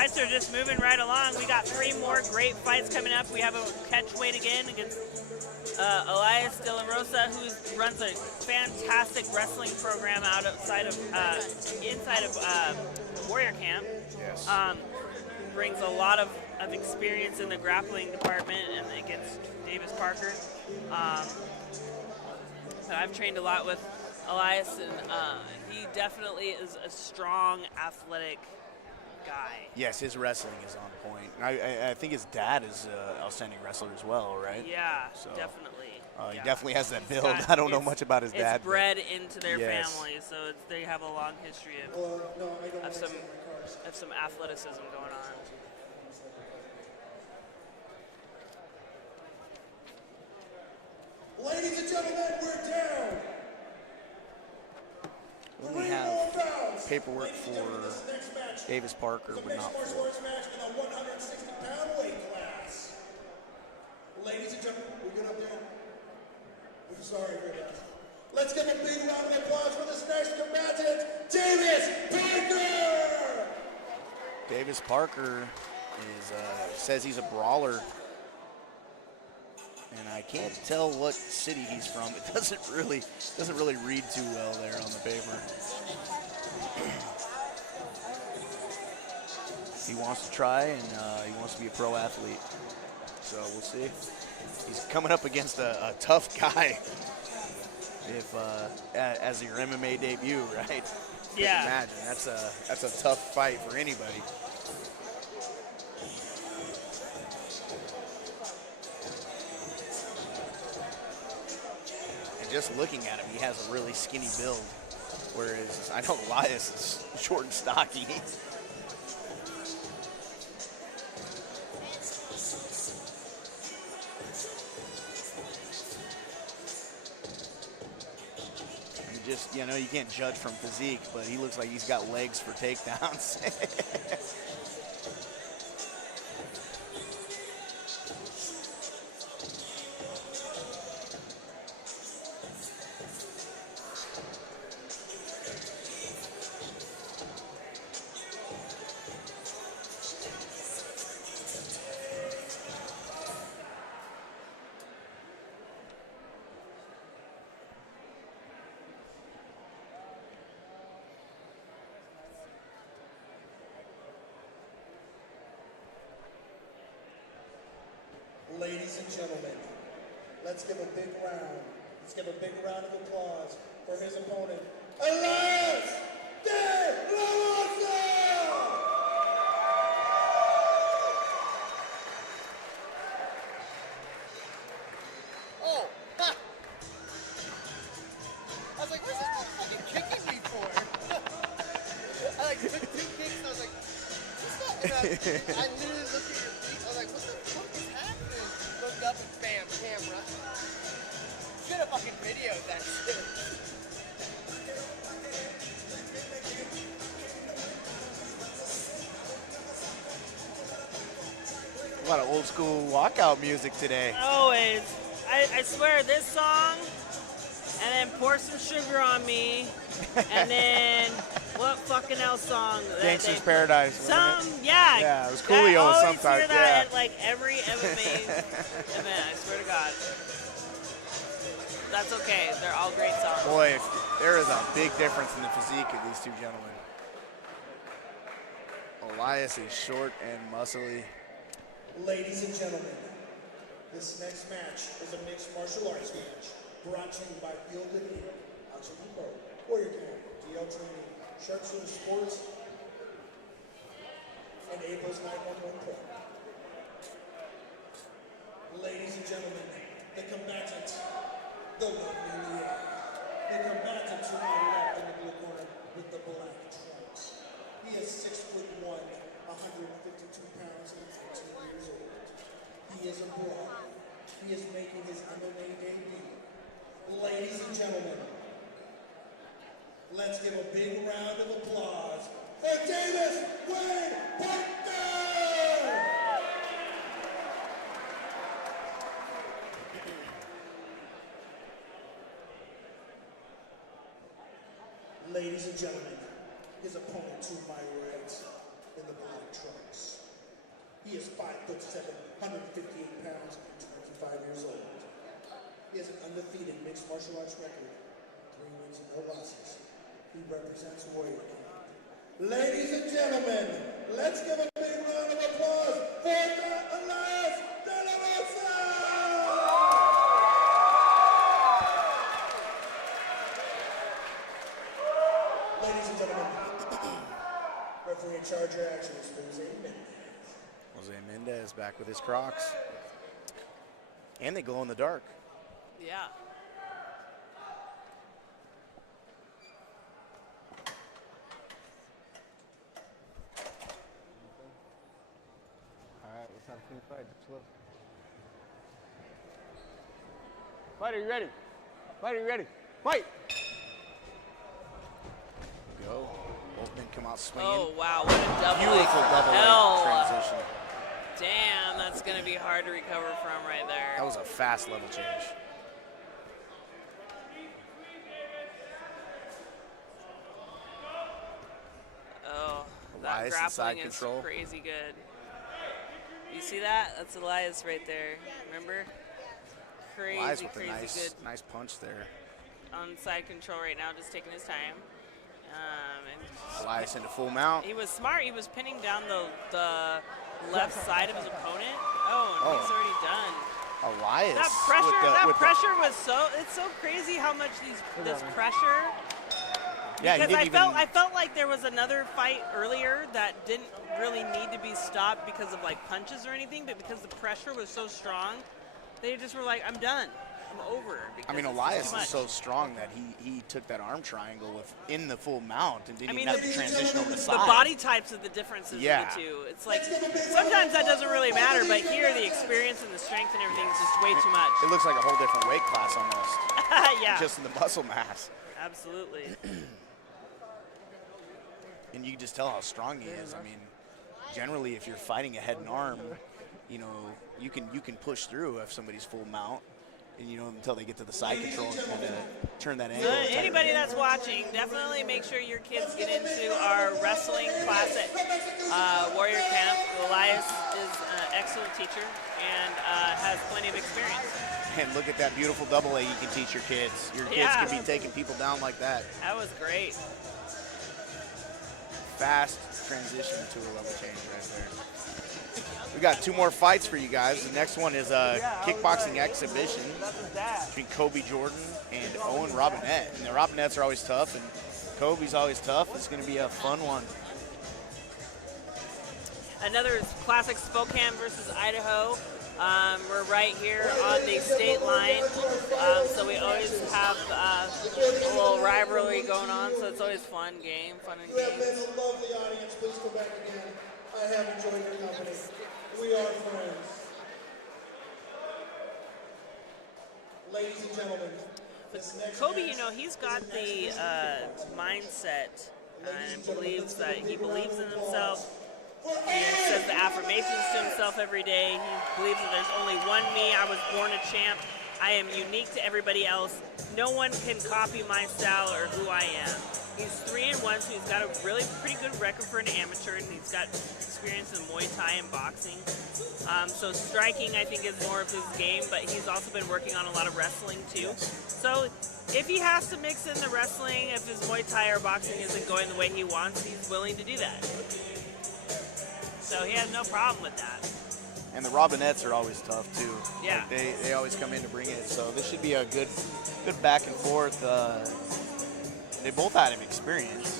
fights are just moving right along. We got 3 more great fights coming up. We have a catchweight again against Alius Delarosa, who runs a fantastic wrestling program inside of Warrior Camp. Yes. Brings a lot of experience in the grappling department and against Davis Parker. I've trained a lot with Alius, and he definitely is a strong, athletic guy. Yes, his wrestling is on point. I think his dad is an outstanding wrestler as well, right? Yeah, So, definitely. He definitely has that build. got- I don't know much about his dad. It's bred into their Yes. family, so they have a long history of some athleticism going on. Ladies and gentlemen, we're down. We have paperwork for Davis Parker, but not Mixed martial arts match in the 160-pound weight class. Ladies and gentlemen, we good up there? We're sorry for that. Let's give a big round of applause for this next combatant, Davis Parker! Davis Parker says he's a brawler, and I can't tell what city he's from. It doesn't really read too well there on the paper. He wants to try, and he wants to be a pro athlete. So we'll see. He's coming up against a tough guy. As your MMA debut, right? Yeah. Imagine that's a tough fight for anybody. Just looking at him, he has a really skinny build, whereas I know Alius is short and stocky. You can't judge from physique, but he looks like he's got legs for takedowns. Ladies and gentlemen, let's give a big round. Let's give a big round of applause for his opponent, Alius Delarosa! Oh, ha! I was like, what's this fucking kicking me for? I took 2 kicks and I was like, what's that? And I literally looked at your feet. I was like, what the fuck is happening? Looked up and bam, camera. Should have fucking videoed that shit. A lot of old school walkout music today. Always. I swear, this song, and then Pour Some Sugar on Me, and then what fucking else song? Gangster's Paradise. Yeah. Yeah, it was Coolio I always sometimes. hear that Yeah. at like every MMA event, I swear to God. That's okay. They're all great songs. Boy, there is a big difference in the physique of these two gentlemen. Alius is short and muscly. Ladies and gentlemen, this next match is a mixed martial arts match brought to you by Fielded Inc., Hutcherson Cobe, Warrior Camp, Deontae, Hutcherson Sports, and April's 911 Pro. Ladies and gentlemen, the combatant, the one in the air, the combatant to my left in the blue corner with the black trunks. He is 6'1", 152 pounds, and 15 years old. He is a brawler. He is making his MMA debut. Ladies and gentlemen, let's give a big round of applause for Davis Parker! Ladies and gentlemen, his opponent to my right in the black trunks. He is 5'7", 158 pounds, and 25 years old. He has an undefeated mixed martial arts record, 3 wins and no losses. He represents Warrior King. Ladies and gentlemen, let's give a big round of applause for Alius Delarosa! Ladies and gentlemen, referee in charge of your action is Jose Mendez. Jose Mendez back with his Crocs. And they glow in the dark. Yeah. All right, let's have a clean fight. Just look. Fight, are you ready? Fight, are you ready? Fight! Go. Both men come out swinging. Oh, wow, what a double Beautiful leg. double Hell. leg transition. Damn, that's going to be hard to recover from right there. That was a fast level change. Oh, that Alius grappling inside is control. crazy good. You see that? That's Alius right there. Remember? Crazy, Alius with crazy a good. nice punch there. On side control right now, just taking his time. And Alius into full mount. he was smart. He was pinning down the left side of his opponent. Oh, and he's already done. Alius. That pressure was it's so crazy how much this pressure. Yeah, because he didn't I felt like there was another fight earlier that didn't really need to be stopped because of like punches or anything, but because the pressure was so strong, they just were like, I'm done. I'm over. I mean, Alius is so strong that he took that arm triangle in the full mount and didn't even have to transition over the side. The body types of the differences of the two. It's like sometimes that doesn't really matter, but here the experience and the strength and everything is just way too much. It looks like a whole different weight class almost. Yeah. Just in the muscle mass. Absolutely. And you can just tell how strong he is. I mean, generally, if you're fighting a head and arm, you know, you can push through if somebody's full mount, and you know until they get to the side control and kind of turn that angle. Anybody that's watching, definitely make sure your kids get into our wrestling class at Warrior Camp. Alius is an excellent teacher and has plenty of experience. And look at that beautiful double leg you can teach your kids. Your kids can be taking people down like that. That was great. Fast transition to a level change right there. We got 2 more fights for you guys. The next one is a kickboxing exhibition between Kobe Jordan and Owen Robbinett. And the Robbinetts are always tough, and Kobe's always tough. It's going to be a fun one. Another classic Spokane versus Idaho. We're right here on the state line, so we always have a little rivalry going on, so it's always fun and games. You have been a lovely audience. Please come back again. I have enjoyed your company. We are friends. Ladies and gentlemen, this next Kobe, you know, he's got the mindset and believes that he believes in himself. He says the affirmations to himself every day. He believes that there's only one me. I was born a champ. I am unique to everybody else. No one can copy my style or who I am. He's 3-1, so he's got a really pretty good record for an amateur, and he's got experience in Muay Thai and boxing. So striking, I think, is more of his game, but he's also been working on a lot of wrestling, too. So if he has to mix in the wrestling, if his Muay Thai or boxing isn't going the way he wants, he's willing to do that. So he has no problem with that. And the Robbinetts are always tough, too. Yeah. Like they always come in to bring it, so this should be a good back and forth. They both had him experience.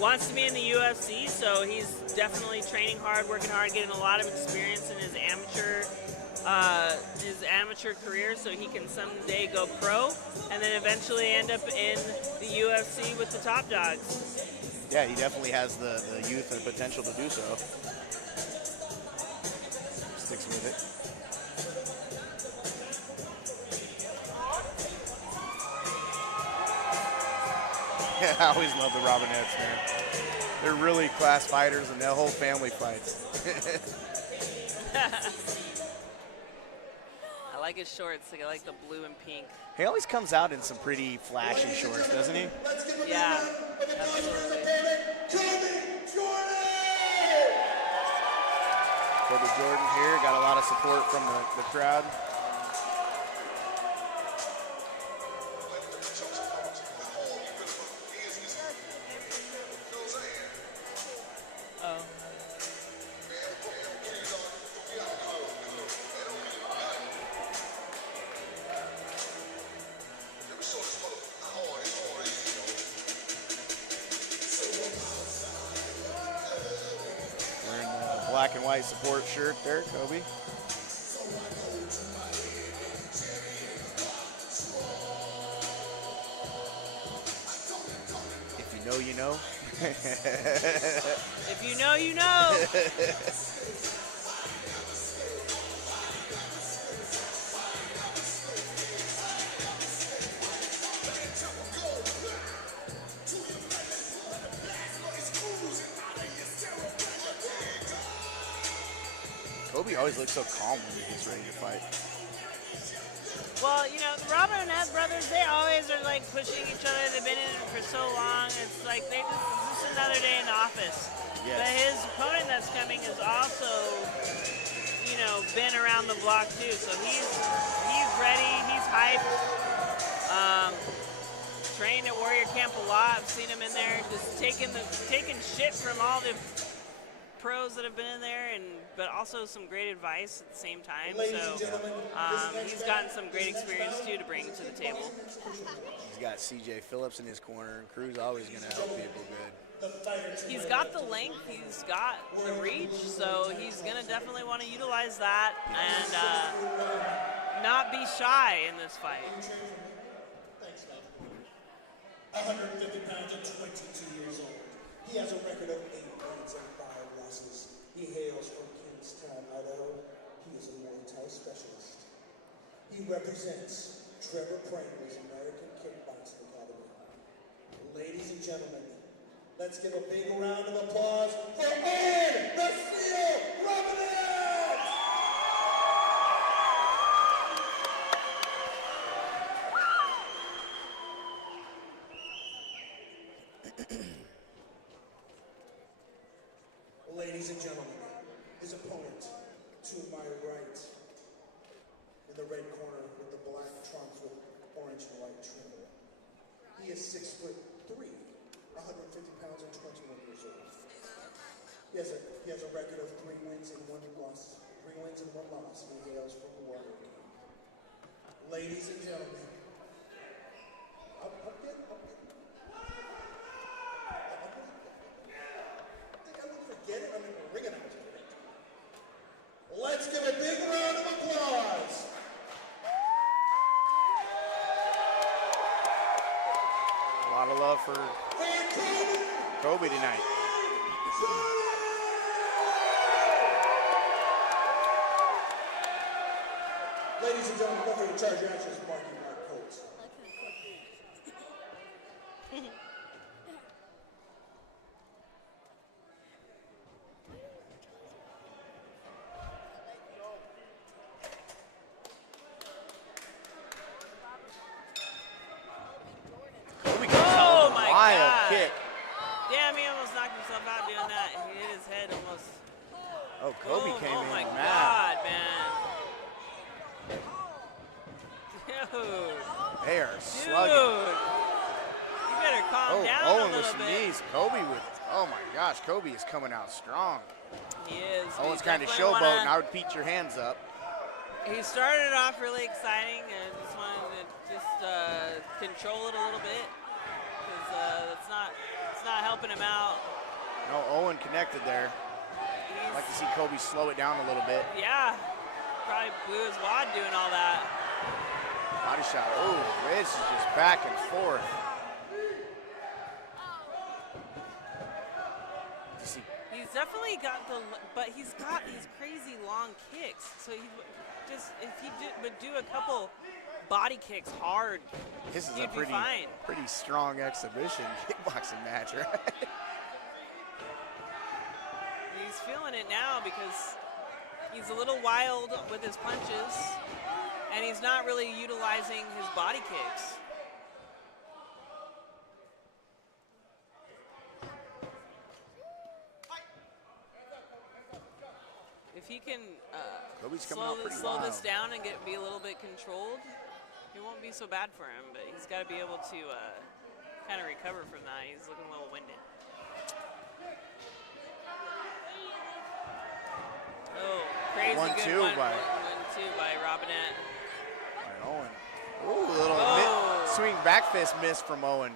Wants to be in the UFC, so he's definitely training hard, working hard, getting a lot of experience in his amateur career, so he can someday go pro, and then eventually end up in the UFC with the top dogs. Yeah, he definitely has the youth and potential to do so. Sticks with it. Yeah, I always love the Robbinetts, man. They're really class fighters, and their whole family fights. I like his shorts. I like the blue and pink. He always comes out in some pretty flashy shorts, doesn't he? Yeah, absolutely. Kobe Jordan here, got a lot of support from the crowd. Black and white support shirt there, Kobe. If you know, you know. If you know, you know. Kobe always looks so calm when he gets ready to fight. Well, you know, the Robbinett brothers, they always are like pushing each other. They've been in it for so long. It's like it's just another day in the office. Yes. But his opponent that's coming is also, you know, been around the block too. So he's ready. He's hyped. Trained at Warrior Camp a lot. I've seen him in there just taking shit from all the pros that have been in there, but also some great advice at the same time. So he's gotten some great experience too to bring to the table. He's got CJ Phillips in his corner, and Cruz always going to help people good. He's got the length, he's got the reach, so he's going to definitely want to utilize that and not be shy in this fight. 150 pounds and 22 years old. He has a record of 8 wins and 5 losses. He hails from Kingstown, Idaho. He is a Muay Thai specialist. He represents Trevor Pranger's American Kickboxing Academy. Ladies and gentlemen, let's give a big round of applause for Owen the Seal Robbinett! Ladies and gentlemen, his opponent to my right, in the red corner with the black trunks with orange and white trim. He is 6'3", 150 pounds and 21 years old. He has a record of 3 wins and 1 loss. 3 wins and 1 loss. He hails from the Warrior Camp. Ladies and gentlemen, get it? I mean, we're ringing out today. Let's give a big round of applause. A lot of love for Kobe tonight. Ladies and gentlemen, go ahead and charge your actions, marking our coats. Oh my Wild God. kick. Damn, he almost knocked himself out doing that. He hit his head almost. Oh, Kobe came in my mad. God, man. Dude. They are slugging. Dude. You better calm down Owen a with little some bit. knees. Kobe with, oh my gosh, Kobe is coming out strong. He is. Owen's He kind of definitely showboating. wanna- I would beat your hands up. He started off really exciting and just wanted to just control it a little bit because it's not helping him out. No, Owen connected there. I'd like to see Kobe slow it down a little bit. Yeah, probably blew his wad doing all that. Body shot. Oh, this is just back and forth. He's definitely got but he's got these crazy long kicks. So he just, if he would do a couple body kicks hard, This is he'd a be fine. pretty strong exhibition kickboxing match, right? He's feeling it now because he's a little wild with his punches, and he's not really utilizing his body kicks. he can Kobe's coming out pretty slow this wild. down and be a little bit controlled, it won't be so bad for him. But he's got to be able to kind of recover from that. He's looking a little winded. Oh, crazy good 1-2 by 1-2 by Robbinett. And Owen. Ooh, a little swing back fist miss from Owen.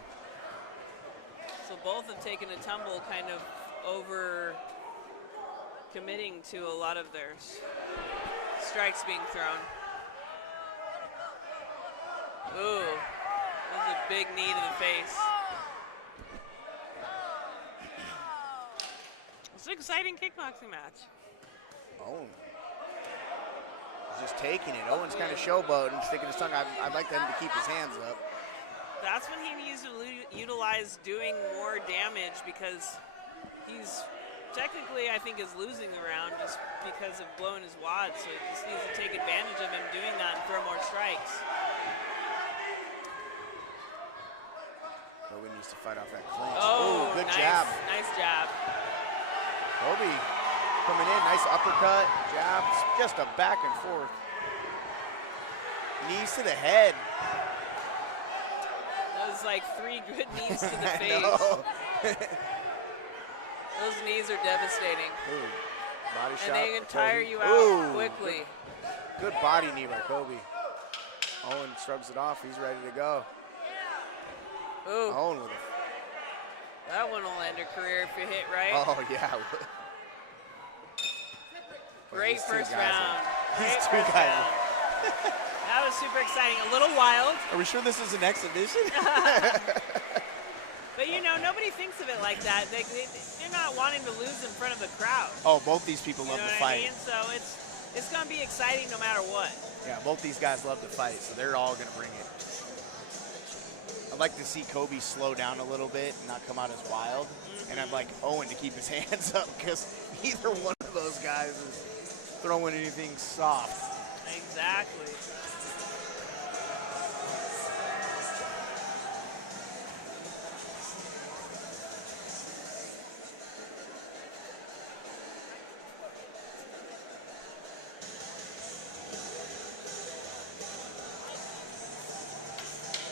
So both have taken a tumble, kind of over committing to a lot of their strikes being thrown. Ooh, that was a big knee to the face. It's an exciting kickboxing match. Owen. He's just taking it. Owen's kind of showboating, sticking his tongue. I'd like him to keep his hands up. That's when he needs to utilize doing more damage because he's technically, I think, is losing the round just because of blowing his wad. So he just needs to take advantage of him doing that and throw more strikes. Kobe needs to fight off that clinch. Oh, good nice, jab. Nice jab. Kobe coming in, nice uppercut, jabs, just a back and forth. Knees to the head. That was like 3 good knees to the I face. know. Those knees are devastating. Ooh, body shot. And they can for tire Kobe. you out Ooh, quickly. Good body knee by Kobe. Owen shrugs it off. He's ready to go. Ooh. Owen with That one will end a career if you hit right. Oh, yeah. Great These two first guys round. are- Great these two first guys round. That was super exciting. A little wild. Are we sure this is an exhibition? But, you know, nobody thinks of it like that. They're not wanting to lose in front of the crowd. Oh, both these people You love know to what fight. I mean? So it's going to be exciting no matter what. Yeah, both these guys love to fight, so they're all going to bring it. I'd like to see Kobe slow down a little bit and not come out as wild. And I'd like Owen to keep his hands up because neither one of those guys is throwing anything soft. Exactly.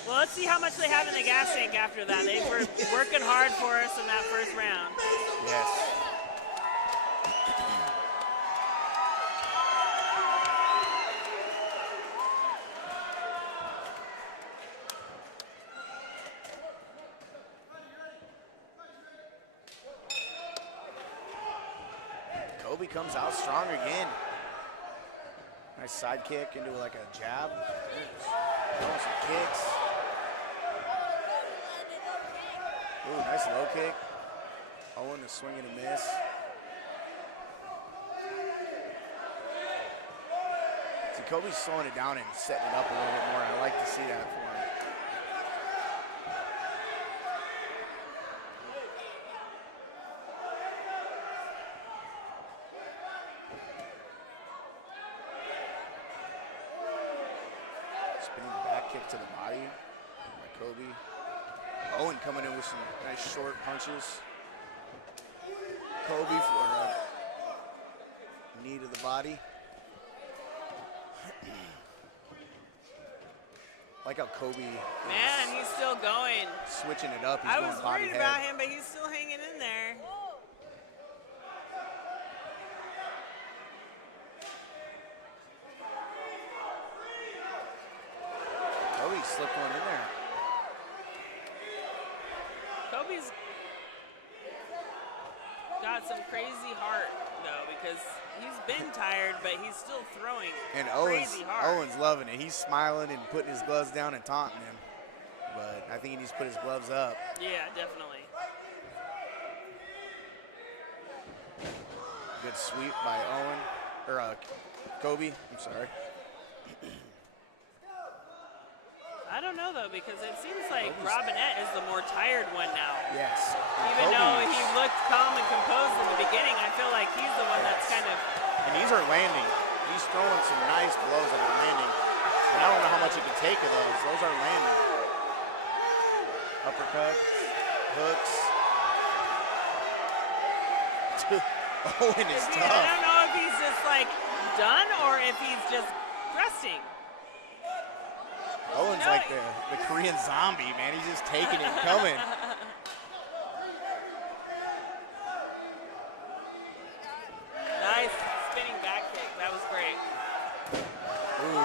Well, let's see how much they have in the gas tank after that. They were working hard for us in that first round. Yes. Kobe comes out strong again. Nice side kick into like a jab. Throwing some kicks. Ooh, nice low kick. Owen is swinging a miss. See, Kobe's slowing it down and setting it up a little bit more. I like to see that for him. Spinning back kick to the body by Kobe. Owen coming in with some nice short punches. Kobe for a knee to the body. Like how Kobe Man, he's still going. switching it up. He's I going was body worried head. about him, but he's still hanging in there. Kobe slipped one in there. Kobe's got some crazy heart, though, because he's been tired, but he's still throwing And crazy hard. Owen's loving it. He's smiling and putting his gloves down and taunting him. But I think he needs to put his gloves up. Yeah, definitely. Good sweep by Owen, or Kobe, I'm sorry. I don't know, though, because it seems like Robbinett is the more tired one now. Yes. Even though he looked calm and composed in the beginning, I feel like he's the one that's kind of... And these are landing. He's throwing some nice blows that are landing. And I don't know how much he can take of those. Those are landing. Uppercut, hooks. Owen is I tough. don't know if he's just just like done or if he's just resting. Owen's like the Korean zombie, man. He's just taking it and coming. Nice spinning back kick. That was great. Ooh.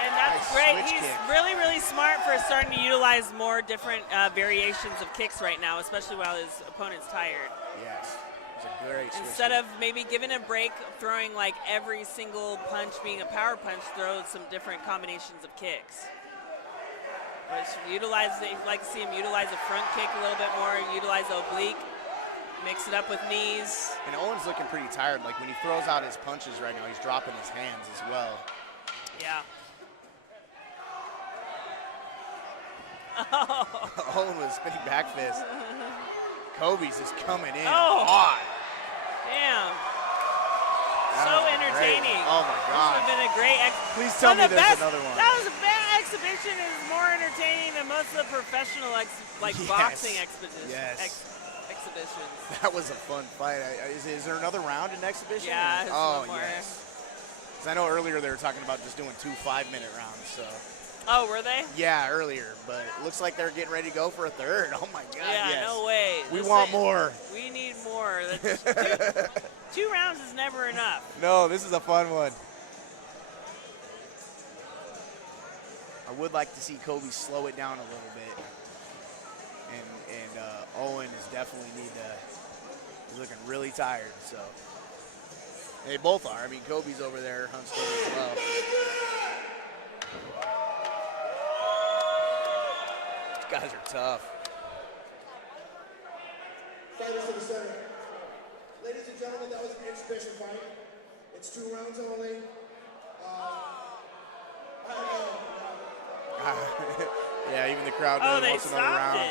And that's Nice great. switch He's kick. really, really smart for starting to utilize more different variations of kicks right now, especially while his opponent's tired. Yes. It's a great switch Instead kick. of maybe giving a break, throwing like every single punch being a power punch, throw some different combinations of kicks. Which utilize, you'd like to see him utilize a front kick a little bit more, utilize oblique, mix it up with knees. And Owen's looking pretty tired. Like when he throws out his punches right now, he's dropping his hands as well. Yeah. Owen with a spinning back fist. Kobe's just coming in Oh. hard. Damn. That So was a great entertaining. one. Oh my This God. would have been a great Please tell me there's another one. That was a bad exhibition. It was more entertaining than most of the professional Yes. boxing exhibitions. Yes. Exhibitions. That was a fun fight. Is there another round in exhibition? Yeah, it's Oh, one more. yes. 'Cause I know earlier they were talking about just doing 2 5-minute rounds. So. Oh, were they? Yeah, earlier, but it looks like they're getting ready to go for a third. Oh my God! Yeah, yes. no way. We want more. We need more. That's two rounds is never enough. No, this is a fun one. I would like to see Kobe slow it down a little bit, and Owen is definitely he's looking really tired. So they both are. I mean, Kobe's over there hunched over as well. These guys are tough. Fighters to the center. Ladies and gentlemen, that was an exhibition fight. It's 2 rounds only. Yeah, even the crowd Oh, they wants another stopped round.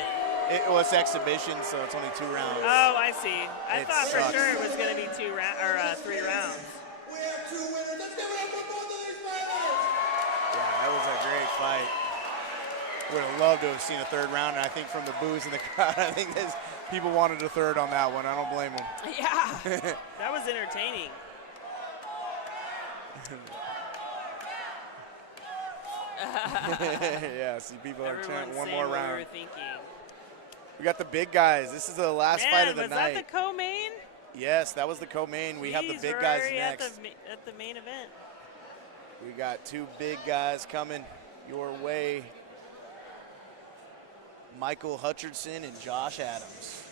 Well, it's exhibition, so it's only 2 rounds. Oh, I see. I It thought for sucks. sure it was going to be 3 rounds. We have 2 winners. Let's give it up for both of these fighters. Yeah, that was a great fight. Would have loved to have seen a 3rd round, and I think from the boos in the crowd, I think people wanted a 3rd on that one. I don't blame them. Yeah, that was entertaining. Yeah, see, people are chanting one saying more what round. we were thinking. We got the big guys. This is the last fight of the was night. that the co-main? Yes, that was the co-main. We have the Jeez, big we're guys already next. at the main event. We got 2 big guys coming your way. Mychal Hutcherson and Josh Adams.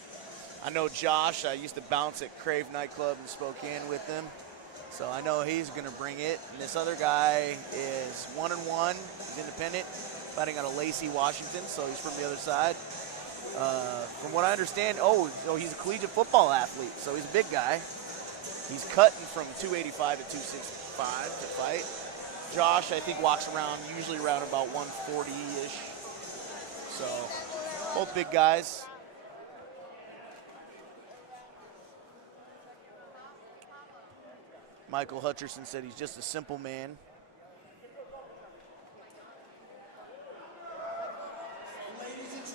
I know Josh. I used to bounce at Crave nightclub in Spokane with him, so I know he's going to bring it. And this other guy is 1-1. He's independent, fighting out of Lacey, Washington, so he's from the other side. From what I understand, he's a collegiate football athlete, so he's a big guy. He's cutting from 285 to 265 to fight. Josh, I think, walks around, usually around about 140-ish. So, both big guys. Mychal Hutcherson said he's just a simple man.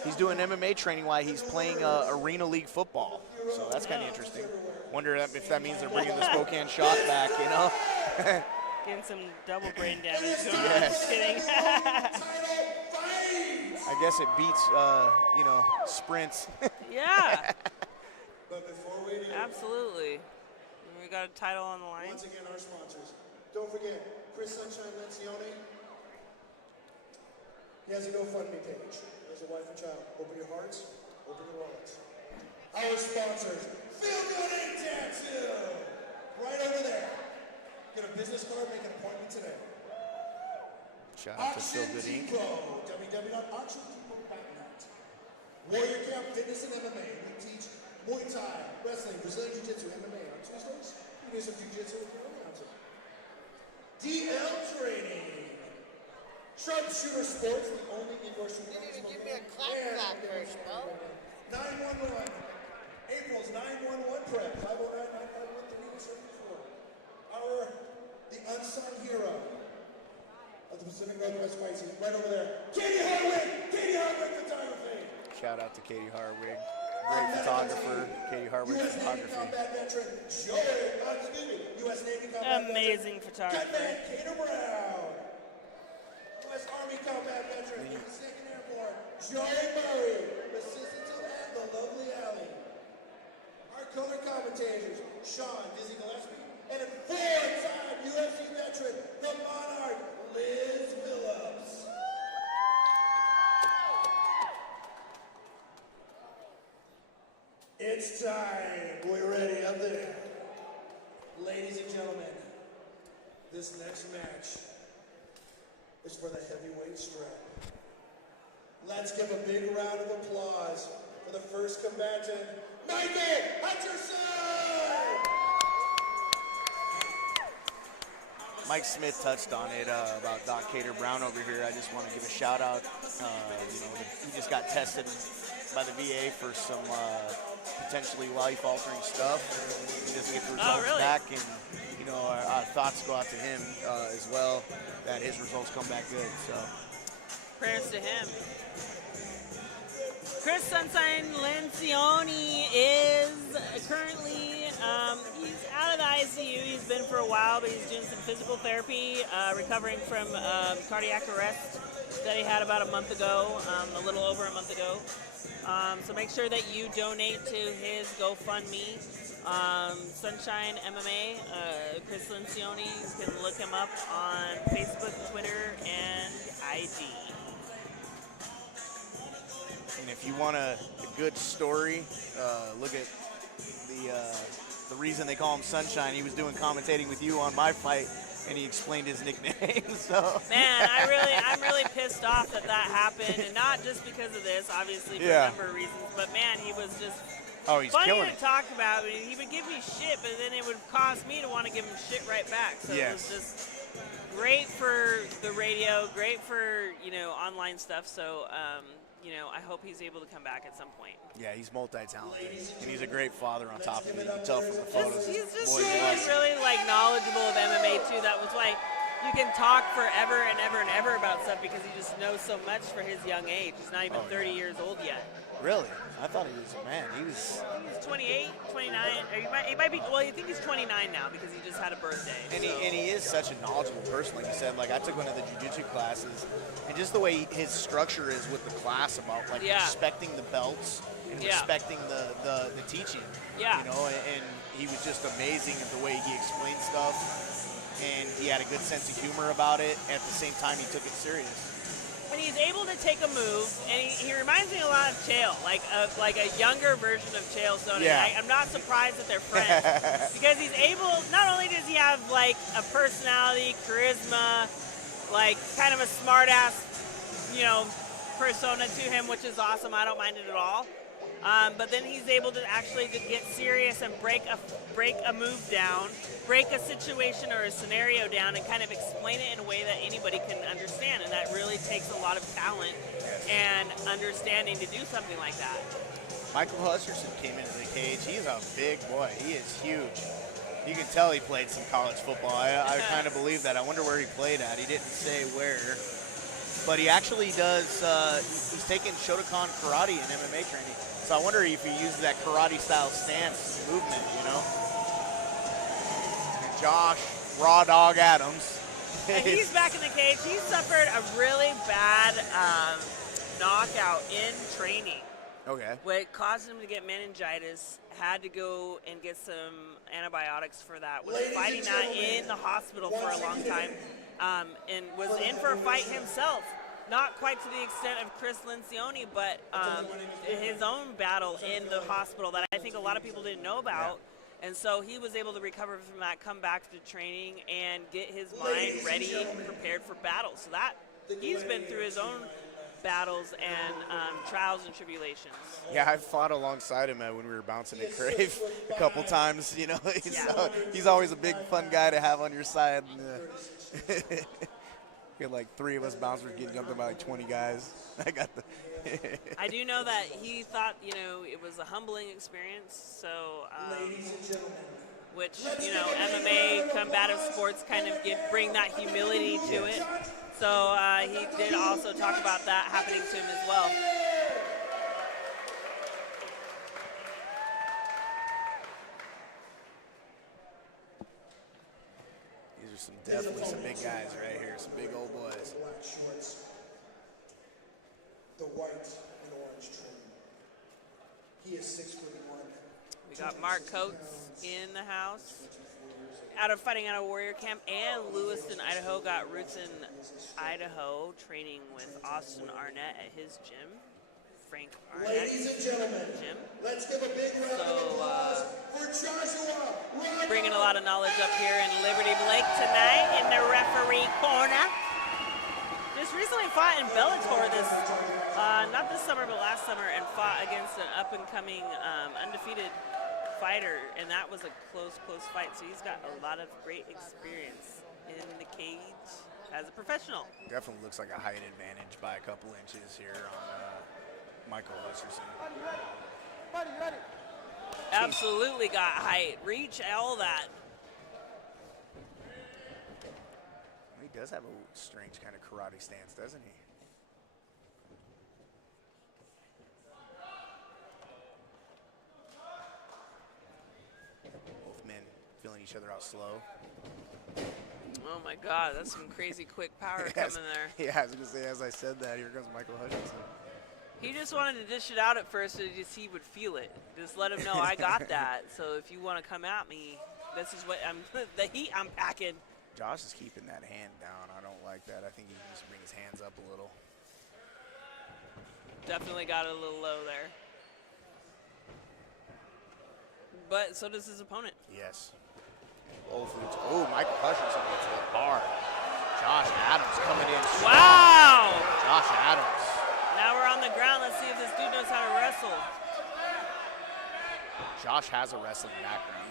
He's doing MMA training while he's playing Arena League football. So that's kind of interesting. Wonder if that means they're bringing the Spokane shot back, you know? Getting some double brain damage. Yes. Just kidding. I guess it beats, sprints. Yeah. But before we do, Absolutely. We got a title on the line. once again, our sponsors. Don't forget, Chris Sunshine Lencioni. He has a GoFundMe page. There's a wife and child. Open your hearts, open your wallets. Our sponsors, Feel Good Ink Tattoo. Right over there. Get a business card, make an appointment today. Shout out to Feel Good Ink. www.auctiondepot.net. Warrior Camp Fitness and MMA. We teach Muay Thai, wrestling, Brazilian Jiu-Jitsu, MMA. On Tuesdays, we do some Jiu-Jitsu with your own council. DL Training. Sharpshooter Sports, the only indoor shooting. You didn't even give me a clap first, bro. 911. April's 911 prep. 509-951-3874. The unsung hero of the Pacific Northwest fight scene, right over there. Katie Harwig! Katie Harwig Photography! Shout out to Katie Harwig. great photographer, Katie Harwood U.S. Navy photography. combat veteran, U.S. Navy combat Amazing veteran, photographer. Cadet Kaine Brown. U.S. Army combat veteran, 2nd Airborne, Joey Murray, assistant to the lovely Allie. Our color commentators, Sean Dizzy Gillespie, and a 4-time UFC veteran, the Monarch, Liz Phillips. It's time. We're ready up there. Ladies and gentlemen, this next match is for the heavyweight strap. Let's give a big round of applause for the first combatant, Mychal Hutcherson! Mike Smith touched on it about Doc Cater Brown over here. I just want to give a shout out. He just got tested by the VA for some potentially life-altering stuff. He doesn't get the results back, and our thoughts go out to him as well, that his results come back good. So prayers to him. Chris Sunshine Lencioni is currently he's out of the ICU. He's been for a while, but he's doing some physical therapy, recovering from cardiac arrest that he had about a month ago, a little over a month ago. So make sure that you donate to his GoFundMe. Sunshine MMA, Chris Lencioni. You can look him up on Facebook, Twitter, and IG. And if you want a good story, look at the reason they call him Sunshine. He was doing commentating with you on my fight, and he explained his nickname. So man, I'm really pissed off that happened, and not just because of this, obviously for a number of reasons. But man, he was just he's funny killing to it. talk about. He would give me shit, but then it would cause me to want to give him shit right back. So it was just great for the radio, great for online stuff. So I hope he's able to come back at some point. Yeah, he's multi-talented, and he's a great father on top of it. You can tell from the photos. He's just really knowledgeable of MMA too. That was why you can talk forever and ever and ever about stuff, because he just knows so much for his young age. He's not even 30 years old yet. Really? I thought he was, man, he was 28, 29. Or he might be, well, I think he's 29 now because he just had a birthday. And he is such a knowledgeable person, like you said. Like, I took one of the jiu-jitsu classes, and just the way his structure is with the class about, like, respecting the belts and respecting the teaching. Yeah. And he was just amazing at the way he explained stuff, and he had a good sense of humor about it. At the same time, he took it serious. And he's able to take a move, and he reminds me a lot of Chael, like a younger version of Chael Sonnen. Yeah. I'm not surprised that they're friends because he's able. Not only does he have like a personality, charisma, like kind of a smart-ass, persona to him, which is awesome. I don't mind it at all. But then he's able to actually get serious and break a move down, break a situation or a scenario down, and kind of explain it in a way that anybody can understand. And that really takes a lot of talent and understanding to do something like that. Mychal Hutcherson came into the cage. He's a big boy. He is huge. You can tell he played some college football. I kind of believe that. I wonder where he played at. He didn't say where. But he actually does, he's taken Shotokan karate and MMA training. So I wonder if he uses that karate-style stance movement, And Josh Raw Dog Adams. And he's back in the cage. He suffered a really bad knockout in training. Okay. What caused him to get meningitis, had to go and get some antibiotics for that. Was fighting that in the hospital for a long time, and was in for a fight himself. Not quite to the extent of Chris Lencioni, but his own battle in the hospital that I think a lot of people didn't know about. And so he was able to recover from that, come back to training, and get his mind ready and prepared for battle. So that he's been through his own battles and trials and tribulations. Yeah, I fought alongside him when we were bouncing at Crave a couple times. He's always a big fun guy to have on your side. We had like 3 of us bouncers getting jumped by like 20 guys. I do know that he thought, it was a humbling experience. So, which, MMA, combative sports kind of bring that humility to it. So he did also talk about that happening to him as well. Definitely some big guys right here, some big old boys. Black shorts, the white and orange trim. He is 6'1". We got Mark Coates in the house, fighting out of Warrior Camp, and Lewiston, Idaho, got roots in Idaho, training with Austin Arnett at his gym. Frank Arnett. Ladies and gentlemen, gym. Let's give a big round of applause for Joshua. Bringing a lot of knowledge up here in Liberty Blake tonight in the referee corner. Just recently fought in Bellator not this summer, but last summer, and fought against an up-and-coming undefeated fighter, and that was a close fight. So he's got a lot of great experience in the cage as a professional. Definitely looks like a height advantage by a couple inches here on Mychal Hutcherson. Buddy, ready? Absolutely got height, reach, all that. He does have a strange kind of karate stance, doesn't he? Both men feeling each other out slow. Oh my God, that's some crazy quick power coming there. Yeah, I was going to say, as I said that, here comes Mychal Hutcherson. He just wanted to dish it out at first so just he would feel it. Just let him know I got that. So if you want to come at me, this is what the heat I'm packing. Josh is keeping that hand down. I don't like that. I think he needs to bring his hands up a little. Definitely got it a little low there. But so does his opponent. Yes. Oh, Mychal Hutcherson gets hit hard. Josh Adams coming in strong. Wow! Josh Adams. Now we're on the ground. Let's see if this dude knows how to wrestle. Josh has a wrestling background.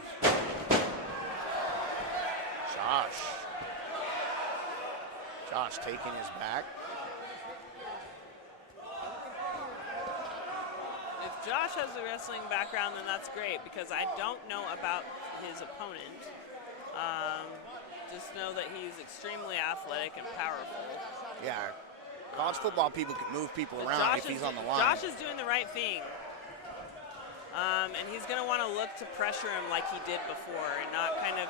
Josh taking his back. If Josh has a wrestling background, then that's great because I don't know about his opponent. Just know that he's extremely athletic and powerful. Yeah, college football people can move people around if he's on the line. Josh is doing the right thing. And he's going to want to look to pressure him like he did before and not kind of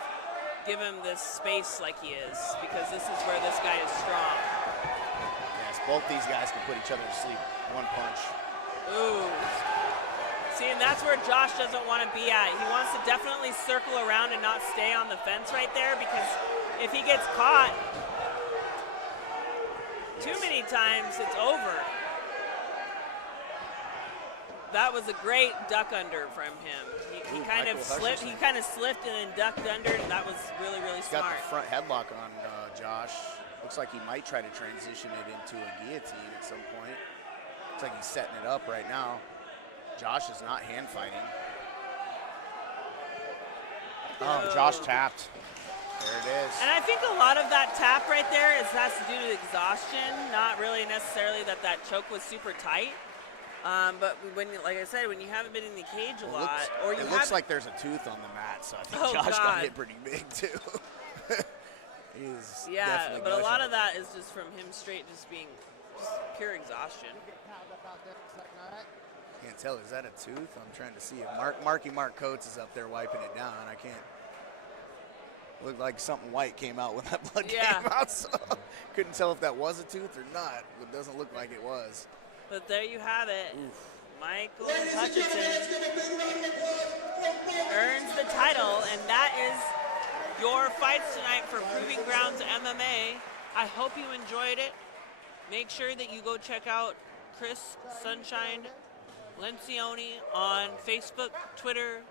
give him this space like he is because this is where this guy is strong. Yes, both these guys can put each other to sleep. One punch. Ooh. See, and that's where Josh doesn't want to be at. He wants to definitely circle around and not stay on the fence right there because if he gets caught too many times, it's over. That was a great duck under from him. He kind of slipped. He kind of slipped and then ducked under, and that was really, really smart. Got the front headlock on Josh. Looks like he might try to transition it into a guillotine at some point. Looks like he's setting it up right now. Josh is not hand fighting. Josh tapped. There it is. And I think a lot of that tap right there has to do with exhaustion, not really necessarily that choke was super tight. But like I said, when you haven't been in the cage a lot, it looks like there's a tooth on the mat, so I think Josh got hit pretty big too. Yeah, but a lot of that is just from him straight just being pure exhaustion. Can't tell. Is that a tooth? I'm trying to see if Mark Coates is up there wiping it down. I can't. Looked like something white came out when that blood came out, so couldn't tell if that was a tooth or not. It doesn't look like it was. But there you have it. Mychal Hutcherson earns the title, and that is your fights tonight for Proving Grounds MMA. I hope you enjoyed it. Make sure that you go check out Chris Sunshine Lencioni on Facebook, Twitter,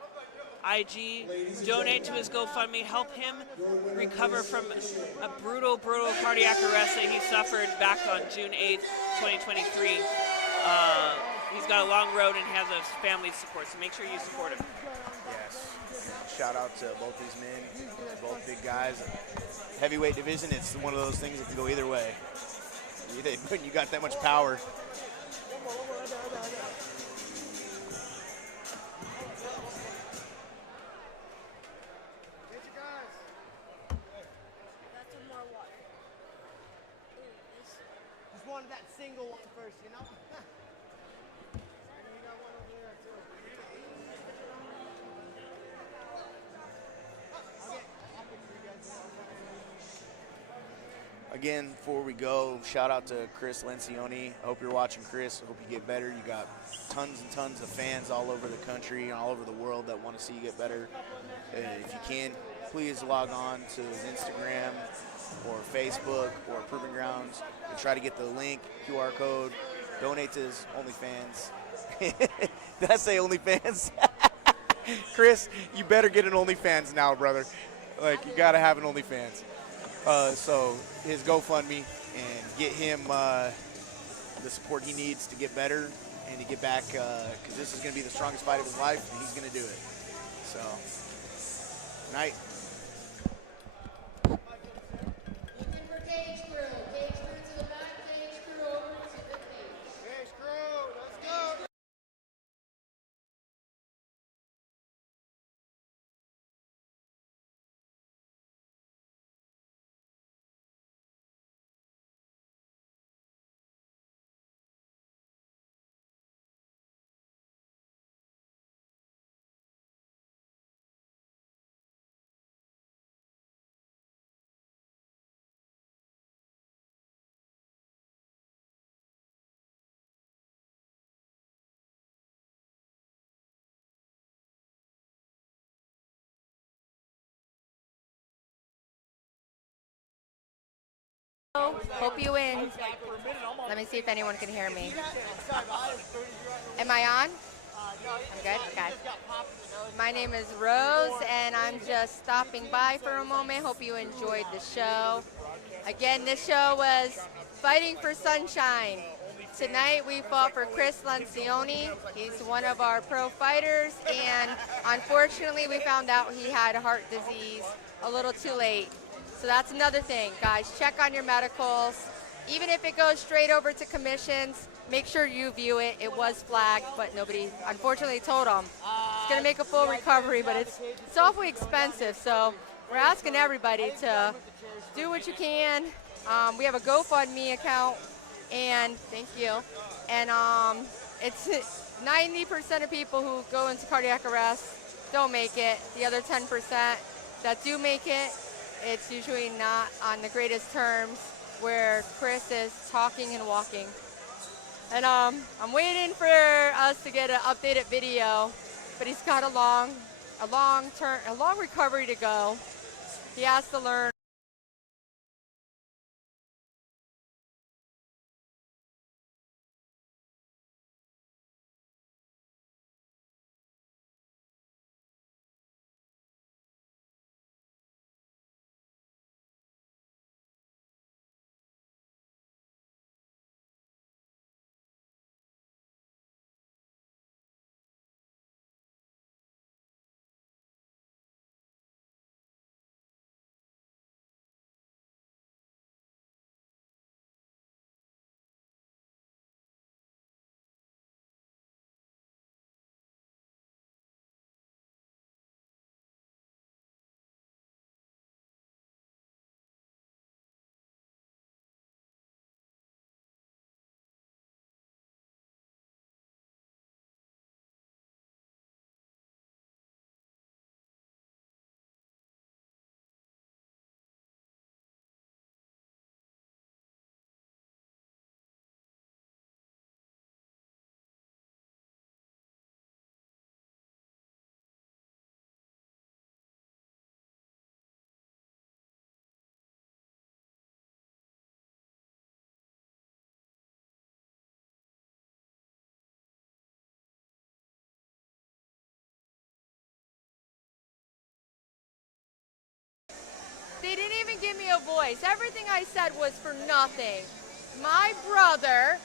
IG. Donate to his GoFundMe. Help him recover from a brutal cardiac arrest that he suffered back on June 8th, 2023. He's got a long road and he has a family support, so make sure you support him. Yes. Shout out to both these men, both big guys. Heavyweight division, it's one of those things that can go either way. When you got that much power. Just wanted that single one first, you know? And you got one over there, too. I'll pick for you guys. Again, before we go, shout out to Chris Lencioni. I hope you're watching, Chris. I hope you get better. You got tons and tons of fans all over the country and all over the world that want to see you get better. If you can, please log on to his Instagram or Facebook or Proving Grounds and try to get the link, QR code, donate to his OnlyFans. Did I say OnlyFans? Chris, you better get an OnlyFans now, brother. Like, you got to have an OnlyFans. So his GoFundMe, and get him the support he needs to get better and to get back, because this is going to be the strongest fight of his life, and he's going to do it. So, good night. Looking for Cage Crew. Cage Crew to the back, Cage Crew over to the cage. Cage Crew, let's go. Hope you win. Let me see if anyone can hear me. Am I on? I'm good? Okay. My name is Rose, and I'm just stopping by for a moment. Hope you enjoyed the show. Again, this show was Fighting for Sunshine. Tonight we fought for Chris Lencioni. He's one of our pro fighters, and unfortunately we found out he had heart disease a little too late. So that's another thing, guys. Check on your medicals. Even if it goes straight over to commissions, make sure you view it. It was flagged, but nobody unfortunately told him. It's gonna make a full recovery, but it's awfully expensive. So we're asking everybody to do what you can. We have a GoFundMe account, and thank you. And it's 90% of people who go into cardiac arrest don't make it. The other 10% that do make it, it's usually not on the greatest terms, where Chris is talking and walking. And I'm waiting for us to get an updated video, but he's got a long recovery to go. He has to learn. They didn't even give me a voice. Everything I said was for nothing. My brother,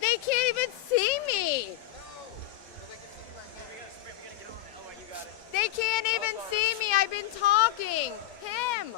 they can't even see me. They can't even see me. I've been talking. Him.